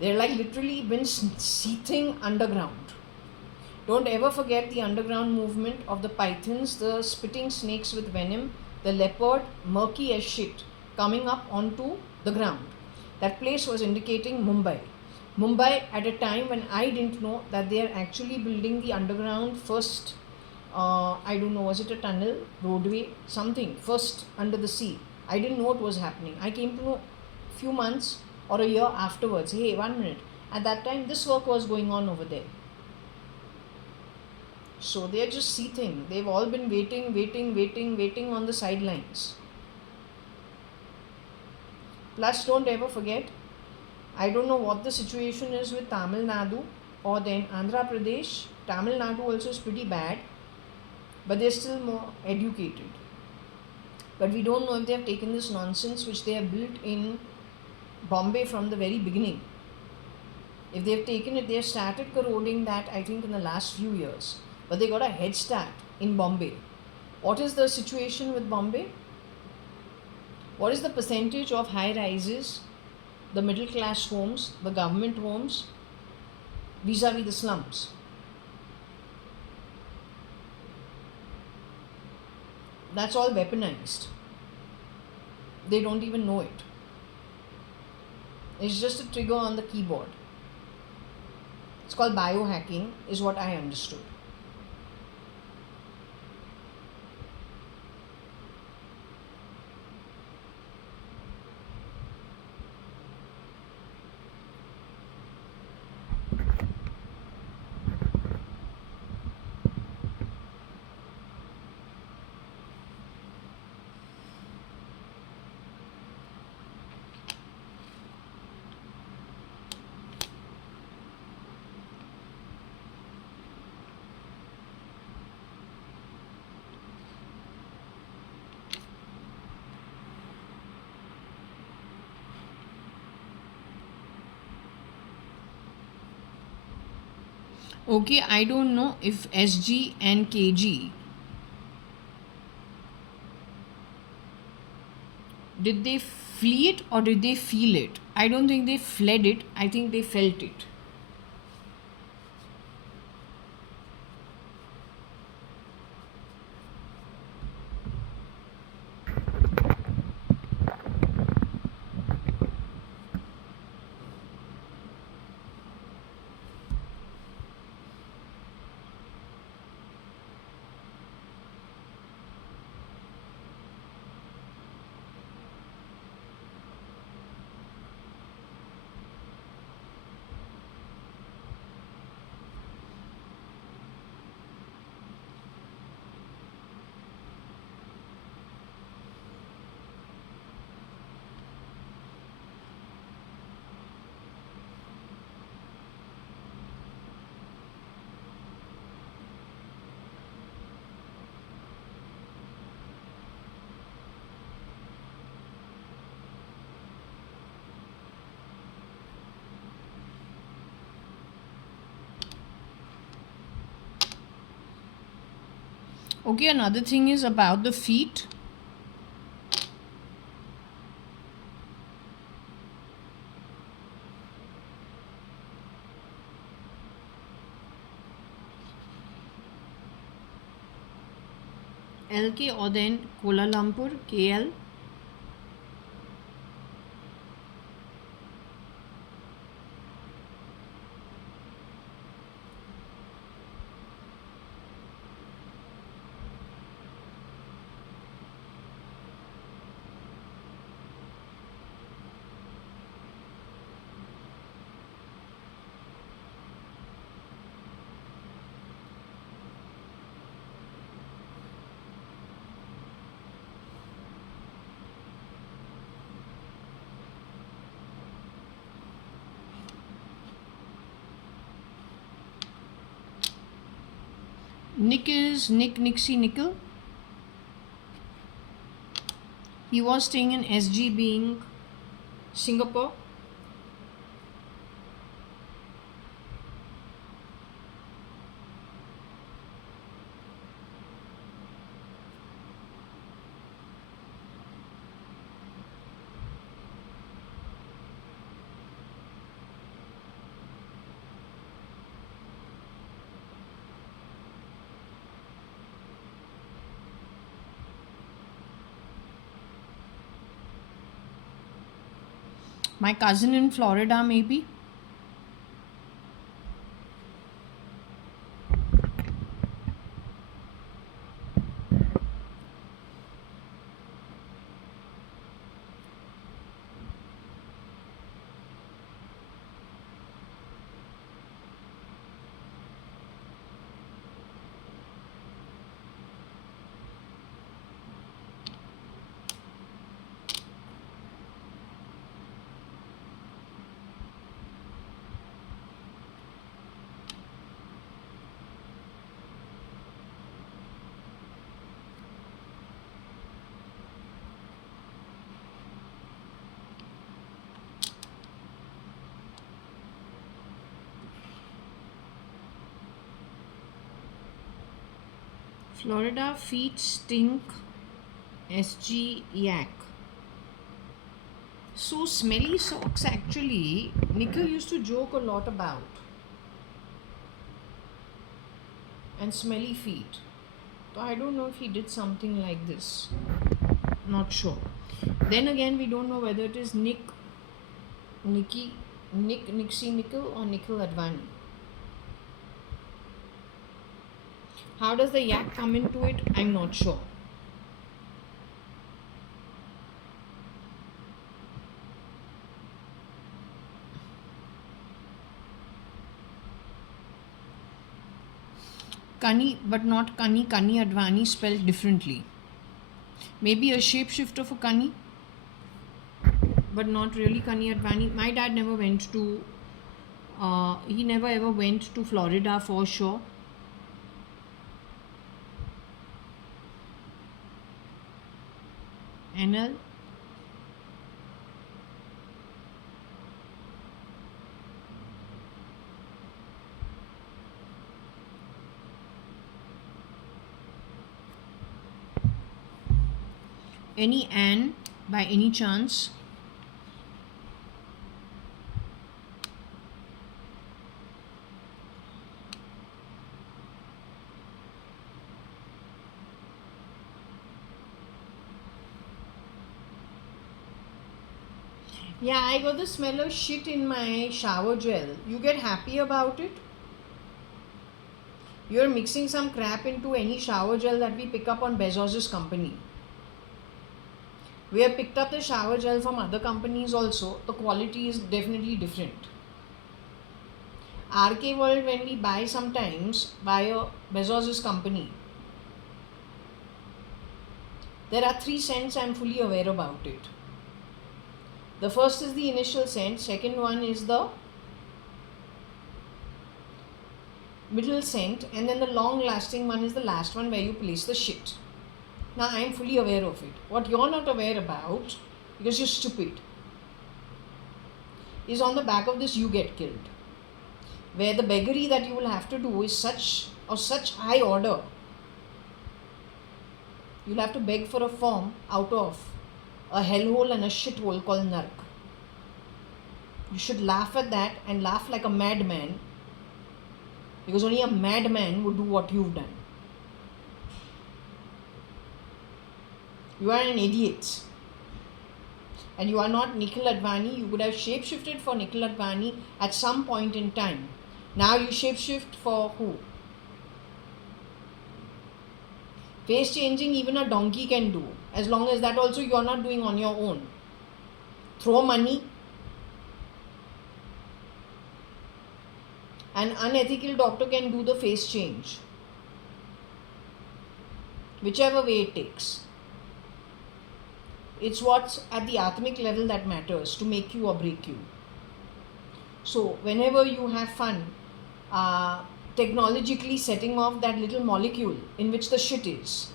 They're like literally been seething underground. Don't ever forget the underground movement of the pythons, the spitting snakes with venom, the leopard, murky as shit, coming up onto the ground. That place was indicating Mumbai. Mumbai at a time when I didn't know that they are actually building the underground first, I don't know, was it a tunnel, roadway, something, first under the sea. I didn't know it was happening. I came to know a few months or a year afterwards. Hey, 1 minute. At that time, this work was going on over there. So they're just seething. They've all been waiting on the sidelines. Plus, don't ever forget, I don't know what the situation is with Tamil Nadu or then Andhra Pradesh. Tamil Nadu also is pretty bad, but they're still more educated. But we don't know if they have taken this nonsense which they have built in Bombay from the very beginning. If they've taken it, they've started corroding that, I think, in the last few years. But they got a head start in Bombay. What is the situation with Bombay? What is the percentage of high rises, the middle class homes, the government homes, vis a vis the slums? That's all weaponized. They don't even know it. It's just a trigger on the keyboard. It's called biohacking, is what I understood. Okay, I don't know if SG and KG, did they flee it or did they feel it? I don't think they fled it, I think they felt it. Okay, another thing is about the feet. LK or then Kuala Lumpur, KL. Nick is Nick Nixie Nickel. He was staying in SG, being Singapore. My cousin in Florida, maybe. Florida feet stink. SG yak. So smelly socks actually Nikhil used to joke a lot about. And smelly feet. So I don't know if he did something like this. Not sure. Then again, we don't know whether it is Nixie Nikhil or Nikhil Advani. How does the yak come into it? I'm not sure. Kani, but not Kani. Kani Advani spelled differently. Maybe a shapeshifter for Kani, but not really Kani Advani. My dad never went to, he never ever went to Florida for sure. NL. Any Anne by any chance? Yeah, I got the smell of shit in my shower gel. You get happy about it? You're mixing some crap into any shower gel that we pick up on Bezos's company. We have picked up the shower gel from other companies also. The quality is definitely different. RK World, when we buy sometimes, buy a Bezos's company, there are 3 scents I'm fully aware about it. The first is the initial scent, second one is the middle scent, and then the long lasting one is the last one where you place the shit. Now I am fully aware of it. What you're not aware about, because you're stupid, is on the back of this "you get killed", where the beggary that you will have to do is such high order. You'll have to beg for a form out of a hellhole and a shithole called Nark. You should laugh at that and laugh like a madman, because only a madman would do what you've done. You are an idiot. And you are not Nikhil Advani. You would have shapeshifted for Nikhil Advani at some point in time. Now you shapeshift for who? Face changing even a donkey can do, as long as that also you are not doing on your own. Throw money. An unethical doctor can do the face change, whichever way it takes. It's what's at the atomic level that matters to make you or break you. So whenever you have fun technologically setting off that little molecule in which the shit is,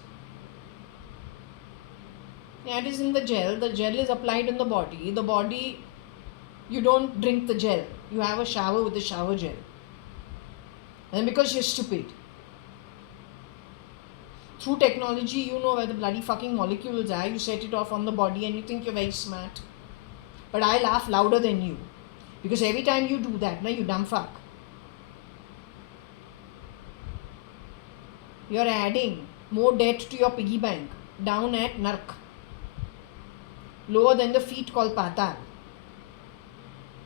it is in the gel is applied in the body, you don't drink the gel, you have a shower with the shower gel. And because you're stupid, through technology you know where the bloody fucking molecules are, you set it off on the body and you think you're very smart. But I laugh louder than you, because every time you do that, you dumb fuck, you're adding more debt to your piggy bank down at Nark, lower than the feet called Patal.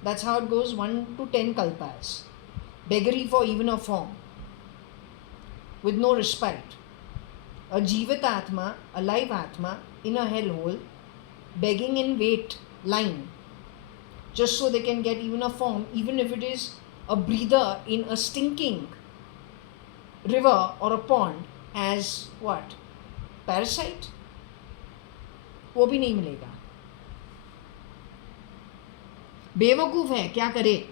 That's how it goes, 1 to 10 kalpas. Beggary for even a form, with no respite. A Jeevat Atma, a live Atma, in a hellhole, begging in wait line, just so they can get even a form, even if it is a breather in a stinking river or a pond, as what? Parasite? वो भी नहीं मिलेगा. बेवकूफ है, क्या करे.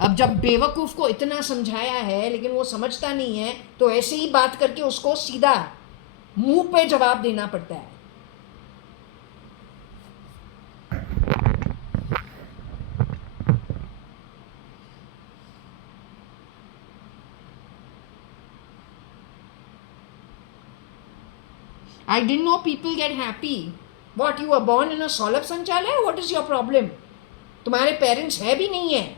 अब जब बेवकूफ को इतना समझाया है लेकिन वो समझता नहीं है, तो ऐसे ही बात करके उसको सीधा मुंह पे जवाब देना पड़ता है. I didn't know people get happy. What, you were born in a Solab Sanchalaya? What is your problem? तुम्हारे पेरेंट्स है भी नहीं है.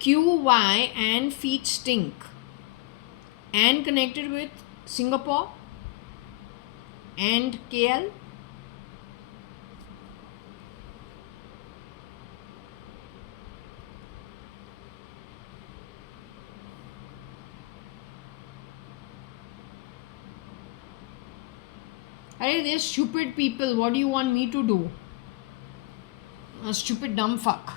QY and feet stink. And connected with Singapore and KL. Hey, they're stupid people. What do you want me to do? A stupid dumb fuck.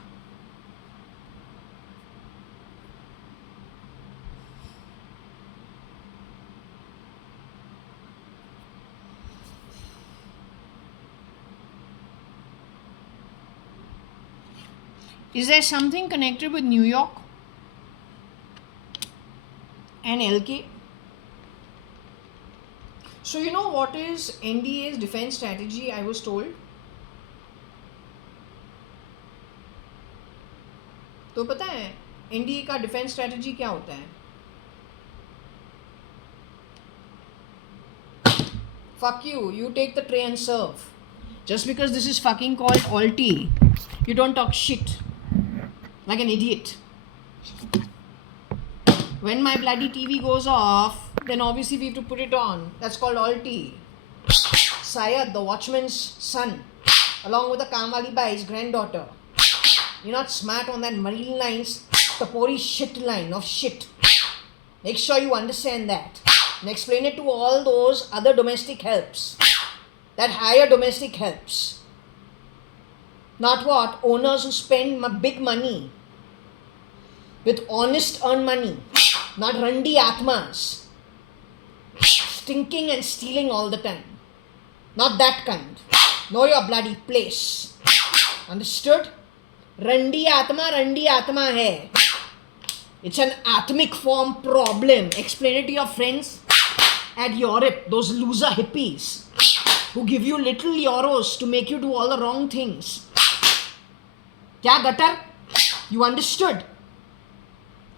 Is there something connected with New York and LK? So you know what is NDA's defense strategy, I was told? तो पता है NDA का defense strategy क्या होता है? Fuck you, you take the tray and serve. Just because this is fucking called alti, you don't talk shit like an idiot. When my bloody TV goes off, then obviously we have to put it on. That's called alti. Sayed, the watchman's son, along with the Kamali Bai's granddaughter. You're not smart on that marine line's tapori shit line of shit. Make sure you understand that. And explain it to all those other domestic helps that hire domestic helps. Not what? Owners who spend big money with honest earned money. Not Randi Atmas. Stinking and stealing all the time. Not that kind. Know your bloody place. Understood? Randi Atma hai. It's an atomic form problem. Explain it to your friends at Europe. Those loser hippies who give you little euros to make you do all the wrong things. Kya gutter? You understood?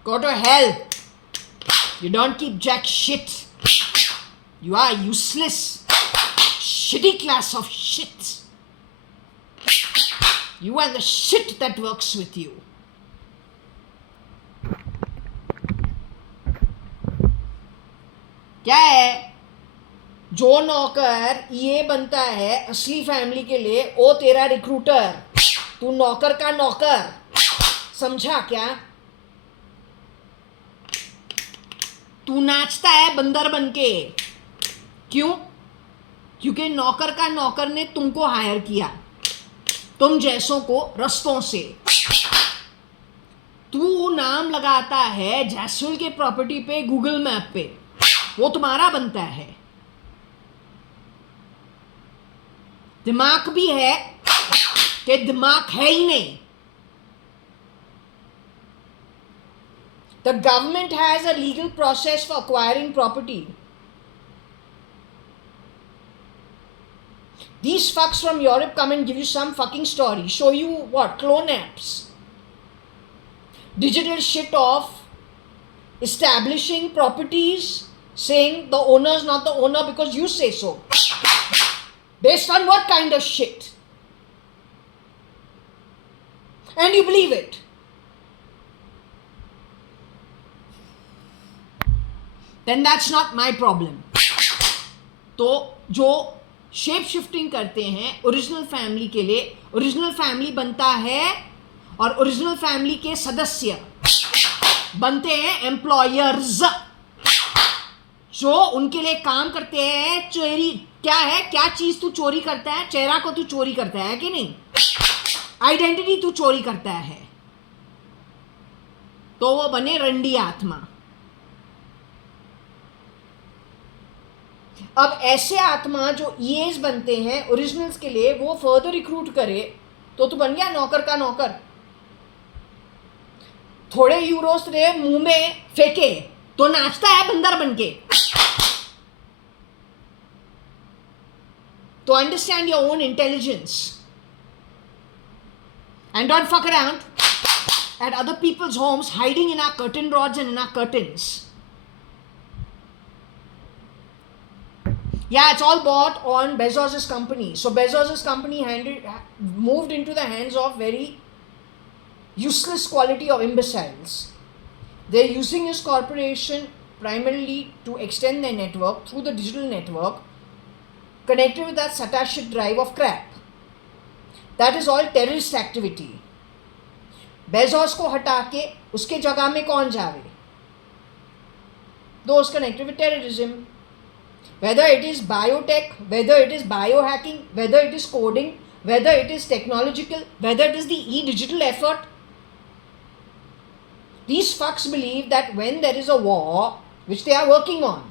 Go to hell. You don't keep jack shit. You are useless. Shitty class of shit. You are the shit that works with you. क्या है? जो नौकर ये बनता है असली family के लिए, वो तेरा रिक्रूटर. तू नौकर का नौकर. समझा क्या? तू नाचता है बंदर बनके. क्यों? क्योंकि नौकर का नौकर ने तुमको हायर किया, तुम जैसों को रस्तों से. तू नाम लगाता है जैसुल के प्रॉपर्टी पे गूगल मैप पे, वो तुम्हारा बनता है. दिमाग भी है कि दिमाग है ही नहीं. The government has a legal process for acquiring property. These fucks from Europe come and give you some fucking story. Show you what? Clone apps. Digital shit of establishing properties, saying the owner is not the owner because you say so. Based on what kind of shit? And you believe it. Then that's not my problem. तो जो shape shifting करते हैं original family के लिए, original family बनता है और original family के सदस्य बनते हैं एम्प्लॉयर्स, जो उनके लिए काम करते हैं. चोरी क्या है? क्या चीज तू चोरी करता है? चेहरा को तू चोरी करता है कि नहीं? आइडेंटिटी तू चोरी करता है, तो वो बने रंडी आत्मा. अब ऐसे आत्मा जो ईएस बनते हैं ओरिजिनल्स के लिए, वो फर्दर रिक्रूट करे तो तू बन गया नौकर का नौकर. थोड़े यूरोस तेरे मुंह में फेंके तो नाचता है बंदर बनके. तो understand your own intelligence. And don't fuck around at other people's homes hiding in our curtain rods and in our curtains. Yeah, it's all bought on Bezos' company. So Bezos' company moved into the hands of very useless quality of imbeciles. They're using his corporation primarily to extend their network through the digital network connected with that SATA shit drive of crap. That is all terrorist activity. Bezos को हटा के उसके जगह में कौन जावे? Those connected with terrorism. Whether it is biotech, whether it is biohacking, whether it is coding, whether it is technological, whether it is the e-digital effort. These fucks believe that when there is a war, which they are working on,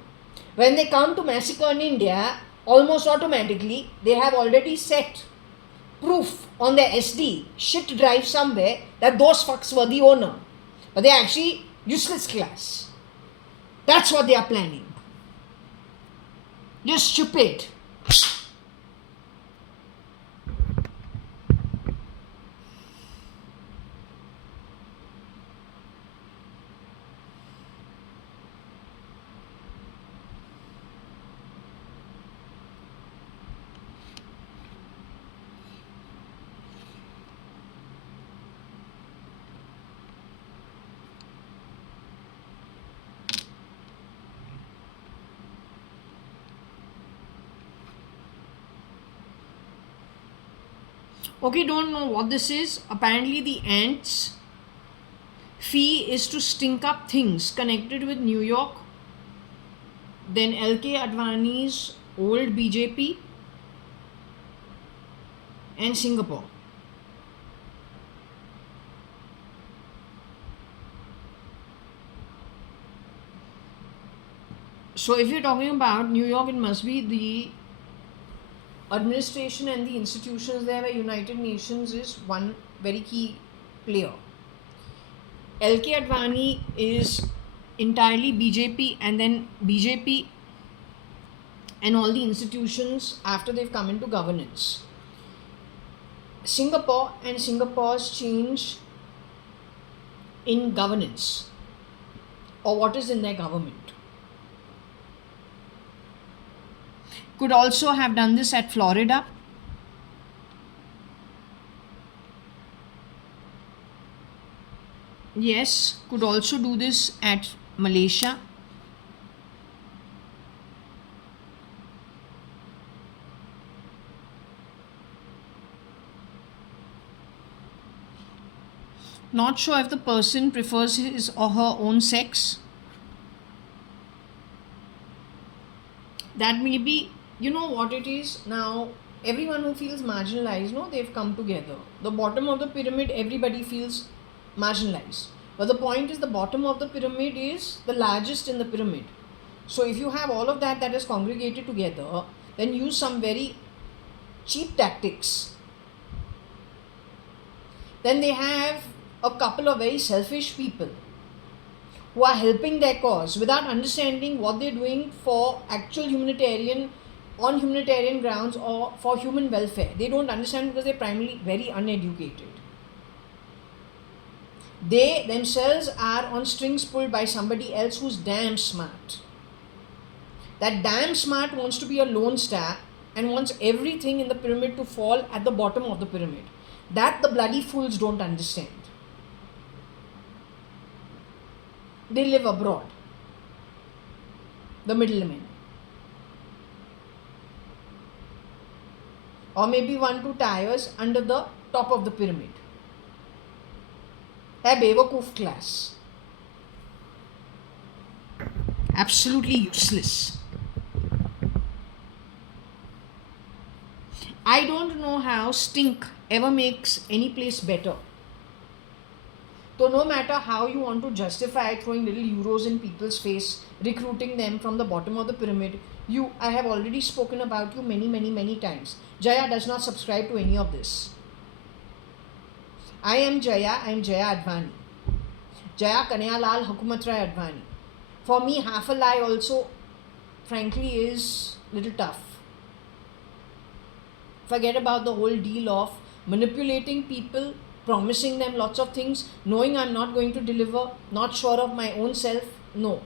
when they come to massacre in India, almost automatically they have already set proof on their SD shit drive somewhere that those fucks were the owner. But they are actually useless class. That's what they are planning. You're stupid. Okay, don't know what this is. Apparently the ants' fee is to stink up things connected with New York, then JAYA.ADVANI's old BJP and Singapore. So if you're talking about New York, it must be the administration and the institutions there, where United Nations is one very key player. JAYA.ADVANI is entirely BJP, and then BJP and all the institutions after they've come into governance. Singapore and Singapore's change in governance, or what is in their government, could also have done this at Florida. Yes, could also do this at Malaysia. Not sure if the person prefers his or her own sex. That may be, you know what it is now. Everyone who feels marginalized, no, they've come together. The bottom of the pyramid, everybody feels marginalized. But the point is, the bottom of the pyramid is the largest in the pyramid. So if you have all of that is congregated together, then use some very cheap tactics. Then they have a couple of very selfish people who are helping their cause without understanding what they're doing for actual humanitarian, on humanitarian grounds, or for human welfare. They don't understand because they're primarily very uneducated. They themselves are on strings pulled by somebody else who's damn smart. That damn smart wants to be a lone star and wants everything in the pyramid to fall at the bottom of the pyramid. That the bloody fools don't understand. They live abroad, the middlemen. Or maybe 1-2 tiers under the top of the pyramid. है बेवकूफ class. Absolutely useless. I don't know how stink ever makes any place better. So no matter how you want to justify throwing little euros in people's face, recruiting them from the bottom of the pyramid, I have already spoken about you many times. Jaya does not subscribe to any of this. I am Jaya, I am JAYA.ADVANI. Jaya Kanayalal Hukumatrai Advani. For me, half a lie also, frankly, is little tough. Forget about the whole deal of manipulating people promising them lots of things, knowing I'm not going to deliver, not sure of my own self. No.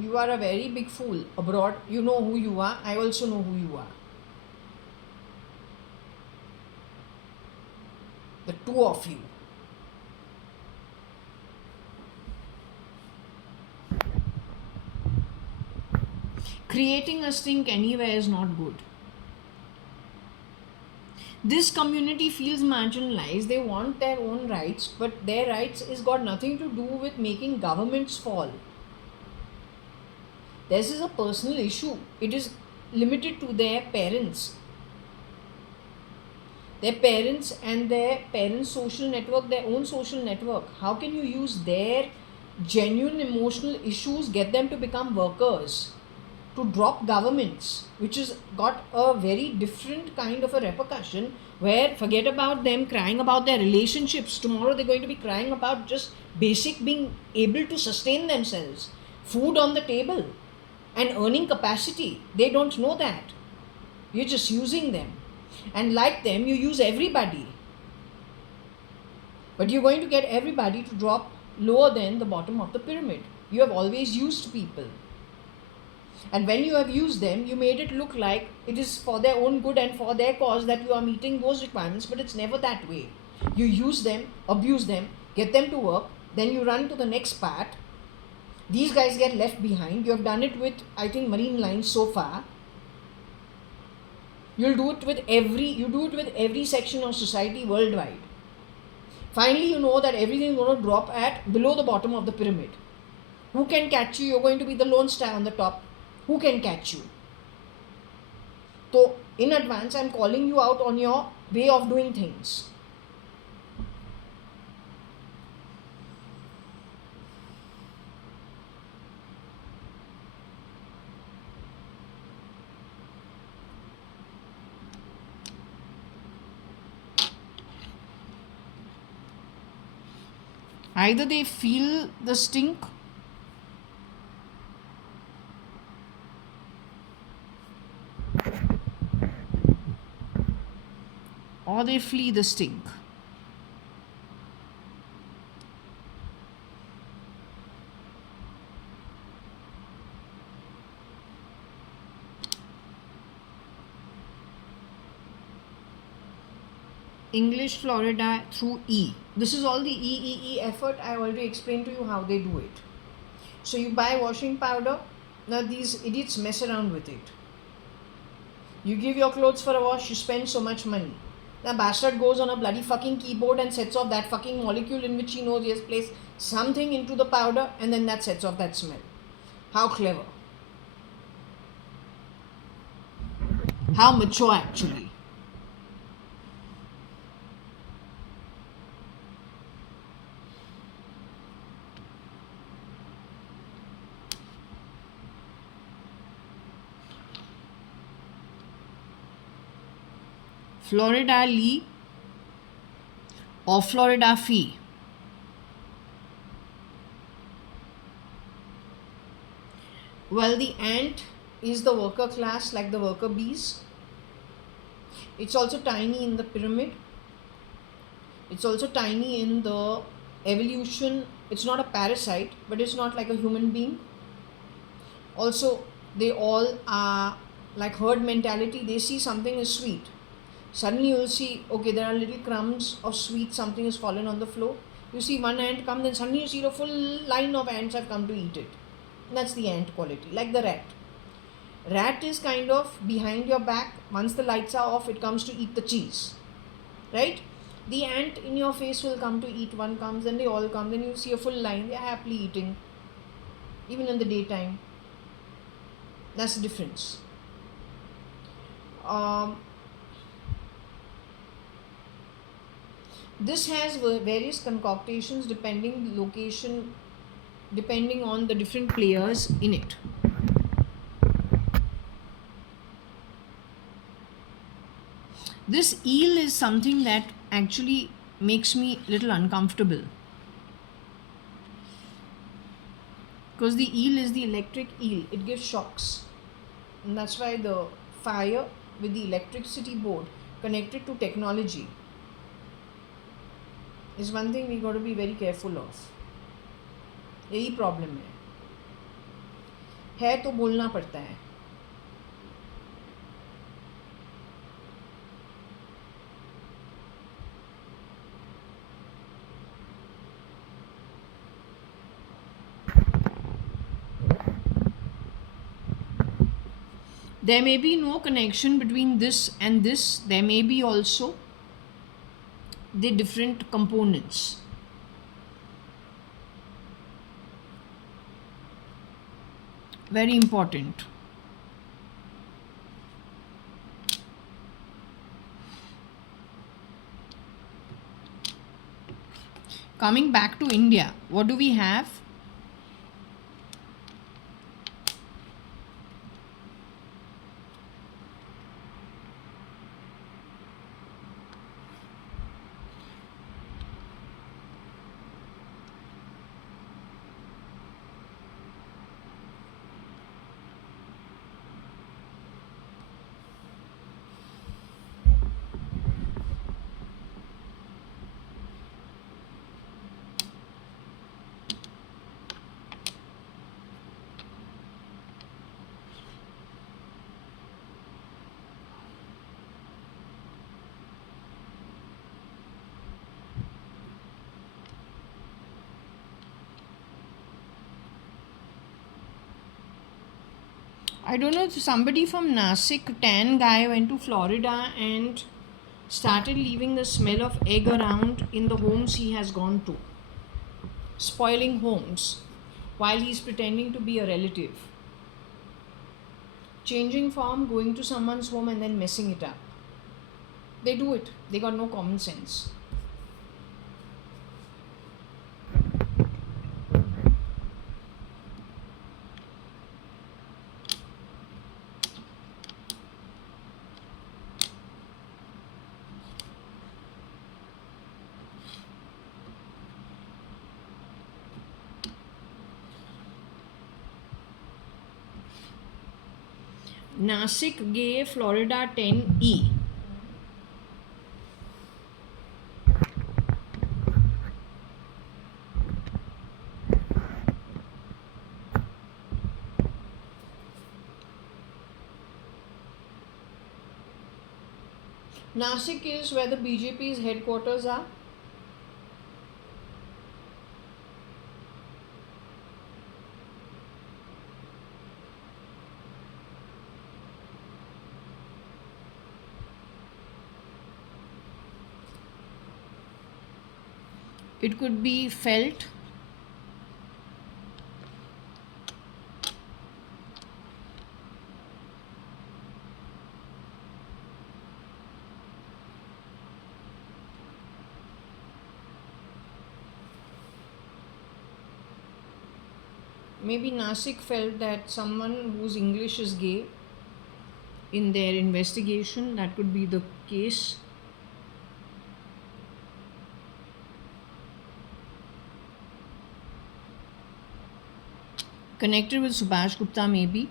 You are a very big fool abroad. You know who you are. I also know who you are. The two of you. Creating a stink anywhere is not good. This community feels marginalized. They want their own rights, but their rights is got nothing to do with making governments fall. This is a personal issue. It is limited to their parents. Their parents and their parents' social network, their own social network. How can you use their genuine emotional issues, get them to become workers, to drop governments, which has got a very different kind of a repercussion, where forget about them crying about their relationships. Tomorrow they're going to be crying about just basic being able to sustain themselves, food on the table, and earning capacity. They don't know that. You're just using them. And like them, you use everybody. But you're going to get everybody to drop lower than the bottom of the pyramid. You have always used people. And when you have used them, you made it look like it is for their own good and for their cause that you are meeting those requirements, but it's never that way. You use them, abuse them, get them to work, then you run to the next part. These guys get left behind. You have done it with, I think, Marine Lines so far. You do it with every section of society worldwide. Finally, you know that everything is going to drop at below the bottom of the pyramid. Who can catch you? You're going to be the lone star on the top. Who can catch you? So, in advance, I'm calling you out on your way of doing things. Either they feel the stink or they flee the stink. English Florida through E. This is all the EEE effort. I already explained to you how they do it. So you buy washing powder. Now these idiots mess around with it. You give your clothes for a wash, you spend so much money. The bastard goes on a bloody fucking keyboard and sets off that fucking molecule in which he knows he has placed something into the powder, and then that sets off that smell. How clever. How mature actually. Florida Lee or Florida Fee. Well, the ant is the worker class, like the worker bees. It's also tiny in the pyramid. It's also tiny in the evolution. It's not a parasite, but it's not like a human being. Also, they all are like herd mentality. They see something is sweet. Suddenly you'll see, okay, there are little crumbs of sweet, something has fallen on the floor. You see one ant come, then suddenly you see a full line of ants have come to eat it. That's the ant quality, like the rat. Rat is kind of behind your back. Once the lights are off, it comes to eat the cheese. Right? The ant in your face will come to eat. One comes, then they all come. Then you see a full line. They are happily eating. Even in the daytime. That's the difference. This has various concoctations depending location, depending on the different players in it. This eel is something that actually makes me a little uncomfortable. Because the eel is the electric eel. It gives shocks. And that's why the fire with the electricity board connected to technology is one thing we got to be very careful of. यही problem है तो बोलना पड़ता है. There may be no connection between this and this. There may be also the different components. Very important. Coming back to India, what do we have? I don't know, somebody from Nasik, tan guy, went to Florida and started leaving the smell of egg around in the homes he has gone to, spoiling homes while he's pretending to be a relative. Changing form, going to someone's home and then messing it up. They do it. They got no common sense. Nasik gave Florida 10E. Nasik is where the BJP's headquarters are. It could be felt. Maybe Nasik felt that someone whose English is gay in their investigation. That could be the case. Connected with Subhash Gupta, maybe.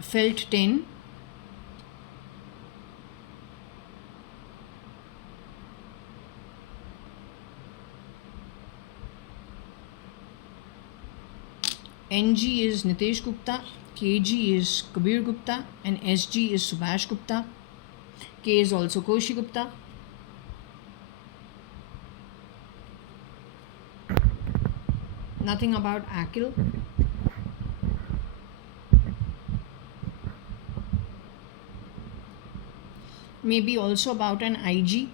Felt 10. NG is Nitesh Gupta, KG is Kabir Gupta, and SG is Subhash Gupta. K is also Koshi Gupta. Nothing about Akil. Maybe also about an IG.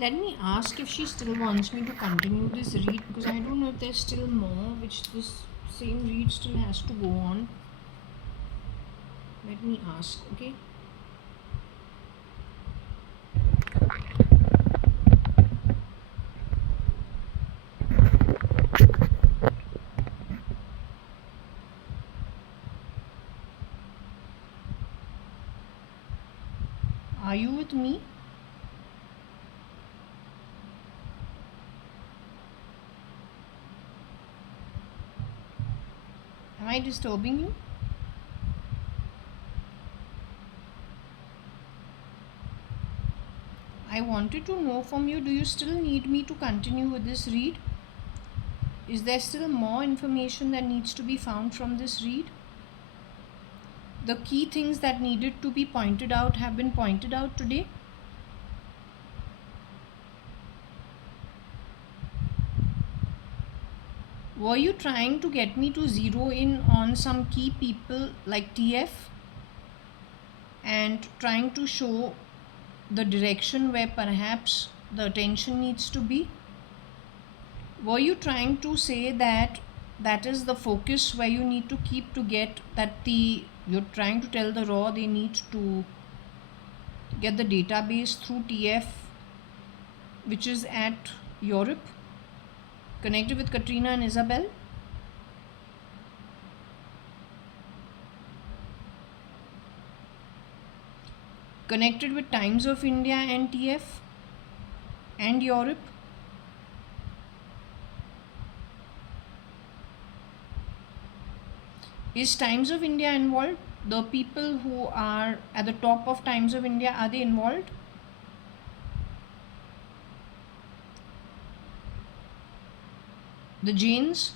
Let me ask if she still wants me to continue this read, because I don't know if there's still more which this same read still has to go on. Let me ask, okay? Are you with me? Am I disturbing you? I wanted to know from you, do you still need me to continue with this read? Is there still more information that needs to be found from this read? The key things that needed to be pointed out have been pointed out today. Were you trying to get me to zero in on some key people like TF and trying to show the direction where perhaps the attention needs to be? Were you trying to say that that is the focus where you need to keep to get that you're trying to tell the raw they need to get the database through TF, which is at Europe, connected with Katrina and Isabel? Connected with Times of India and TF and Europe? Is Times of India involved? The people who are at the top of Times of India, are they involved? The Jains?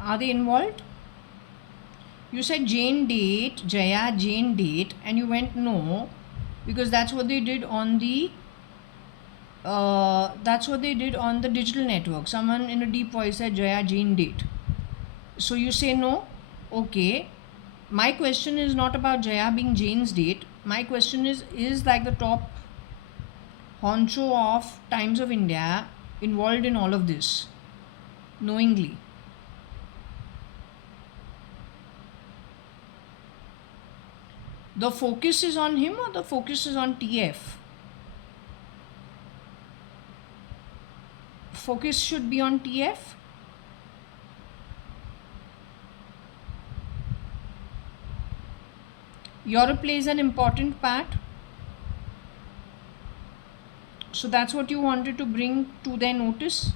Are they involved? You said Jane date, Jaya Jane date, and you went no, because that's what they did on the digital network. Someone in a deep voice said Jaya Jane date. So you say no? Okay. My question is not about Jaya being Jane's date. My question is like the top honcho of Times of India involved in all of this, knowingly? The focus is on him or the focus is on TF? Focus should be on TF. Europe plays an important part. So that's what you wanted to bring to their notice.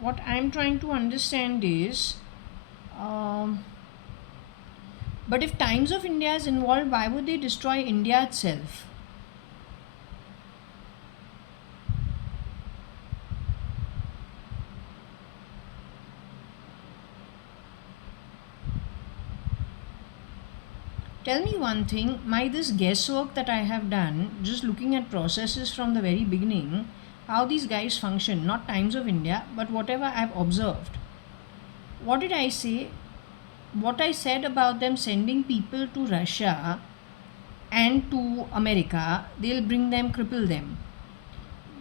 What I'm trying to understand is, but if Times of India is involved, why would they destroy India itself? Tell me one thing, this guesswork that I have done, just looking at processes from the very beginning, how these guys function, not Times of India, but whatever I've observed. What did I say? What I said about them sending people to Russia and to America, they'll bring them, cripple them.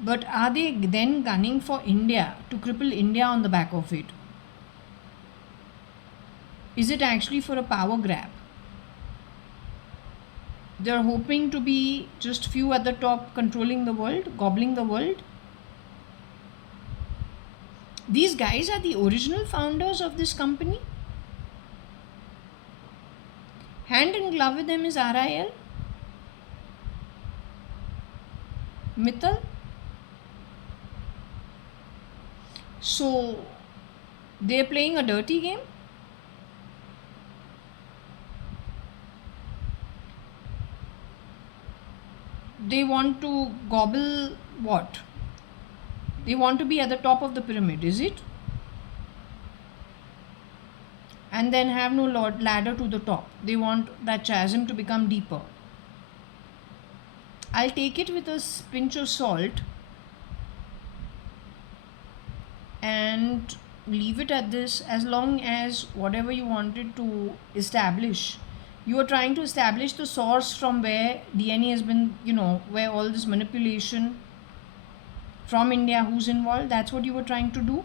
But are they then gunning for India to cripple India on the back of it? Is it actually for a power grab? They're hoping to be just few at the top controlling the world, gobbling the world. These guys are the original founders of this company. Hand in glove with them is RIL, Mittal. So they're playing a dirty game. They want to gobble what? They want to be at the top of the pyramid, is it? And then have no ladder to the top. They want that chasm to become deeper. I'll take it with a pinch of salt and leave it at this, as long as whatever you wanted to establish, you are trying to establish the source from where DNA has been, where all this manipulation from India, who's involved, that's what you were trying to do.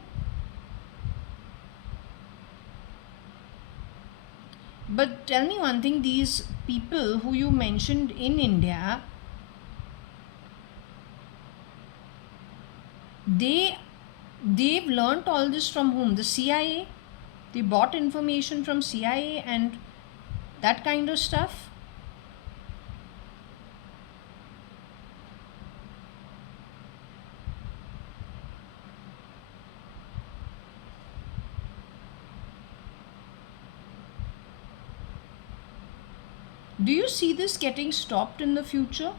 But tell me one thing, these people who you mentioned in India, they've learnt all this from whom? The CIA? They bought information from CIA and that kind of stuff? Do you see this getting stopped in the future?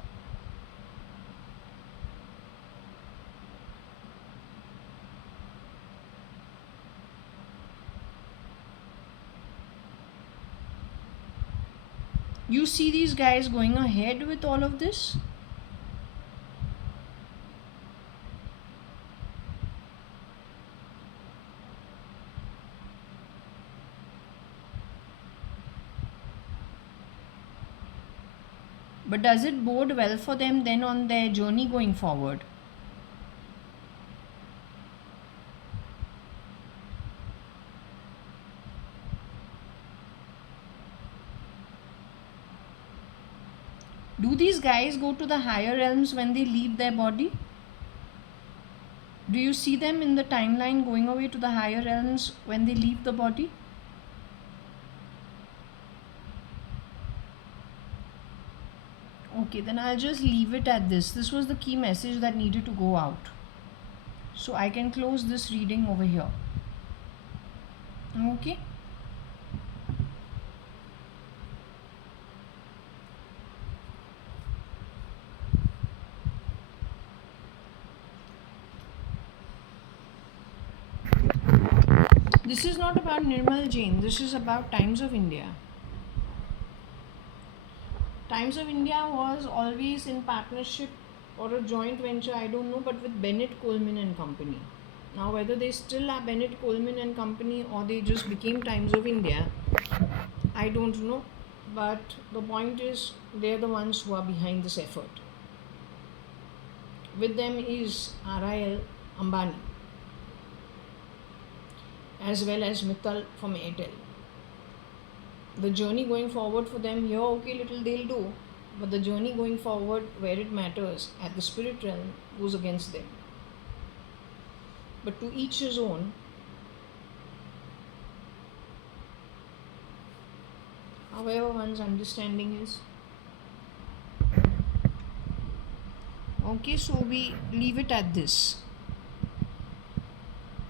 You see these guys going ahead with all of this? But does it bode well for them then on their journey going forward? Do these guys go to the higher realms when they leave their body? Do you see them in the timeline going away to the higher realms when they leave the body? Okay, then I'll just leave it at this. This was the key message that needed to go out. So I can close this reading over here. Okay. This is not about Nirmal Jain. This is about Times of India. Times of India was always in partnership or a joint venture, I don't know, but with Bennett Coleman and Company. Now, whether they still are Bennett Coleman and Company or they just became Times of India, I don't know. But the point is, they're the ones who are behind this effort. With them is R.I.L. as well as Mittal from Airtel. The journey going forward for them here, okay, little they'll do, but the journey going forward where it matters at the spirit realm goes against them. But to each his own. However one's understanding is. Okay, so we leave it at this.